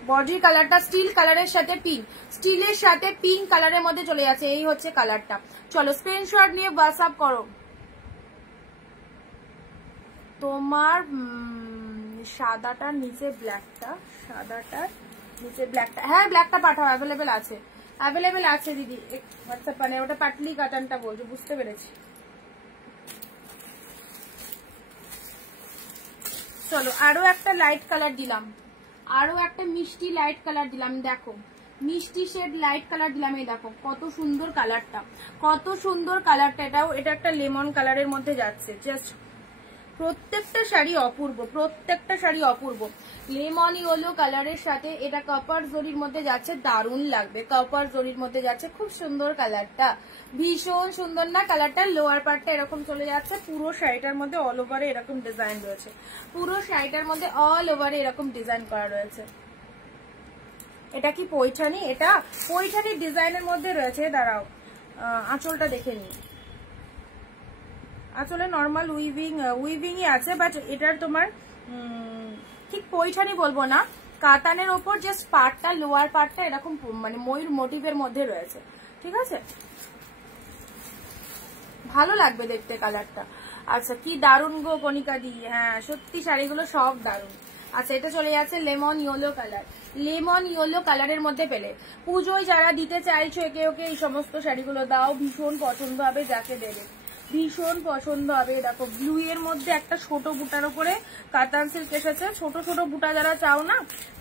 বডি কালারটা স্টিল কালারের সাথে পিঙ্ক, স্টিলের সাথে পিঙ্ক কালারের মধ্যে চলে যাচ্ছে। এই হচ্ছে কালারটা। চলো স্ক্রিনশট নিয়ে হোয়াটসঅ্যাপ করো। তোমার সাদাটার নিচে ব্ল্যাকটা, সাদাটার নিচে ব্ল্যাকটা, হ্যাঁ ব্ল্যাকটা পাঠাও, অ্যাভেলেবেল আছে, অ্যাভেলেবেল আছে দিদি হোয়াটসঅ্যাপ। মানে ওটা পাটলি কাটানটা বলছো, বুঝতে পেরেছি। চলো আরো একটা লাইট কালার দিলাম, আরো একটা মিষ্টি লাইট কালার দিলাম। দেখো মিষ্টি শেড লাইট কালার দিলাম। এই দেখো কত সুন্দর কালারটা, কত সুন্দর কালারটা। এটাও, এটা একটা লেমন কালারের মধ্যে যাচ্ছে। জাস্ট প্রত্যেকটা শাড়ি অপূর্ব, প্রত্যেকটা শাড়ি অপূর্ব। লেমন ইয়েলো কালারের সাথে এটা কপার জরির মধ্যে যাচ্ছে, দারুণ লাগবে। কপার জরির মধ্যে যাচ্ছে, খুব সুন্দর কালারটা, ভীষণ সুন্দর না কালারটা। লোয়ার পার্টটা এরকম চলে যাচ্ছে, পুরো শাড়িটার মধ্যে অল ওভারে এরকম ডিজাইন রয়েছে, পুরো শাড়িটার মধ্যে অল ওভারে এরকম ডিজাইন করা রয়েছে। এটা কি পৈঠানি? এটা পৈঠানির ডিজাইনের মধ্যে রয়েছে। দাঁড়াও আঁচলটা দেখে নিই। আসলে নর্মাল উইভিংই আছে, বাট এটার তোমার ঠিক পৈঠানি বলবো না, কাতানের ওপর জাস্ট পার্টটা, লোয়ার পার্টটা এরকম মানে ময়ূর মোটিভের মধ্যে রয়েছে। ঠিক আছে, ভালো লাগবে দেখতে কালারটা। আচ্ছা কি দারুণ গো কণিকা দি, হ্যাঁ সত্যি শাড়িগুলো সব দারুণ। আচ্ছা এটা চলে যাচ্ছে lemon yellow colour, lemon yellow কালারের মধ্যে পেলে পুজোয় যারা দিতে চাইছো একে ওকে এই সমস্ত শাড়িগুলো দাও, ভীষণ পছন্দ হবে যাকে দেবে, ভীষণ পছন্দ হবে। দেখো ব্লু এর মধ্যে একটা ছোট বুটার উপরে কাতান সিল্ক এসেছে। ছোট ছোট বুটা যারা চাও না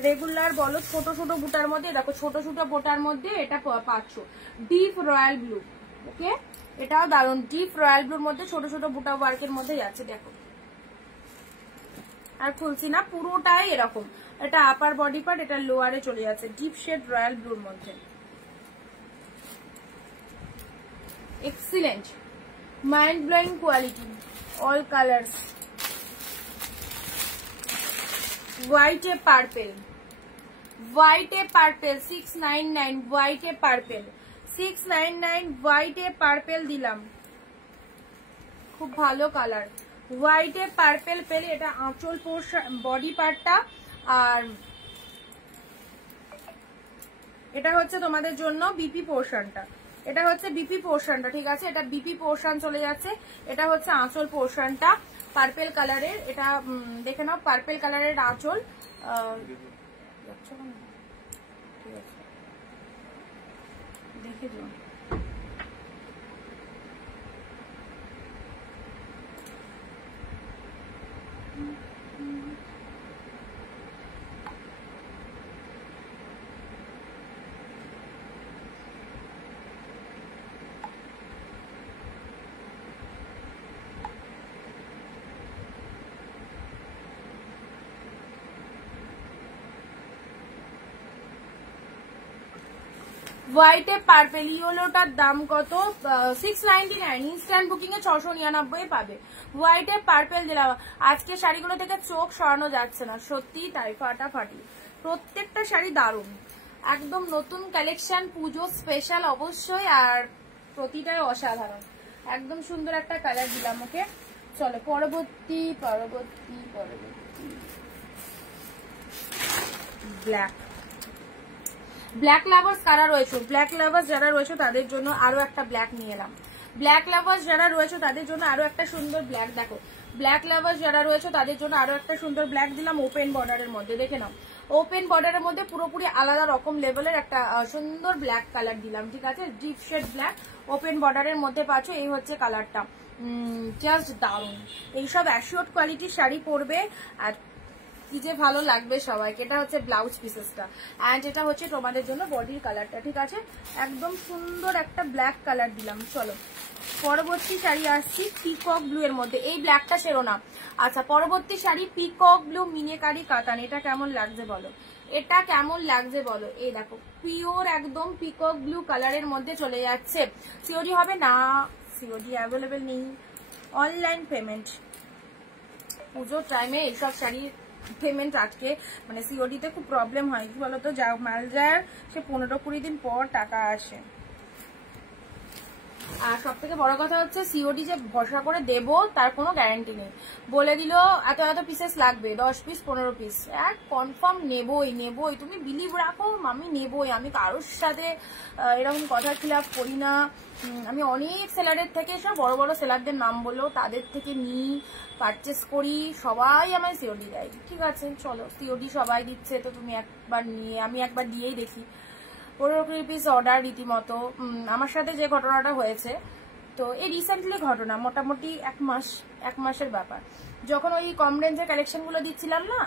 রেগুলার বলো, ছোট ছোট বুটার মধ্যে দেখো, ছোট ছোট বুটার মধ্যে এটা পাচ্ছ ডিপ রয়্যাল ব্লু। ওকে, এটাও দারুণ, ডিপ রয়্যাল ব্লুর মধ্যে ছোট ছোট বুটা ওয়ার্কের মধ্যে যাচ্ছে। দেখো আর খুলছি না, পুরোটাই এরকম। এটা আপার বডি পার্ট, এটা লোয়ারে চলে যাচ্ছে ডিপ শেড রয়্যাল ব্লুর মধ্যে। Excellent, mind blowing quality, all colours. হোয়াইটে পার্পেল, হোয়াইটে পার্পেল 699, হোয়াইটে পার্পেল 699, হোয়াইটে পার্পেল দিলাম, খুব ভালো কালার। হোয়াইটে পার্পেল পেলে এটা আঁচল পোর্শন বডি পার্টটা, আর এটা হচ্ছে তোমাদের জন্য বিপি পোর্শনটা, এটা হচ্ছে বিপি পোর্শনটা। ঠিক আছে, এটা বিপি পোর্শন চলে যাচ্ছে। এটা হচ্ছে আঁচল পোর্শনটা পার্পেল কালারের। এটা দেখে নাও, পার্পেল কালারের আঁচল। দেখে যাও, হোয়াইটে পার্পেল ইয়েলোটার দাম কত? 699, ইনস্ট্যান্ট বুকিং এ 699 পাবে। হোয়াইটে পার্পেল দিলাম। আজকে শাড়িগুলো থেকে চোখ সরানো যাচ্ছে না, সত্যি তাই, ফাটাফাটি। প্রত্যেকটা শাড়ি দারুণ, একদম নতুন কালেকশন, পুজো স্পেশাল অবশ্যই, আর প্রতিটাই অসাধারণ। একদম সুন্দর একটা কালার দিলাম। ওকে চলো পরবর্তী পরবর্তী পরবর্তী ব্ল্যাক। ব্ল্যাক লাভার্স কারা রয়েছে, ব্ল্যাক লাভার্স যারা রয়েছে তাদের জন্য আরো একটা ব্ল্যাক নিয়ে এলাম। ব্ল্যাক লাভার্স যারা রয়েছে তাদের জন্য আরো একটা সুন্দর ব্ল্যাক, দেখো ব্ল্যাক লাভার্স যারা রয়েছে তাদের জন্য আরো একটা সুন্দর ব্ল্যাক দিলাম ওপেন বর্ডারের মধ্যে, দেখে নাও ওপেন বর্ডারের মধ্যে পুরোপুরি আলাদা রকম লেভেলের একটা সুন্দর ব্ল্যাক কালার দিলাম, ঠিক আছে, ডিপ শেড ব্ল্যাক ওপেন বর্ডারের মধ্যে পাচ্ছ। এই হচ্ছে কালারটা, জাস্ট দারুণ। এইসব অ্যাশিওর কোয়ালিটির শাড়ি পরবে আর কি যে ভালো লাগবে সবাইকে। এটা হচ্ছে ব্লাউজ পিসেসটা অ্যান্ড এটা হচ্ছে তোমাদের জন্য বডির কালারটা, ঠিক আছে, একদম সুন্দর একটা ব্ল্যাক কালার দিলাম। চলো পরবর্তী শাড়ি আসছি পিকক ব্লু এর মধ্যে, এই ব্ল্যাকটা সেরো না। আচ্ছা পরবর্তী শাড়ি পিকক ব্লু মিনেকারি কাতান, এটা কেমন লাগছে বলো, এটা কেমন লাগছে বলো। এই দেখো পিওর একদম পিকক ব্লু কালারের মধ্যে চলে যাচ্ছে। সিওডি হবে না, সিওডি অ্যাভেলেবেল নেই, অনলাইন পেমেন্ট। পুজোর টাইমে এইসব শাড়ির পেমেন্ট আটকে, মানে সিওডিতে খুব প্রবলেম হয়, কি বলতো, যা মাল যায় সে 15-20 দিন পর টাকা আসে। আর সব থেকে বড় কথা হচ্ছে সিওডি যে ভরসা করে দেবো তার কোনো গ্যারান্টি নেই। বলে দিল এত এত পিসেস লাগবে, 10 পিস 15 পিস, কনফার্ম নেবই, তুমি বিলিভ রাখো আমি নেবই। আমি কারোর সাথে এরকম কথা খিলাফ করি না। আমি অনেক সেলারের থেকে, সব বড় বড় সেলারদের নাম বললো, তাদের থেকে নিই, পারচেস করি, সবাই আমায় সিওডি দেয়, ঠিক আছে। চলো সিওডি সবাই দিচ্ছে তো তুমি একবার নিয়ে, আমি একবার দিয়েই দেখি। 15 পিস অর্ডার রীতিমতো। আমার সাথে যে ঘটনাটা হয়েছে, তো এই রিসেন্টলি ঘটনা, মোটামুটি এক মাসের ব্যাপার, যখন ওই কম রেঞ্জের কালেকশনগুলো দিচ্ছিলাম না,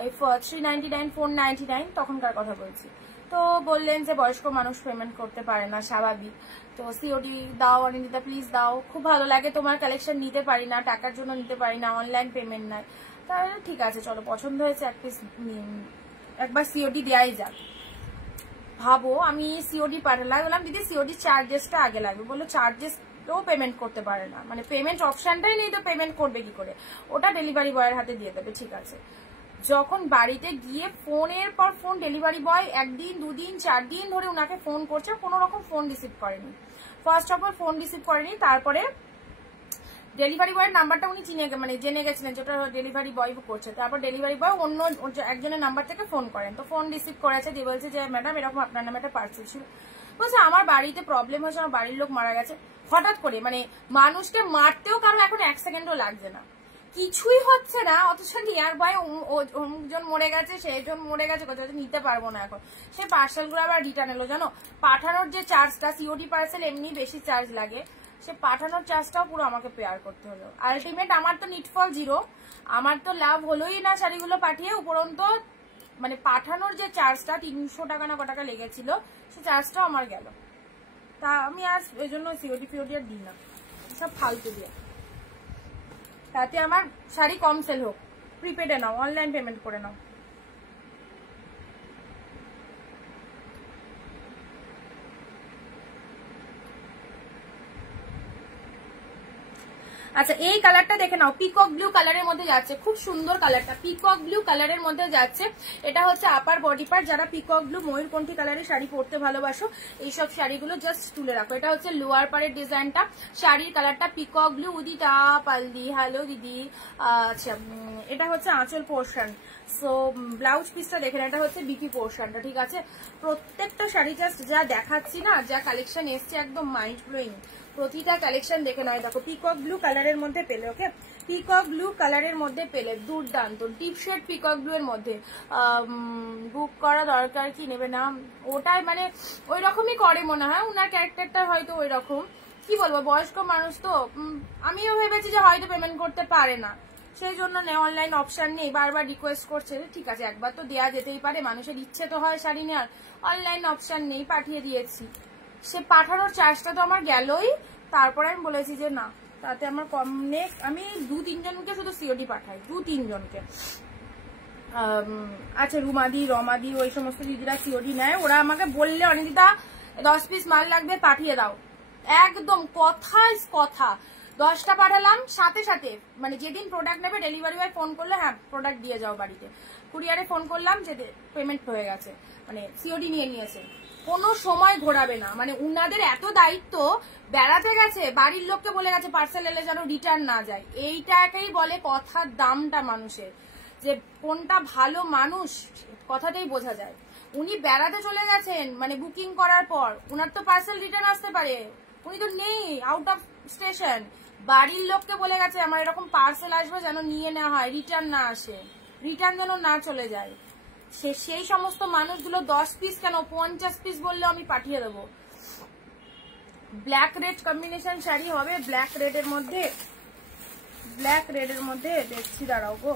ওই 399 499 তখনকার কথা বলছি। তো বললেন যে বয়স্ক মানুষ পেমেন্ট করতে পারে না, স্বাভাবিক, তো সিওডি দাও অনিন্দিতা প্লিজ দাও, খুব ভালো লাগে তোমার কালেকশন, নিতে পারি না, টাকার জন্য নিতে পারি না, অনলাইন পেমেন্ট নাই। তাহলে ঠিক আছে চলো, পছন্দ হয়েছে এক পিস একবার সিওডি দেওয়াই যাক। ভাবো আমি সিওডি পাঠালাম, বললাম দিদি সিওডি চার্জেসটা আগে লাগবে, বললো চার্জেস তো পেমেন্ট করতে পারে না, মানে পেমেন্ট অপশনটাই নেই, তো পেমেন্ট করবে কি করে, ওটা ডেলিভারি বয়ের হাতে দিয়ে দেবে, ঠিক আছে। যখন বাড়িতে গিয়ে ফোনের পর ফোন, ডেলিভারি বয় 1 দিন 2 দিন 4 দিন ধরে ওনাকে ফোন করছে, কোনো রকম ফোন রিসিভ করেনি। First of all phone receive করেনি, তারপরে ডেলিভারি বয়ের নাম্বারটা উনি জেনে গেছিলেন যেটা ডেলিভারি বয় করছে। তারপর ডেলিভারি বয় অন্য একজনের নাম্বার থেকে ফোন করেন, তো ফোন রিসিভ করেছে, দিয়ে বলছে যে ম্যাডাম এরকম আপনার নামে একটা পার্সেল ছিল। বলছে আমার বাড়িতে প্রবলেম হয়েছে, আমার বাড়ির লোক মারা গেছে। হঠাৎ করে, মানে মানুষকে মারতেও কারো এখন 1 সেকেন্ডও লাগছে না, কিছুই হচ্ছে না, অথচ নিয়ার বাই অমুকজন মরে গেছে, সেজন মরে গেছে, কোথাও নিতে পারবো না এখন। সে পার্সেলগুলো আবার রিটার্ন এলো, জানো পাঠানোর যে চার্জটা, সিওডি পার্সেল এমনি বেশি চার্জ লাগে, সে পাঠানোর চার্জটাও পুরো আমাকে পেয়ার করতে হলো। আলটিমেট আমার তো নিটফল 0, আমার তো লাভ হলোই না শাড়িগুলো পাঠিয়ে, উপরন্ত মানে পাঠানোর যে চার্জটা 300 টাকা না টাকা লেগেছিল, সে চার্জটাও আমার গেল। তা আমি আজ এই জন্য সিওডি ফিওডি আর দিই না, সব ফালতু দিয়ে, তাতে আমার শাড়ি কম সেল হোক। প্রিপেডে নাও, অনলাইন পেমেন্ট করে নাও। আচ্ছা এই কালারটা দেখে নাও, পিকক ব্লু কালারের মধ্যে যাচ্ছে, খুব সুন্দর কালারটা, পিকক ব্লু কালারের মধ্যে যাচ্ছে। এটা হচ্ছে আপার বডি পার্ট। যারা পিকক ব্লু ময়ূরকণ্ঠী কালারের শাড়ি পরতে ভালোবাসো, এইসব শাড়িগুলো জাস্ট তুলে রাখো। এটা হচ্ছে লোয়ার পারের ডিজাইনটা, শাড়ির কালারটা peacock blue. Udita Paldi, hello দিদি। আচ্ছা এটা হচ্ছে আঁচল পোর্শন। সো ব্লাউজ পিসটা দেখেন, এটা হচ্ছে বিপি পোর্শনটা, ঠিক আছে। প্রত্যেকটা শাড়ি জাস্ট যা দেখাচ্ছি না, যা কালেকশন এসছে একদম মাইন্ড ব্লোয়িং, প্রতিটা কালেকশন দেখে নয়। দেখো পিকক ব্লু কালারের মধ্যে পেলে, ওকে পিকক ব্লু কালারের মধ্যে পেলে, দুর্দান্ত ডিপ শেড পিকক ব্লু এর মধ্যে। বুক করা দরকার কি, নেবে না, ওটাই মানে ওই রকমই করে মনে হয়, ওনার ক্যারেক্টারটা হয়তো ওই রকম, কি বলবো বয়স্ক মানুষ তো, আমিও ভেবেছি যে হয়তো পেমেন্ট করতে পারে না, সেই জন্য অনলাইন অপশন নেই, বারবার রিকোয়েস্ট করছে, ঠিক আছে একবার তো দেওয়া যেতেই পারে, মানুষের ইচ্ছে তো হয় শাড়ি নেওয়ার, অনলাইন অপশন নেই, পাঠিয়ে দিয়েছি। সে পাঠানোর চার্জটা তো আমার গেলই, তারপরে আমি বলেছি যে না, তাতে আমার কম নেই, আমি 2-3 জনকে শুধু সিওডি পাঠাই, 2-3 জনকে। আচ্ছা রুমাদি রমাদি ওই সমস্ত দিদিরা সিওডি নেয়, ওরা আমাকে বললে অনিন্দিতা 10 পিস মাল লাগবে পাঠিয়ে দাও, একদম কথা 10টা পাঠালাম, সাথে সাথে মানে যেদিন প্রোডাক্ট নেবে ডেলিভারি বয় ফোন করলে হ্যাঁ প্রোডাক্ট দিয়ে যাও বাড়িতে, কুরিয়ারে ফোন করলাম যে পেমেন্ট হয়ে গেছে, মানে সিওডি নিয়ে নিয়েছে, কোনো সময় ঘোরাবে না, মানে উনাদের এত দায়িত্ব, বেড়াতে গেছে বাড়ির লোককে বলে গেছে পার্সেল এলে যেন রিটার্ন না যায়, এইটাকেই বলে কথার দামটা মানুষের, যে কোনটা ভালো মানুষ কথাতেই বোঝা যায়। উনি বেড়াতে চলে গেছেন, মানে বুকিং করার পর উনার তো পার্সেল রিটার্ন আসতে পারে, উনি তো নেই, আউট অফ স্টেশন। বাড়ির লোককে বলে গেছে আমার এরকম পার্সেল আসবে যেন নিয়ে নেওয়া হয়, রিটার্ন না আসে, রিটার্ন যেন না চলে যায়। সেই সমস্ত মানুষগুলো 10 পিস কেন 50 পিস বললেও আমি পাঠিয়ে দেবো। ব্ল্যাক রেড কম্বিনেশন শাড়ি হবে, ব্ল্যাক রেডের মধ্যে, ব্ল্যাক রেডের মধ্যে দেখছি, দাঁড়াও গো,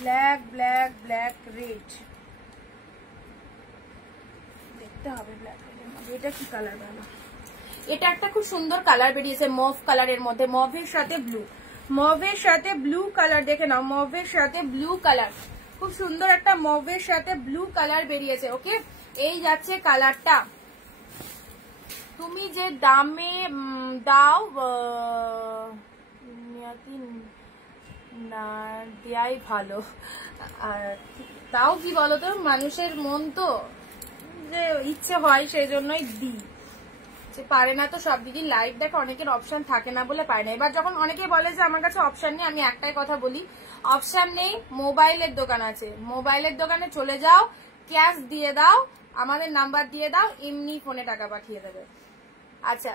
ব্ল্যাক ব্ল্যাক ব্ল্যাক রেড দেখতে হবে। ব্ল্যাক রেডের মধ্যে এটা কি কালার ভালো? এটা একটা খুব সুন্দর কালার বেরিয়েছে, মভ কালারের মধ্যে, মভের সাথে ব্লু, মভের সাথে ব্লু কালার, দেখে নাও, মভের সাথে ব্লু কালার, খুব সুন্দর একটা মভের সাথে ব্লু কালার বেরিয়েছে। ওকে, এই যাচ্ছে কালারটা। তুমি যে দামে দাও না দেয়াই ভালো, আর তাও কি বলতো, মানুষের মন তো, যে ইচ্ছে হয় সেই জন্যই দিই, যে পারে না তো সব দিদি। লাইভ দেখে অনেকের অপশন থাকে না বলে পায় না। এবার যখন অনেকে বলে যে আমার কাছে অপশন নেই, আমি একটাই কথা বলি, অপশন নেই, মোবাইলের দোকান আছে, মোবাইলের দোকানে চলে যাও, ক্যাশ দিয়ে দাও, আমাদের নাম্বার দিয়ে দাও, এমনি ফোনে টাকা পাঠিয়ে দেবে। আচ্ছা,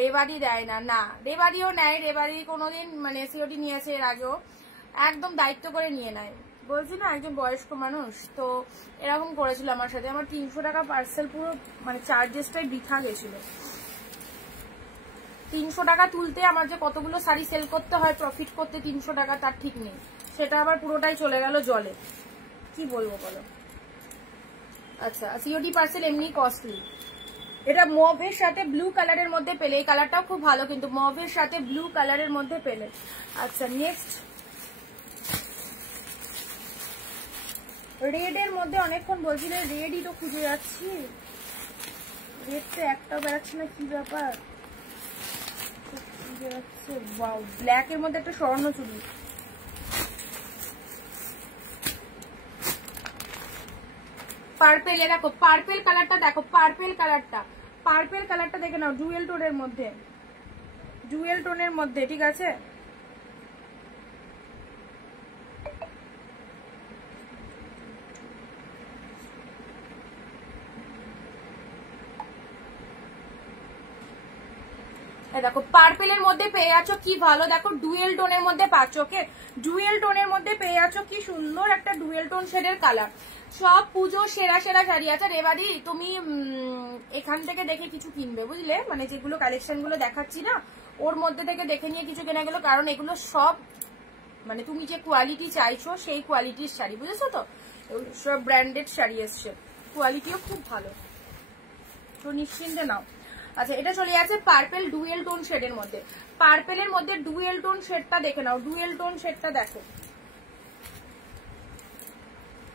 রেবারি দেয় না? না, রেবারিও নেয়, রেবারি কোনোদিন মানে সিওটি নিয়েছে এর আগেও, একদম দায়িত্ব করে নিয়ে নেয়। বলছি না, একজন বয়স্ক মানুষ তো এরকম করেছিল আমার সাথে, আমার 300 টাকা পার্সেল পুরো মানে চার্জেসটাই বৃথা গেছিল। 300 টাকা তুলতে আমার যে কতগুলো শাড়ি সেল করতে হয় প্রফিট করতে 300 টাকা, তার ঠিক নেই, সেটা আবার পুরোটাই চলে গেল জলে, কি বলবো বলো। আচ্ছা, সিওডি পার্সেল এমনি কস্টলি। এটা মভের সাথে ব্লু কালারের মধ্যে পেলে, এই কালারটাও খুব ভালো, কিন্তু মভের সাথে ব্লু কালারের মধ্যে পেলে। আচ্ছা, নেক্সট রেড এর মধ্যে অনেকক্ষণ বলছিলে, রেডই তো খুঁজে যাচ্ছি, রেড তো একটাও বেড়াচ্ছে না, কি ব্যাপার খুঁজে যাচ্ছে। ওয়াও, ব্ল্যাক এর মধ্যে একটা স্বর্ণ চুড়ি, পার্পেল, এ দেখো পার্পেল কালারটা, দেখো পার্পেল কালারটা, পার্পেল কালারটা দেখে নাও, ডুয়েল টোনের মধ্যে, ডুয়েল টোনের মধ্যে, ঠিক আছে। দেখো পার্পেলের মধ্যে পেয়ে যাচ্ছ, কি ভালো, দেখো ডুয়েল টোনের মধ্যে পাচ্ছ। ওকে, ডুয়েল টোনের মধ্যে পেয়ে যাচ্ছ, কি সুন্দর একটা ডুয়েল টোন শেডের কালার। সব পুজো সেরা সেরা শাড়ি আছে। রেবাদি, তুমি এখান থেকে দেখে কিছু কিনবে, বুঝলে, মানে যেগুলো কালেকশন গুলো দেখাচ্ছি না, ওর মধ্যে থেকে দেখে নিয়ে কিছু কেনা গেল, কারণ এগুলো সব মানে তুমি যে কোয়ালিটি চাইছো সেই কোয়ালিটির শাড়ি, বুঝেছো তো, সব ব্র্যান্ডেড শাড়ি এসছে, কোয়ালিটিও খুব ভালো, তো নিশ্চিন্তে নাও। আচ্ছা, এটা চলে যাচ্ছে পার্পেল ডুয়েল টোন শেডের মধ্যে, পার্পেলের মধ্যে ডুয়েল টোন শেডটা দেখে নাও, ডুয়েল টোন শেডটা দেখো,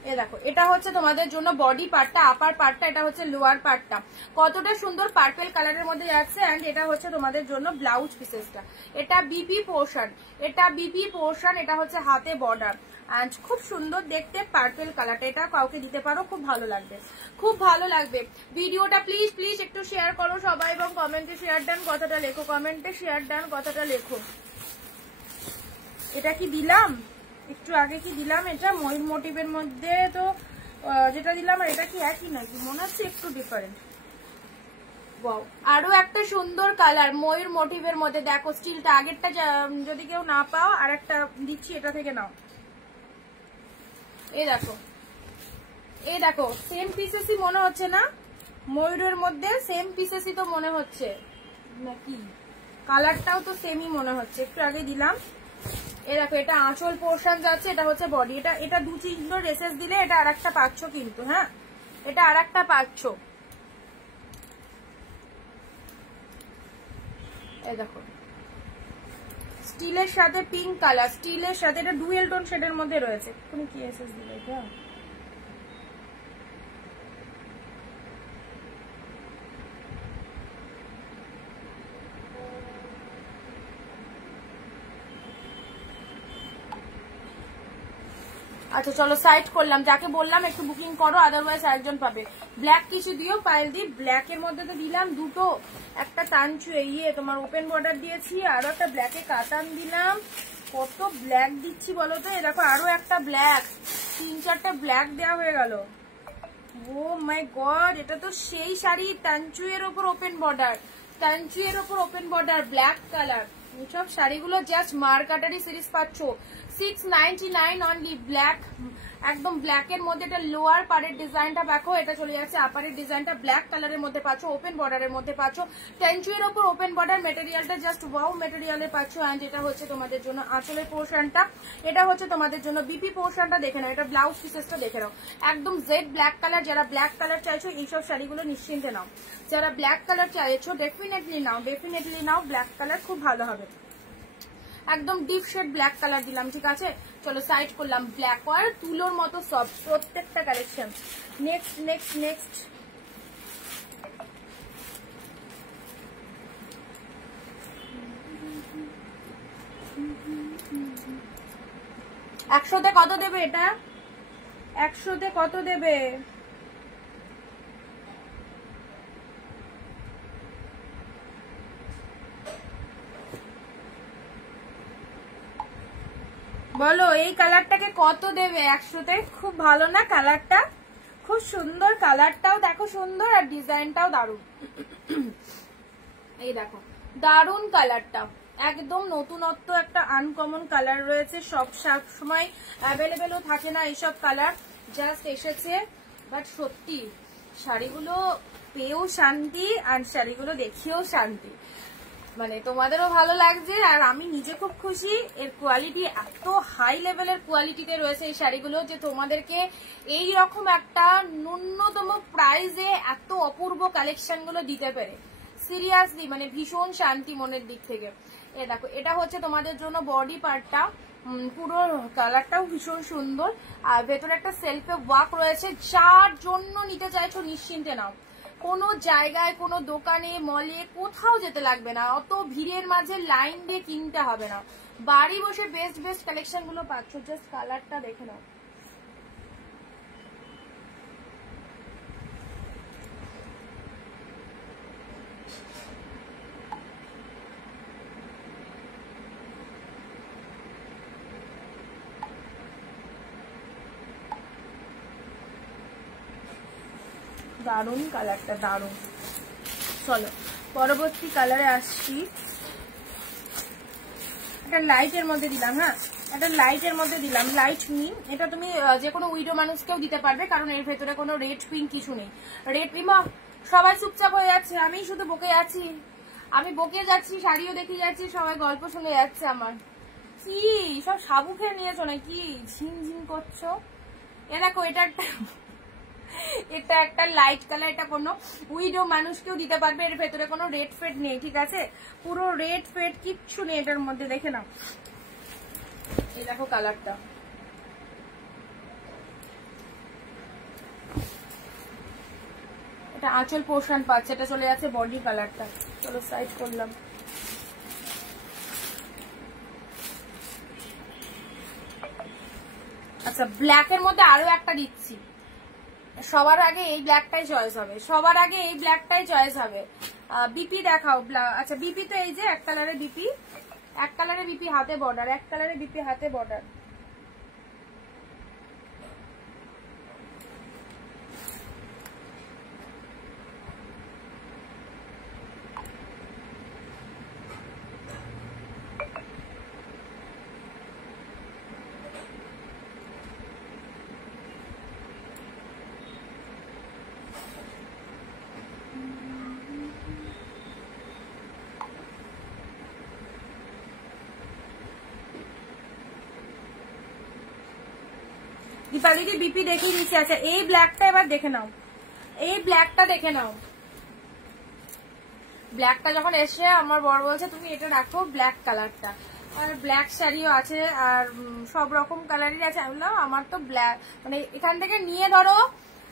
এ দেখো, এটা হচ্ছে তোমাদের জন্য বডি পার্টটা, আপার পার্টটা, এটা হচ্ছে লোয়ার পার্টটা, কতটা সুন্দর পার্পেল কালারের মধ্যে যাচ্ছে। এন্ড এটা হচ্ছে তোমাদের জন্য ব্লাউজ পিসেসটা, এটা বিপি পোর্শন, এটা বিপি পোর্শন, এটা হচ্ছে হাতে বর্ডার, এন্ড খুব সুন্দর দেখতে পার্পেল কালারটা, এটা কাউকে দিতে পারো, খুব ভালো লাগবে, খুব ভালো লাগবে। ভিডিওটা প্লিজ প্লিজ একটু শেয়ার করো সবাই, এবং কমেন্টে শেয়ার ডান কথাটা লেখো, কমেন্টে শেয়ার ডান কথাটা লেখো। এটা কি দিলাম একটু আগে, কি দিলাম, এটা ময়ূর মোটিভের মধ্যে, তো যেটা দিলাম আর এটা কি একই নাকি, মনে হচ্ছে একটু ডিফারেন্ট। ওয়াও, আরো একটা সুন্দর কালার ময়ূর মোটিভের মধ্যে, দেখো স্টিলটা, আগেরটা যদি কেউ না পাও আর একটা দিচ্ছি, এটা থেকে নাও। এই দেখো, এই দেখো, সেম পিসেসই মনে হচ্ছে না, ময়ূরের মধ্যে সেম পিসেসই তো মনে হচ্ছে নাকি, কালারটাও তো সেমই মনে হচ্ছে, একটু আগে দিলাম। এ দেখো, এটা আঁচল পোর্শন যাচ্ছে, এটা হচ্ছে বডি, এটা 2-3 ড্রেসেস দিলে এটা আর একটা পাচ্ছ, কিন্তু হ্যাঁ, এটা আর একটা পাচ্ছ। এই দেখো, স্টিলের সাথে পিঙ্ক কালার, স্টিলের সাথে, এটা ডুয়েল টোন শেডের মধ্যে রয়েছে। তুমি কি এসএস দিলে এটা? আচ্ছা চলো সাইড করলাম, যাকে বললাম একটু বুকিং করো, আদারওয়াইজ আরেকজন পাবে। ব্ল্যাক কিছু দিও পায়েল দি, ব্ল্যাক এর মধ্যে তো দিলাম দুটো, একটা টানছু ইয়ে তোমার ওপেন বর্ডার দিয়েছি, আরো একটা ব্ল্যাকে কাটান দিলাম, কত ব্ল্যাক দিচ্ছি বলো তো। দেখো আরো একটা ব্ল্যাক, 3-4টা ব্ল্যাক দেওয়া হয়ে গেল, ও মাই গড, এটা তো সেই শাড়ি, তানচুয়ের ওপর ওপেন বর্ডার, তানচুয়ের ওপর ওপেন বর্ডার, ব্ল্যাক কালার। এইসব শাড়িগুলো জাস্ট মার্কাটারি সিরিজ পাচ্ছ 699 অনলি। ব্ল্যাক, একদম ব্ল্যাকের মধ্যে এটা লোয়ার পাড়ের ডিজাইনটা দেখো, এটা চলে যাচ্ছে আপারের ডিজাইনটা ব্ল্যাক কালারের মধ্যে পাচ্ছ, ওপেন বর্ডারের মধ্যে পাচ্ছ, তানচুয়ের ওপর ওপেন বর্ডার। মেটেরিয়ালটা জাস্ট ওয়াও মেটেরিয়ালের পাচ্ছ। অ্যান্ড এটা হচ্ছে তোমাদের জন্য আঁচলের পোর্শনটা, এটা হচ্ছে তোমাদের জন্য বিপি পোর্শনটা দেখে নাও, এটা ব্লাউজ পিসেসটা দেখে নাও, একদম জেড ব্ল্যাক কালার। যারা ব্ল্যাক কালার চাইছো এইসব শাড়িগুলো নিশ্চিন্তে নাও, যারা ব্ল্যাক কালার চাইছো ডেফিনেটলি নাও, ডেফিনেটলি নাও, ব্ল্যাক কালার খুব ভালো হবে। একদম ডিপ শেড ব্ল্যাক কালার দিলাম, ঠিক আছে। চলো সাইড করলাম, ব্ল্যাক আর তুলোর মতো সব প্রত্যেকটা কালেকশন। নেক্সট নেক্সট নেক্সট, একশোতে কত দেবে এটা? 100তে কত দেবে? বলো এই কালারটাকে কত দেবে 100তে? খুব ভালো না কালারটা? খুব সুন্দর কালারটাও দেখো, সুন্দর, আর ডিজাইনটাও দারুণ। এই দেখো দারুণ কালারটা, একদম নতুনত্ব একটা আনকমন কালার রয়েছে। সব সময় অ্যাভেলেবেলও থাকে না এইসব কালার, জাস্ট এসেছে। বাট সত্যি শাড়িগুলো পেয়েও শান্তি, আর শাড়িগুলো দেখিয়েও শান্তি, মানে তোমাদেরও ভালো লাগছে আর আমি নিজে খুব খুশি। এর কোয়ালিটি এত হাই লেভেলের কোয়ালিটিতে রয়েছে এই শাড়িগুলো, যে তোমাদেরকে এই রকম একটা ন্যূনতম প্রাইসে এত অপূর্ব কালেকশন গুলো দিতে পেরে সিরিয়াসলি মানে ভীষণ শান্তি মনের দিক থেকে। এ দেখো এটা হচ্ছে তোমাদের জন্য বডি পার্টটা, পুরো কালারটাও ভীষণ সুন্দর, আর ভেতরে একটা সেলফে ওয়ার্ক রয়েছে। যার জন্য নিতে চাইছো নিশ্চিন্তে নাও, কোনো জায়গায় কোনো দোকানে মলে কোথাও যেতে লাগবে না, অত ভিড়ের মাঝে লাইন দিয়ে কিনতে হবে না, বাড়ি বসে বেস্ট বেস্ট কালেকশন গুলো পাচ্ছ। জাস্ট কালারটা দেখে নাও, দারুণ কালারটা, দারুণ। চলো পরবর্তী কালারে আসছি, একটা লাইটের মধ্যে দিলাম। হ্যাঁ একটা লাইটের মধ্যে দিলাম, লাইট মিন। এটা তুমি যে কোনো উইডো মানুষকেও দিতে পারবে, কারণ এর ভেতরে কোনো রেড পিঙ্ক কিছু নেই। রেড পিমা সবাই চুপচাপ হয়ে যাচ্ছে, আমি শুধু বকে যাচ্ছি, আমি বকে যাচ্ছি, শাড়িও দেখে যাচ্ছি, সবাই গল্প শুনে যাচ্ছে আমার। কি সব সাবু খেয়ে নিয়েছো নাকি, ঝিনঝিন করছো? এ দেখো এটা একটা, এটা একটা লাইট কালার, এটা কোনো উইডো মানুষকেও দিতে পারবে। এর ভেতরে কোনো রেড ফেড নেই, ঠিক আছে, পুরো রেড ফেড কিচ্ছু নেই এটার মধ্যে, দেখে নাও। এই দেখো কালারটা, এটা আঁচল পোর্শন পাচ্ছে, এটা চলে যাচ্ছে বডি কালারটা। চলো সাইড করলাম। আচ্ছা ব্ল্যাকের মধ্যে আরো একটা দিচ্ছি, সবার আগে এই ব্ল্যাকটাই চয়েস হবে, সবার আগে এই ব্ল্যাকটাই চয়েস হবে। বিপি দেখাও। আচ্ছা বিপি তো এই যে এক কালারে বিপি, এক কালারে বিপি হাতে বর্ডার, এক কালারে বিপি হাতে বর্ডার। দীপালিদি বিপি দেখিয়ে দিচ্ছি। আচ্ছা এই ব্ল্যাকটা এবার দেখে নাও, এই ব্ল্যাকটা দেখে নাও। ব্ল্যাকটা যখন এসে আমার বড় বলছে তুমি এটা রাখো ব্ল্যাক কালারটা, আর ব্ল্যাক শাড়িও আছে আর সব রকম কালারই আছে। আমি বললাম আমার তো ব্ল্যাক, মানে এখান থেকে নিয়ে ধরো,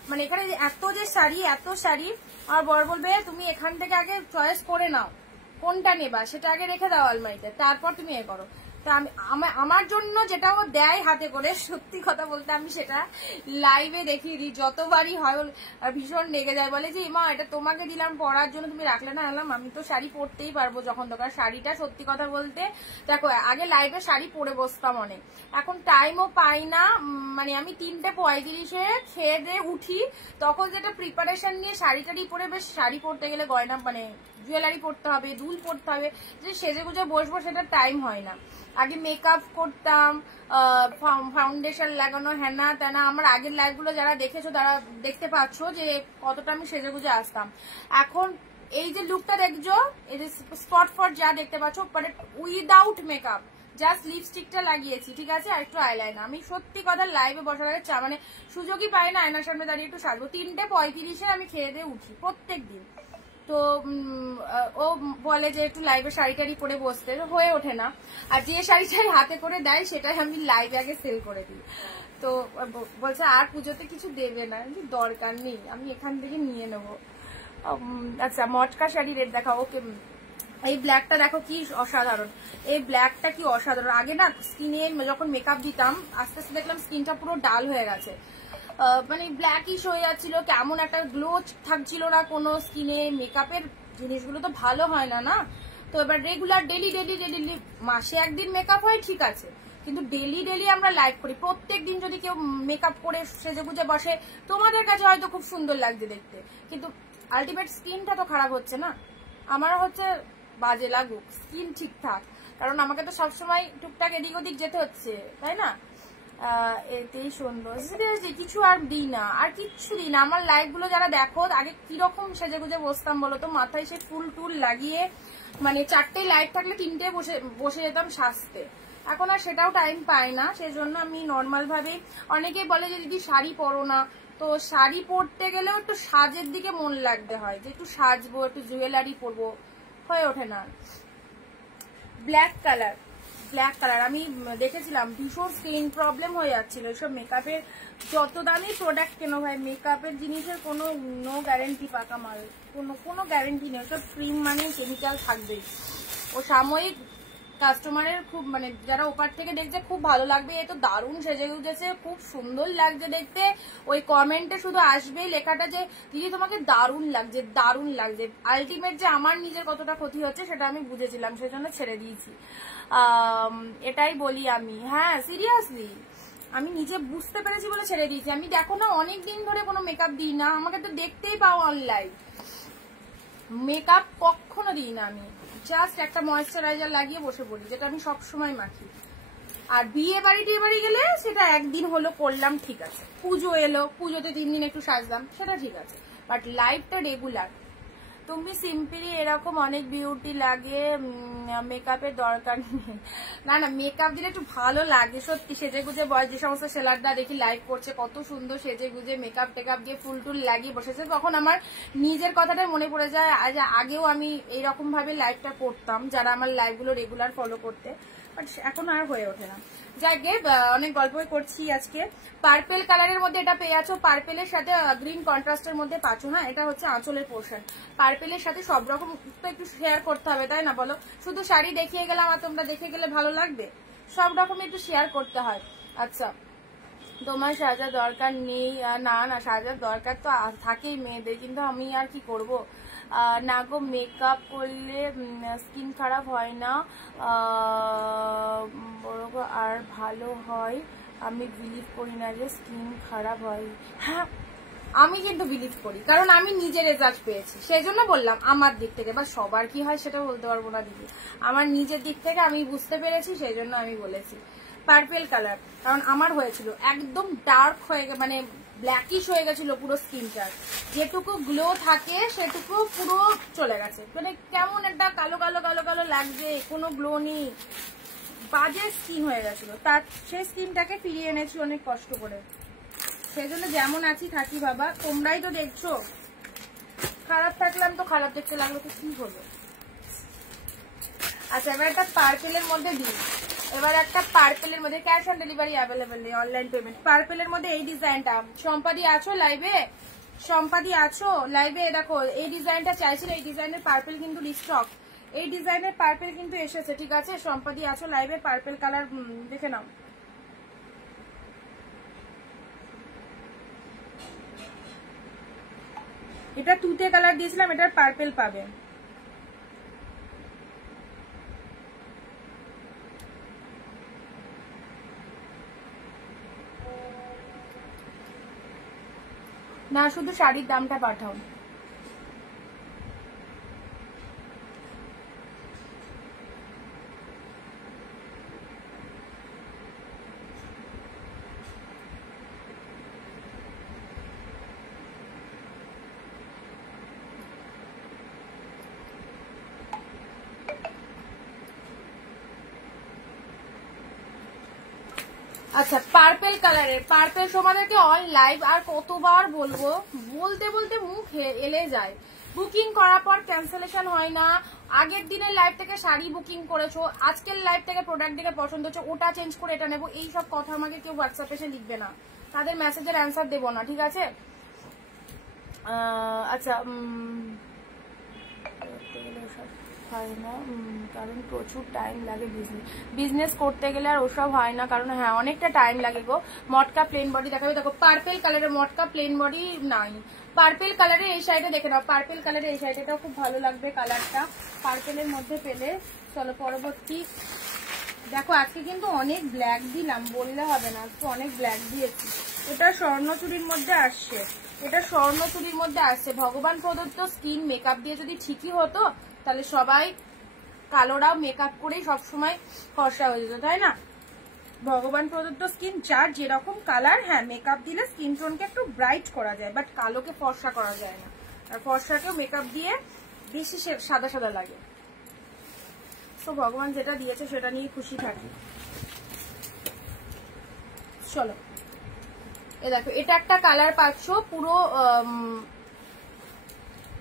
মানে এখানে এত যে শাড়ি, এত শাড়ি, আমার বড় বলবে তুমি এখান থেকে আগে চয়েস করে নাও কোনটা নেবা, সেটা আগে রেখে দাও আলমারিতে, তারপর তুমি এ করো। তা আমি আমার জন্য যেটা ও দেয় হাতে করে, সত্যি কথা বলতে আমি সেটা লাইভে দেখিয়ে দিই যতবারই হয়। ভীষণ রেগে যায়, বলে যে মা এটা তোমাকে দিলাম পরার জন্য, তুমি রাখলে না। এলাম আমি তো শাড়ি পরতেই পারবো যখন দরকার। শাড়িটা সত্যি কথা বলতে দেখো, আগে লাইভে শাড়ি পরে বসতাম অনেক, এখন টাইমও পাই না। মানে আমি 3:35 খেয়ে দিয়ে উঠি, তখন যেটা প্রিপারেশন নিয়ে শাড়ি টাড়ি পরে, বেশ শাড়ি পরতে গেলে গয়না মানে জুয়েলারি পরতে হবে, দুল পরতে হবে, যে সেজে গুজে বসবো সেটা টাইম হয় না। আগে মেকআপ করতাম, ফাউন্ডেশন লাগানো, হ্যানা ত্যানা। আমার আগের লাইভগুলো যারা দেখেছো তারা দেখতে পাচ্ছ যে কতটা আমি সেজে গুজে আসতাম। এখন এই যে লুকটা দেখছো, এই যে স্পট ফট যা দেখতে পাচ্ছ, মানে উইদাউট মেকআপ, জাস্ট লিপস্টিকটা লাগিয়েছি, ঠিক আছে, আর একটু আইলাইনার। আমি সত্যি কথা লাইভে বসার আগে মানে সুযোগই পাই না আয়নার সামনে দাঁড়িয়ে একটু সাজবো। 3:35 আমি খেয়ে দিয়ে উঠি প্রত্যেক দিন। তো ও বলে যে একটু লাইভে শাড়ি টাড়ি পরে বসতে, হয়ে ওঠে না। আর যে শাড়িটাই হাতে করে দেয় সেটাই আমি লাইভে আগে সেল করে দিই। তো বলছে আর পুজোতে কিছু দেবে না, দরকার নেই, আমি এখান থেকে নিয়ে নেবো। আচ্ছা, মটকা শাড়ি রেট দেখা। ওকে, এই ব্ল্যাকটা দেখো কি অসাধারণ, এই ব্ল্যাকটা কি অসাধারণ। আগে না স্কিনে যখন মেকআপ দিতাম, আস্তে আস্তে দেখলাম স্কিনটা পুরো ডাল হয়ে গেছে, মানে ব্ল্যাকিশ হয়ে যাচ্ছিল, কেমন একটা গ্লো থাকছিল না কোনো স্কিনে। মেকআপের জিনিসগুলো তো ভালো হয় না না। তো এবার রেগুলার ডেলি ডেলি ডেলি, মাসে একদিন মেকআপ হয় ঠিক আছে, কিন্তু ডেলি ডেলি আমরা লাইভ করি। প্রত্যেক দিন যদি কেউ মেকআপ করে সেজে গুজে বসে, তোমাদের কাছে হয়তো খুব সুন্দর লাগছে দেখতে, কিন্তু আলটিমেট স্কিনটা তো খারাপ হচ্ছে না। আমার হচ্ছে বাজে লাগুক, স্কিন ঠিকঠাক, কারণ আমাকে তো সবসময় টুকটাক এদিক ওদিক যেতে হচ্ছে, তাই না। এতেই সুন্দর, সিরিয়াসলি কিছু আর দিই না, আর কিচ্ছু দিই না। আমার লাইভ গুলো যারা দেখো, আগে কিরকম সেজে গুজে বসতাম বলো তো, মাথায় সে ফুল টুল লাগিয়ে, মানে 4টে লাইট থাকলে 3টে বসে যেতাম সাজতে। এখন আর সেটাও টাইম পাই না, সেজন্য আমি নর্মাল ভাবে। অনেকেই বলে যে দিদি শাড়ি পরো না, তো শাড়ি পরতে গেলেও একটু সাজের দিকে মন লাগতে হয়, যে একটু সাজবো, একটু জুয়েলারি পরবো, হয়ে ওঠে না। ব্ল্যাক কালার, ব্ল্যাক কালার আমি দেখেছিলাম ভীষণ স্কিন প্রবলেম হয়ে যাচ্ছিল। এসব মেকআপের যত দামি প্রোডাক্ট কেন ভাই, মেকআপের জিনিসের কোনো নো গ্যারেন্টি, পাকা মাল কোনো গ্যারেন্টি নেই। সব ক্রিম মানে কেমিক্যাল থাকবেই। ও সাময়িক কাস্টমারের খুব, মানে যারা ওপার থেকে দেখছে খুব ভালো লাগবে, এ তো দারুণ সেজে গুজেছে, খুব সুন্দর লাগছে দেখতে, ওই কমেন্টে শুধু আসবেই লেখাটা যে দিদি তোমাকে দারুণ লাগছে, দারুণ লাগছে। আলটিমেট যে আমার নিজের কতটা ক্ষতি হচ্ছে সেটা আমি বুঝেছিলাম, সেজন্য ছেড়ে দিয়েছি। এটাই বলি আমি, হ্যাঁ সিরিয়াসলি আমি নিজে বুঝতে পেরেছি বলে ছেড়ে দিয়েছি। আমি দেখো না অনেকদিন ধরে কোনো মেকআপ দিই না, আমাকে তো দেখতেই পাও অনলাইন, মেকআপ কখনো দিই না আমি, জাস্ট একটা ময়েশ্চারাইজার লাগিয়ে বসে পড়ি, যেটা আমি সবসময় মাখি। আর বিয়ে বাড়ি টিয়ে বাড়ি গেলে সেটা একদিন হলো করলাম, ঠিক আছে, পুজো এলো, পুজোতে 3 দিন একটু সাজলাম, সেটা ঠিক আছে, বাট লাইফটা রেগুলার। তুমি সিম্পলি এরকম অনেক বিউটি লাগে, মেকআপের দরকার নেই। না না, মেকআপ দিলে একটু ভালো লাগে সত্যি, সেজে গুজে বয়। যে সমস্ত সেলাররা দেখি লাইভ করছে কত সুন্দর সেজে গুজে মেকআপ টেকআপ দিয়ে ফুল টুল লাগিয়ে বসেছে, তখন আমার নিজের কথাটাই মনে পড়ে যায়। আগেও আমি এইরকম ভাবে লাইভটা করতাম, যারা আমার লাইভগুলো রেগুলার ফলো করতে, বাট এখন আর হয়ে ওঠে না। যাই গে, অনেক গল্পই করছি আজকে। পার্পেল কালারের মধ্যে এটা পেয়ে আছো, পার্পেলের সাথে গ্রিন কন্ট্রাস্টের মধ্যে পাচ্ছ। হ্যাঁ, এটা হচ্ছে আঁচলের পোর্শন। পার্পেলের সাথে সব রকম তো একটু শেয়ার করতে হবে, তাই না বলো? শুধু শাড়ি দেখিয়ে গেলাম আর তোমরা দেখে গেলে ভালো লাগবে? সব রকম একটু শেয়ার করতে হয়। আচ্ছা, তোমার সাজার দরকার নেই, না না সাজার দরকার তো থাকেই মেয়েদের, কিন্তু আমি আর কি করব না গো, মেকআপ করলে স্কিন খারাপ হয় না আর ভালো হয়? আমি বিলিভ করি না যে স্কিন খারাপ হয়। হ্যাঁ, আমি কিন্তু বিলিভ করি, কারণ আমি নিজে রেজাল্ট পেয়েছি, সেই জন্য বললাম আমার দিক থেকে। বা সবার কি হয় সেটা বলতে পারবো না দিদি, আমার নিজের দিক থেকে আমি বুঝতে পেরেছি, সেই জন্য আমি বলেছি পার্পেল কালার। কারণ আমার হয়েছিল একদম ডার্ক হয়ে, মানে ব্ল্যাকিশ হয়ে গেছিল পুরো স্কিনটার, যেটুকু গ্লো থাকে সেটুকু পুরো চলে গেছে, মানে কেমন একটা কালো কালো কালো কালো লাগছে, কোনো গ্লো নেই, বাজে স্কিন হয়ে গেছিল। তার সেই স্কিনটাকে ফিরিয়ে এনেছি অনেক কষ্ট করে, সেই জন্য যেমন আছি থাকি বাবা। তোমরাই তো দেখছো, খারাপ থাকলাম তো খারাপ দেখতে লাগলো তো কি হলো। আচ্ছা, এবার একটা পার্পেলের মধ্যে দিই, এবার একটা পার্পেলের মধ্যে ক্যাশ অন ডেলিভারি অ্যাভেলেবেল নেই, অনলাইন পেমেন্ট। পার্পেলের মধ্যে এই ডিজাইনটা, সম্পাদি আছো লাইভে? সম্পাদি আছো লাইভে? দেখো এই ডিজাইনটা চাইছিল, এই ডিজাইনের পার্পেল কিন্তু রিস্টক। এই ডিজাইনের পার্পেল কিন্তু এসেছে, ঠিক আছে? সম্পাদি আছো লাইভে, পার্পেল কালার দেখে নাও। এটা তুতে কালার দিয়েছিলাম, এটার পার্পেল পাবে। না, শুধু শাড়ির দামটা পাঠাও। আচ্ছা, পার্পেল কালারের, পার্পেল তোমাদেরকে অন লাইভ আর কতবার বলবো, বলতে বলতে মুখ এলে যায়। বুকিং করার পর ক্যান্সেলেশন হয় না। আগের দিনের লাইভ থেকে শাড়ি বুকিং করেছো, আজকের লাইভ থেকে প্রোডাক্ট দেখে পছন্দ হচ্ছে, ওটা চেঞ্জ করে এটা নেবো, এই সব কথা আমাকে কেউ হোয়াটসঅ্যাপে এসে লিখবে না, তাদের মেসেজের অ্যান্সার দেবো না, ঠিক আছে? আচ্ছা, হয় না কারণ প্রচুর টাইম লাগে বিজনেস করতে গেলে, আর ওসব হয় না কারণ হ্যাঁ অনেকটা টাইম লাগে গো। মটকা প্লেন বডি দেখাবে, দেখো পার্পেল কালারের মটকা প্লেন বডি নাই। পার্পেল কালারের এই শাড়িটা দেখে নাও, পার্পেল কালারের এই শাড়িটাও খুব ভালো লাগবে কালারটা, পার্পেলের মধ্যে পেলে। চলো পরবর্তী দেখো, আজকে কিন্তু অনেক ব্ল্যাক দিলাম, বললে হবে না, আজকে অনেক ব্ল্যাক দিয়েছি। এটা স্বর্ণচুরির মধ্যে আসছে, এটা স্বর্ণচুরির মধ্যে আসছে। ভগবান প্রদত্ত স্কিন মেকআপ দিয়ে যদি ঠিকই হতো তাহলে সবাই কালোরাও মেকআপ করেই সবসময় ফর্সা হয়ে যেত, তাই না? ভগবান প্রদত্ত স্কিন, যার যেরকম কালার, হ্যাঁ মেকআপ দিলে স্কিন টোনকে একটু ব্রাইট করা যায়, বাট কালোকে ফর্সা করা যায় না। আর ফর্সাকেও মেকআপ দিয়ে বেশি সাদা সাদা লাগে। তো ভগবান যেটা দিয়েছে সেটা নিয়ে খুশি থাকি। চলো, এ দেখো এটা একটা কালার পাচ্ছ, পুরো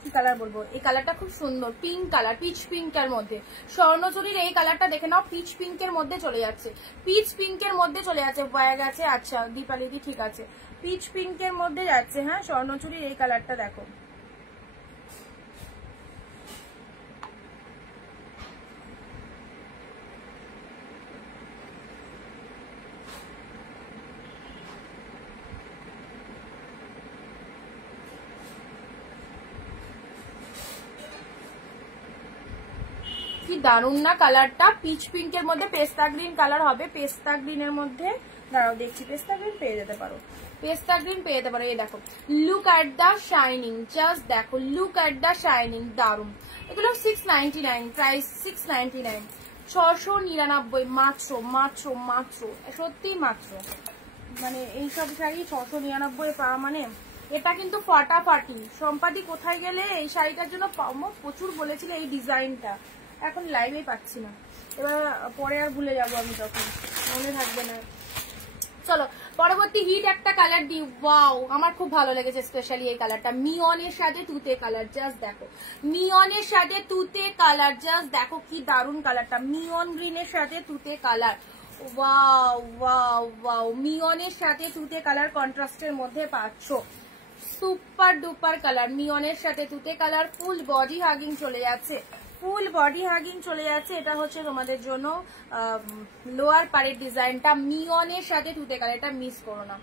কি কালার বলবো, এই কালারটা খুব সুন্দর, পিঙ্ক কালার, পিচ পিঙ্কের মধ্যে। স্বর্ণচুরির এই কালারটা দেখে নাও, পিচ পিঙ্কের মধ্যে চলে যাচ্ছে, পিচ পিঙ্কের মধ্যে চলে যাচ্ছে, বয়ে গেছে। আচ্ছা দীপালিদি ঠিক আছে, পিচ পিঙ্কের মধ্যে যাচ্ছে। হ্যাঁ, স্বর্ণচুরির এই কালারটা দেখো, কি দারুন না কালারটা, পিচ পিঙ্কের মধ্যে পেস্তা গ্রিন কালার হবে, পেস্তা গ্রিনের মধ্যে দাঁড়াও দেখছি, পেস্তা গ্রিন পেয়ে যেতে পারো, পেস্তা গ্রিন পেয়ে যেতে পারো। এই দেখো, look at the shining, just দেখো, লুক অ্যাট দ্য শাইনিং, দারুন। এগুলো 699, প্রাইস 699, 699 মাত্র, মাত্র মাত্র, সত্যি মাত্র। মানে এইসব শাড়ি 699 পাওয়া মানে, এটা কিন্তু ফাটাফাটি। সম্পাদি কোথায় গেলে এই শাড়িটার জন্য প্রচুর বলেছিল এই ডিজাইনটা, এখন লাইভে পাচ্ছি না, এবার পরে আর ভুলে যাবো আমি, তখন মনে থাকবে না। চলো পরবর্তী হিট একটা কালার দিই। ওয়াও, আমার খুব ভালো লেগেছে স্পেশালি এই কালারটা, মিয়নের সাথে তুতে কালার, জাস্ট দেখো, মিয়নের সাথে তুতে কালার, জাস্ট দেখো কি দারুন কালারটা, মিয়ন গ্রিনের সাথে তুতে কালার। ওয়াও ওয়াও ওয়াও, মিয়নের সাথে তুতে কালার কন্ট্রাস্টের মধ্যে পাচ্ছ, সুপার ডুপার কালার, মিয়নের সাথে তুতে কালার, ফুল বডি হাগিং চলে যাচ্ছে, ফুল বডি হাগিং চলে যাচ্ছে। এটা হচ্ছে তোমাদের জন্য লোয়ার পাড়ের ডিজাইনটা, মিয়নের সাথে তুতে কালার, এটা মিস করো না,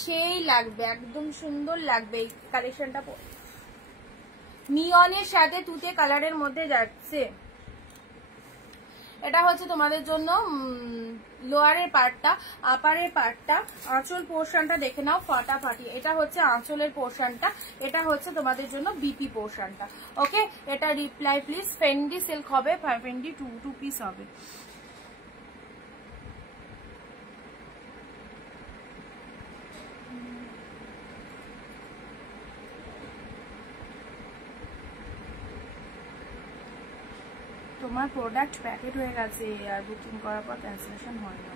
সেই লাগবে, একদম সুন্দর লাগবে এই কালেকশনটা। মিয়নের সাথে তুতে কালারের মধ্যে যাচ্ছে, এটা হচ্ছে তোমাদের জন্য লোয়ারের পার্টটা। আপারের পার্টটা, আঁচল পোর্শনটা দেখে নাও ফাটাফাটি, এটা হচ্ছে আঁচলের পোর্শনটা, এটা হচ্ছে তোমাদের জন্য বিপি পোর্শনটা। ওকে, এটা রিপ্লাই প্লিজ, ফেন্ডি সিল্ক হবে, ফেন্ডি টু পিস হবে। তোমার প্রোডাক্ট প্যাকেট হয়ে গেছে আর বুকিং করার পর ক্যান্সেলেশন হয় না।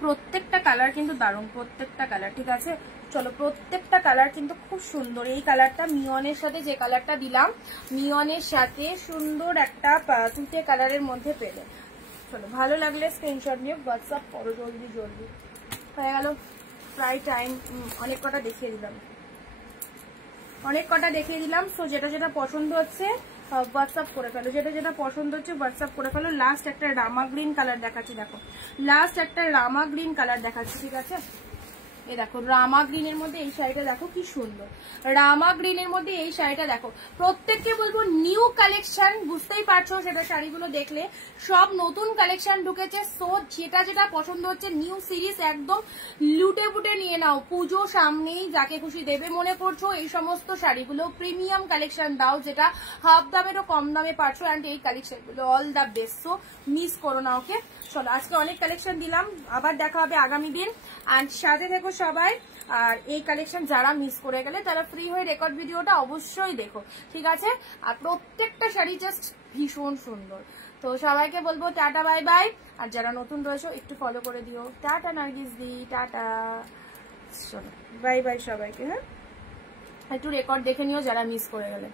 প্রত্যেকটা কালার কিন্তু দারুণ, প্রত্যেকটা কালার, ঠিক আছে? চলো, প্রত্যেকটা কালার কিন্তু খুব সুন্দর। এই কালারটা মিয়নের সাথে, যে কালারটা দিলাম মিয়নের সাথে সুন্দর একটা তুতে কালারের মধ্যে পেলে। চলো, ভালো লাগলে স্ক্রিনশট নিয়ে হোয়াটসঅ্যাপ করো, জলদি জলদি হয়ে গেল। প্রায় টাইম অনেক কটা দেখিয়ে দিলাম। সো যেটা যেটা পছন্দ হচ্ছে হোয়াটসঅ্যাপ করে ফেলো, যেটা পছন্দ হচ্ছে হোয়াটসঅ্যাপ করে ফেলো। লাস্ট একটা রামা গ্রিন কালার দেখাচ্ছি, দেখো লাস্ট একটা রামা গ্রিন কালার দেখাচ্ছি, ঠিক আছে? এই দেখো রামা গ্রিনের মধ্যে এই শাড়িটা দেখো কি সুন্দর, রামা গ্রিনের মধ্যে এই শাড়িটা দেখো। প্রত্যেককে বলবো নিউ কালেকশন, বুঝতেই পারছো সেটা শাড়িগুলো দেখলে সব নতুন কালেকশন ঢুকেছে। সো যেটা যেটা পছন্দ হচ্ছে নিউ সিরিজ একদম লুটে পুটে নিয়ে নাও, পুজো সামনেই যাকে খুশি দেবে মনে করছো এই সমস্ত শাড়িগুলো প্রিমিয়াম কালেকশন দাও, যেটা হাফ দামেরও কম দামে পাচ্ছ। অ্যান্ড এই কালেকশনগুলো all the best, so miss করো না। ওকে চলো, আজকে অনেক কালেকশন দিলাম, আবার দেখা হবে আগামী দিন। অ্যান্ড সাথে দেখো সবাই। আর এই কালেকশন যারা মিস করে গেলে তারা ফ্রি হয়ে রেকর্ড ভিডিওটা অবশ্যই দেখো, ঠিক আছে? আর প্রত্যেকটা শাড়ি জাস্ট ভীষণ সুন্দর। তো সবাইকে বলবো টাটা বাই বাই। আর যারা নতুন রয়েছে একটু ফলো করে দিও। টাটা নার্গিস দি, টাটা। চলো বাই বাই সবাইকে। হ্যাঁ, একটু রেকর্ড দেখে নিও যারা মিস করে গেলে।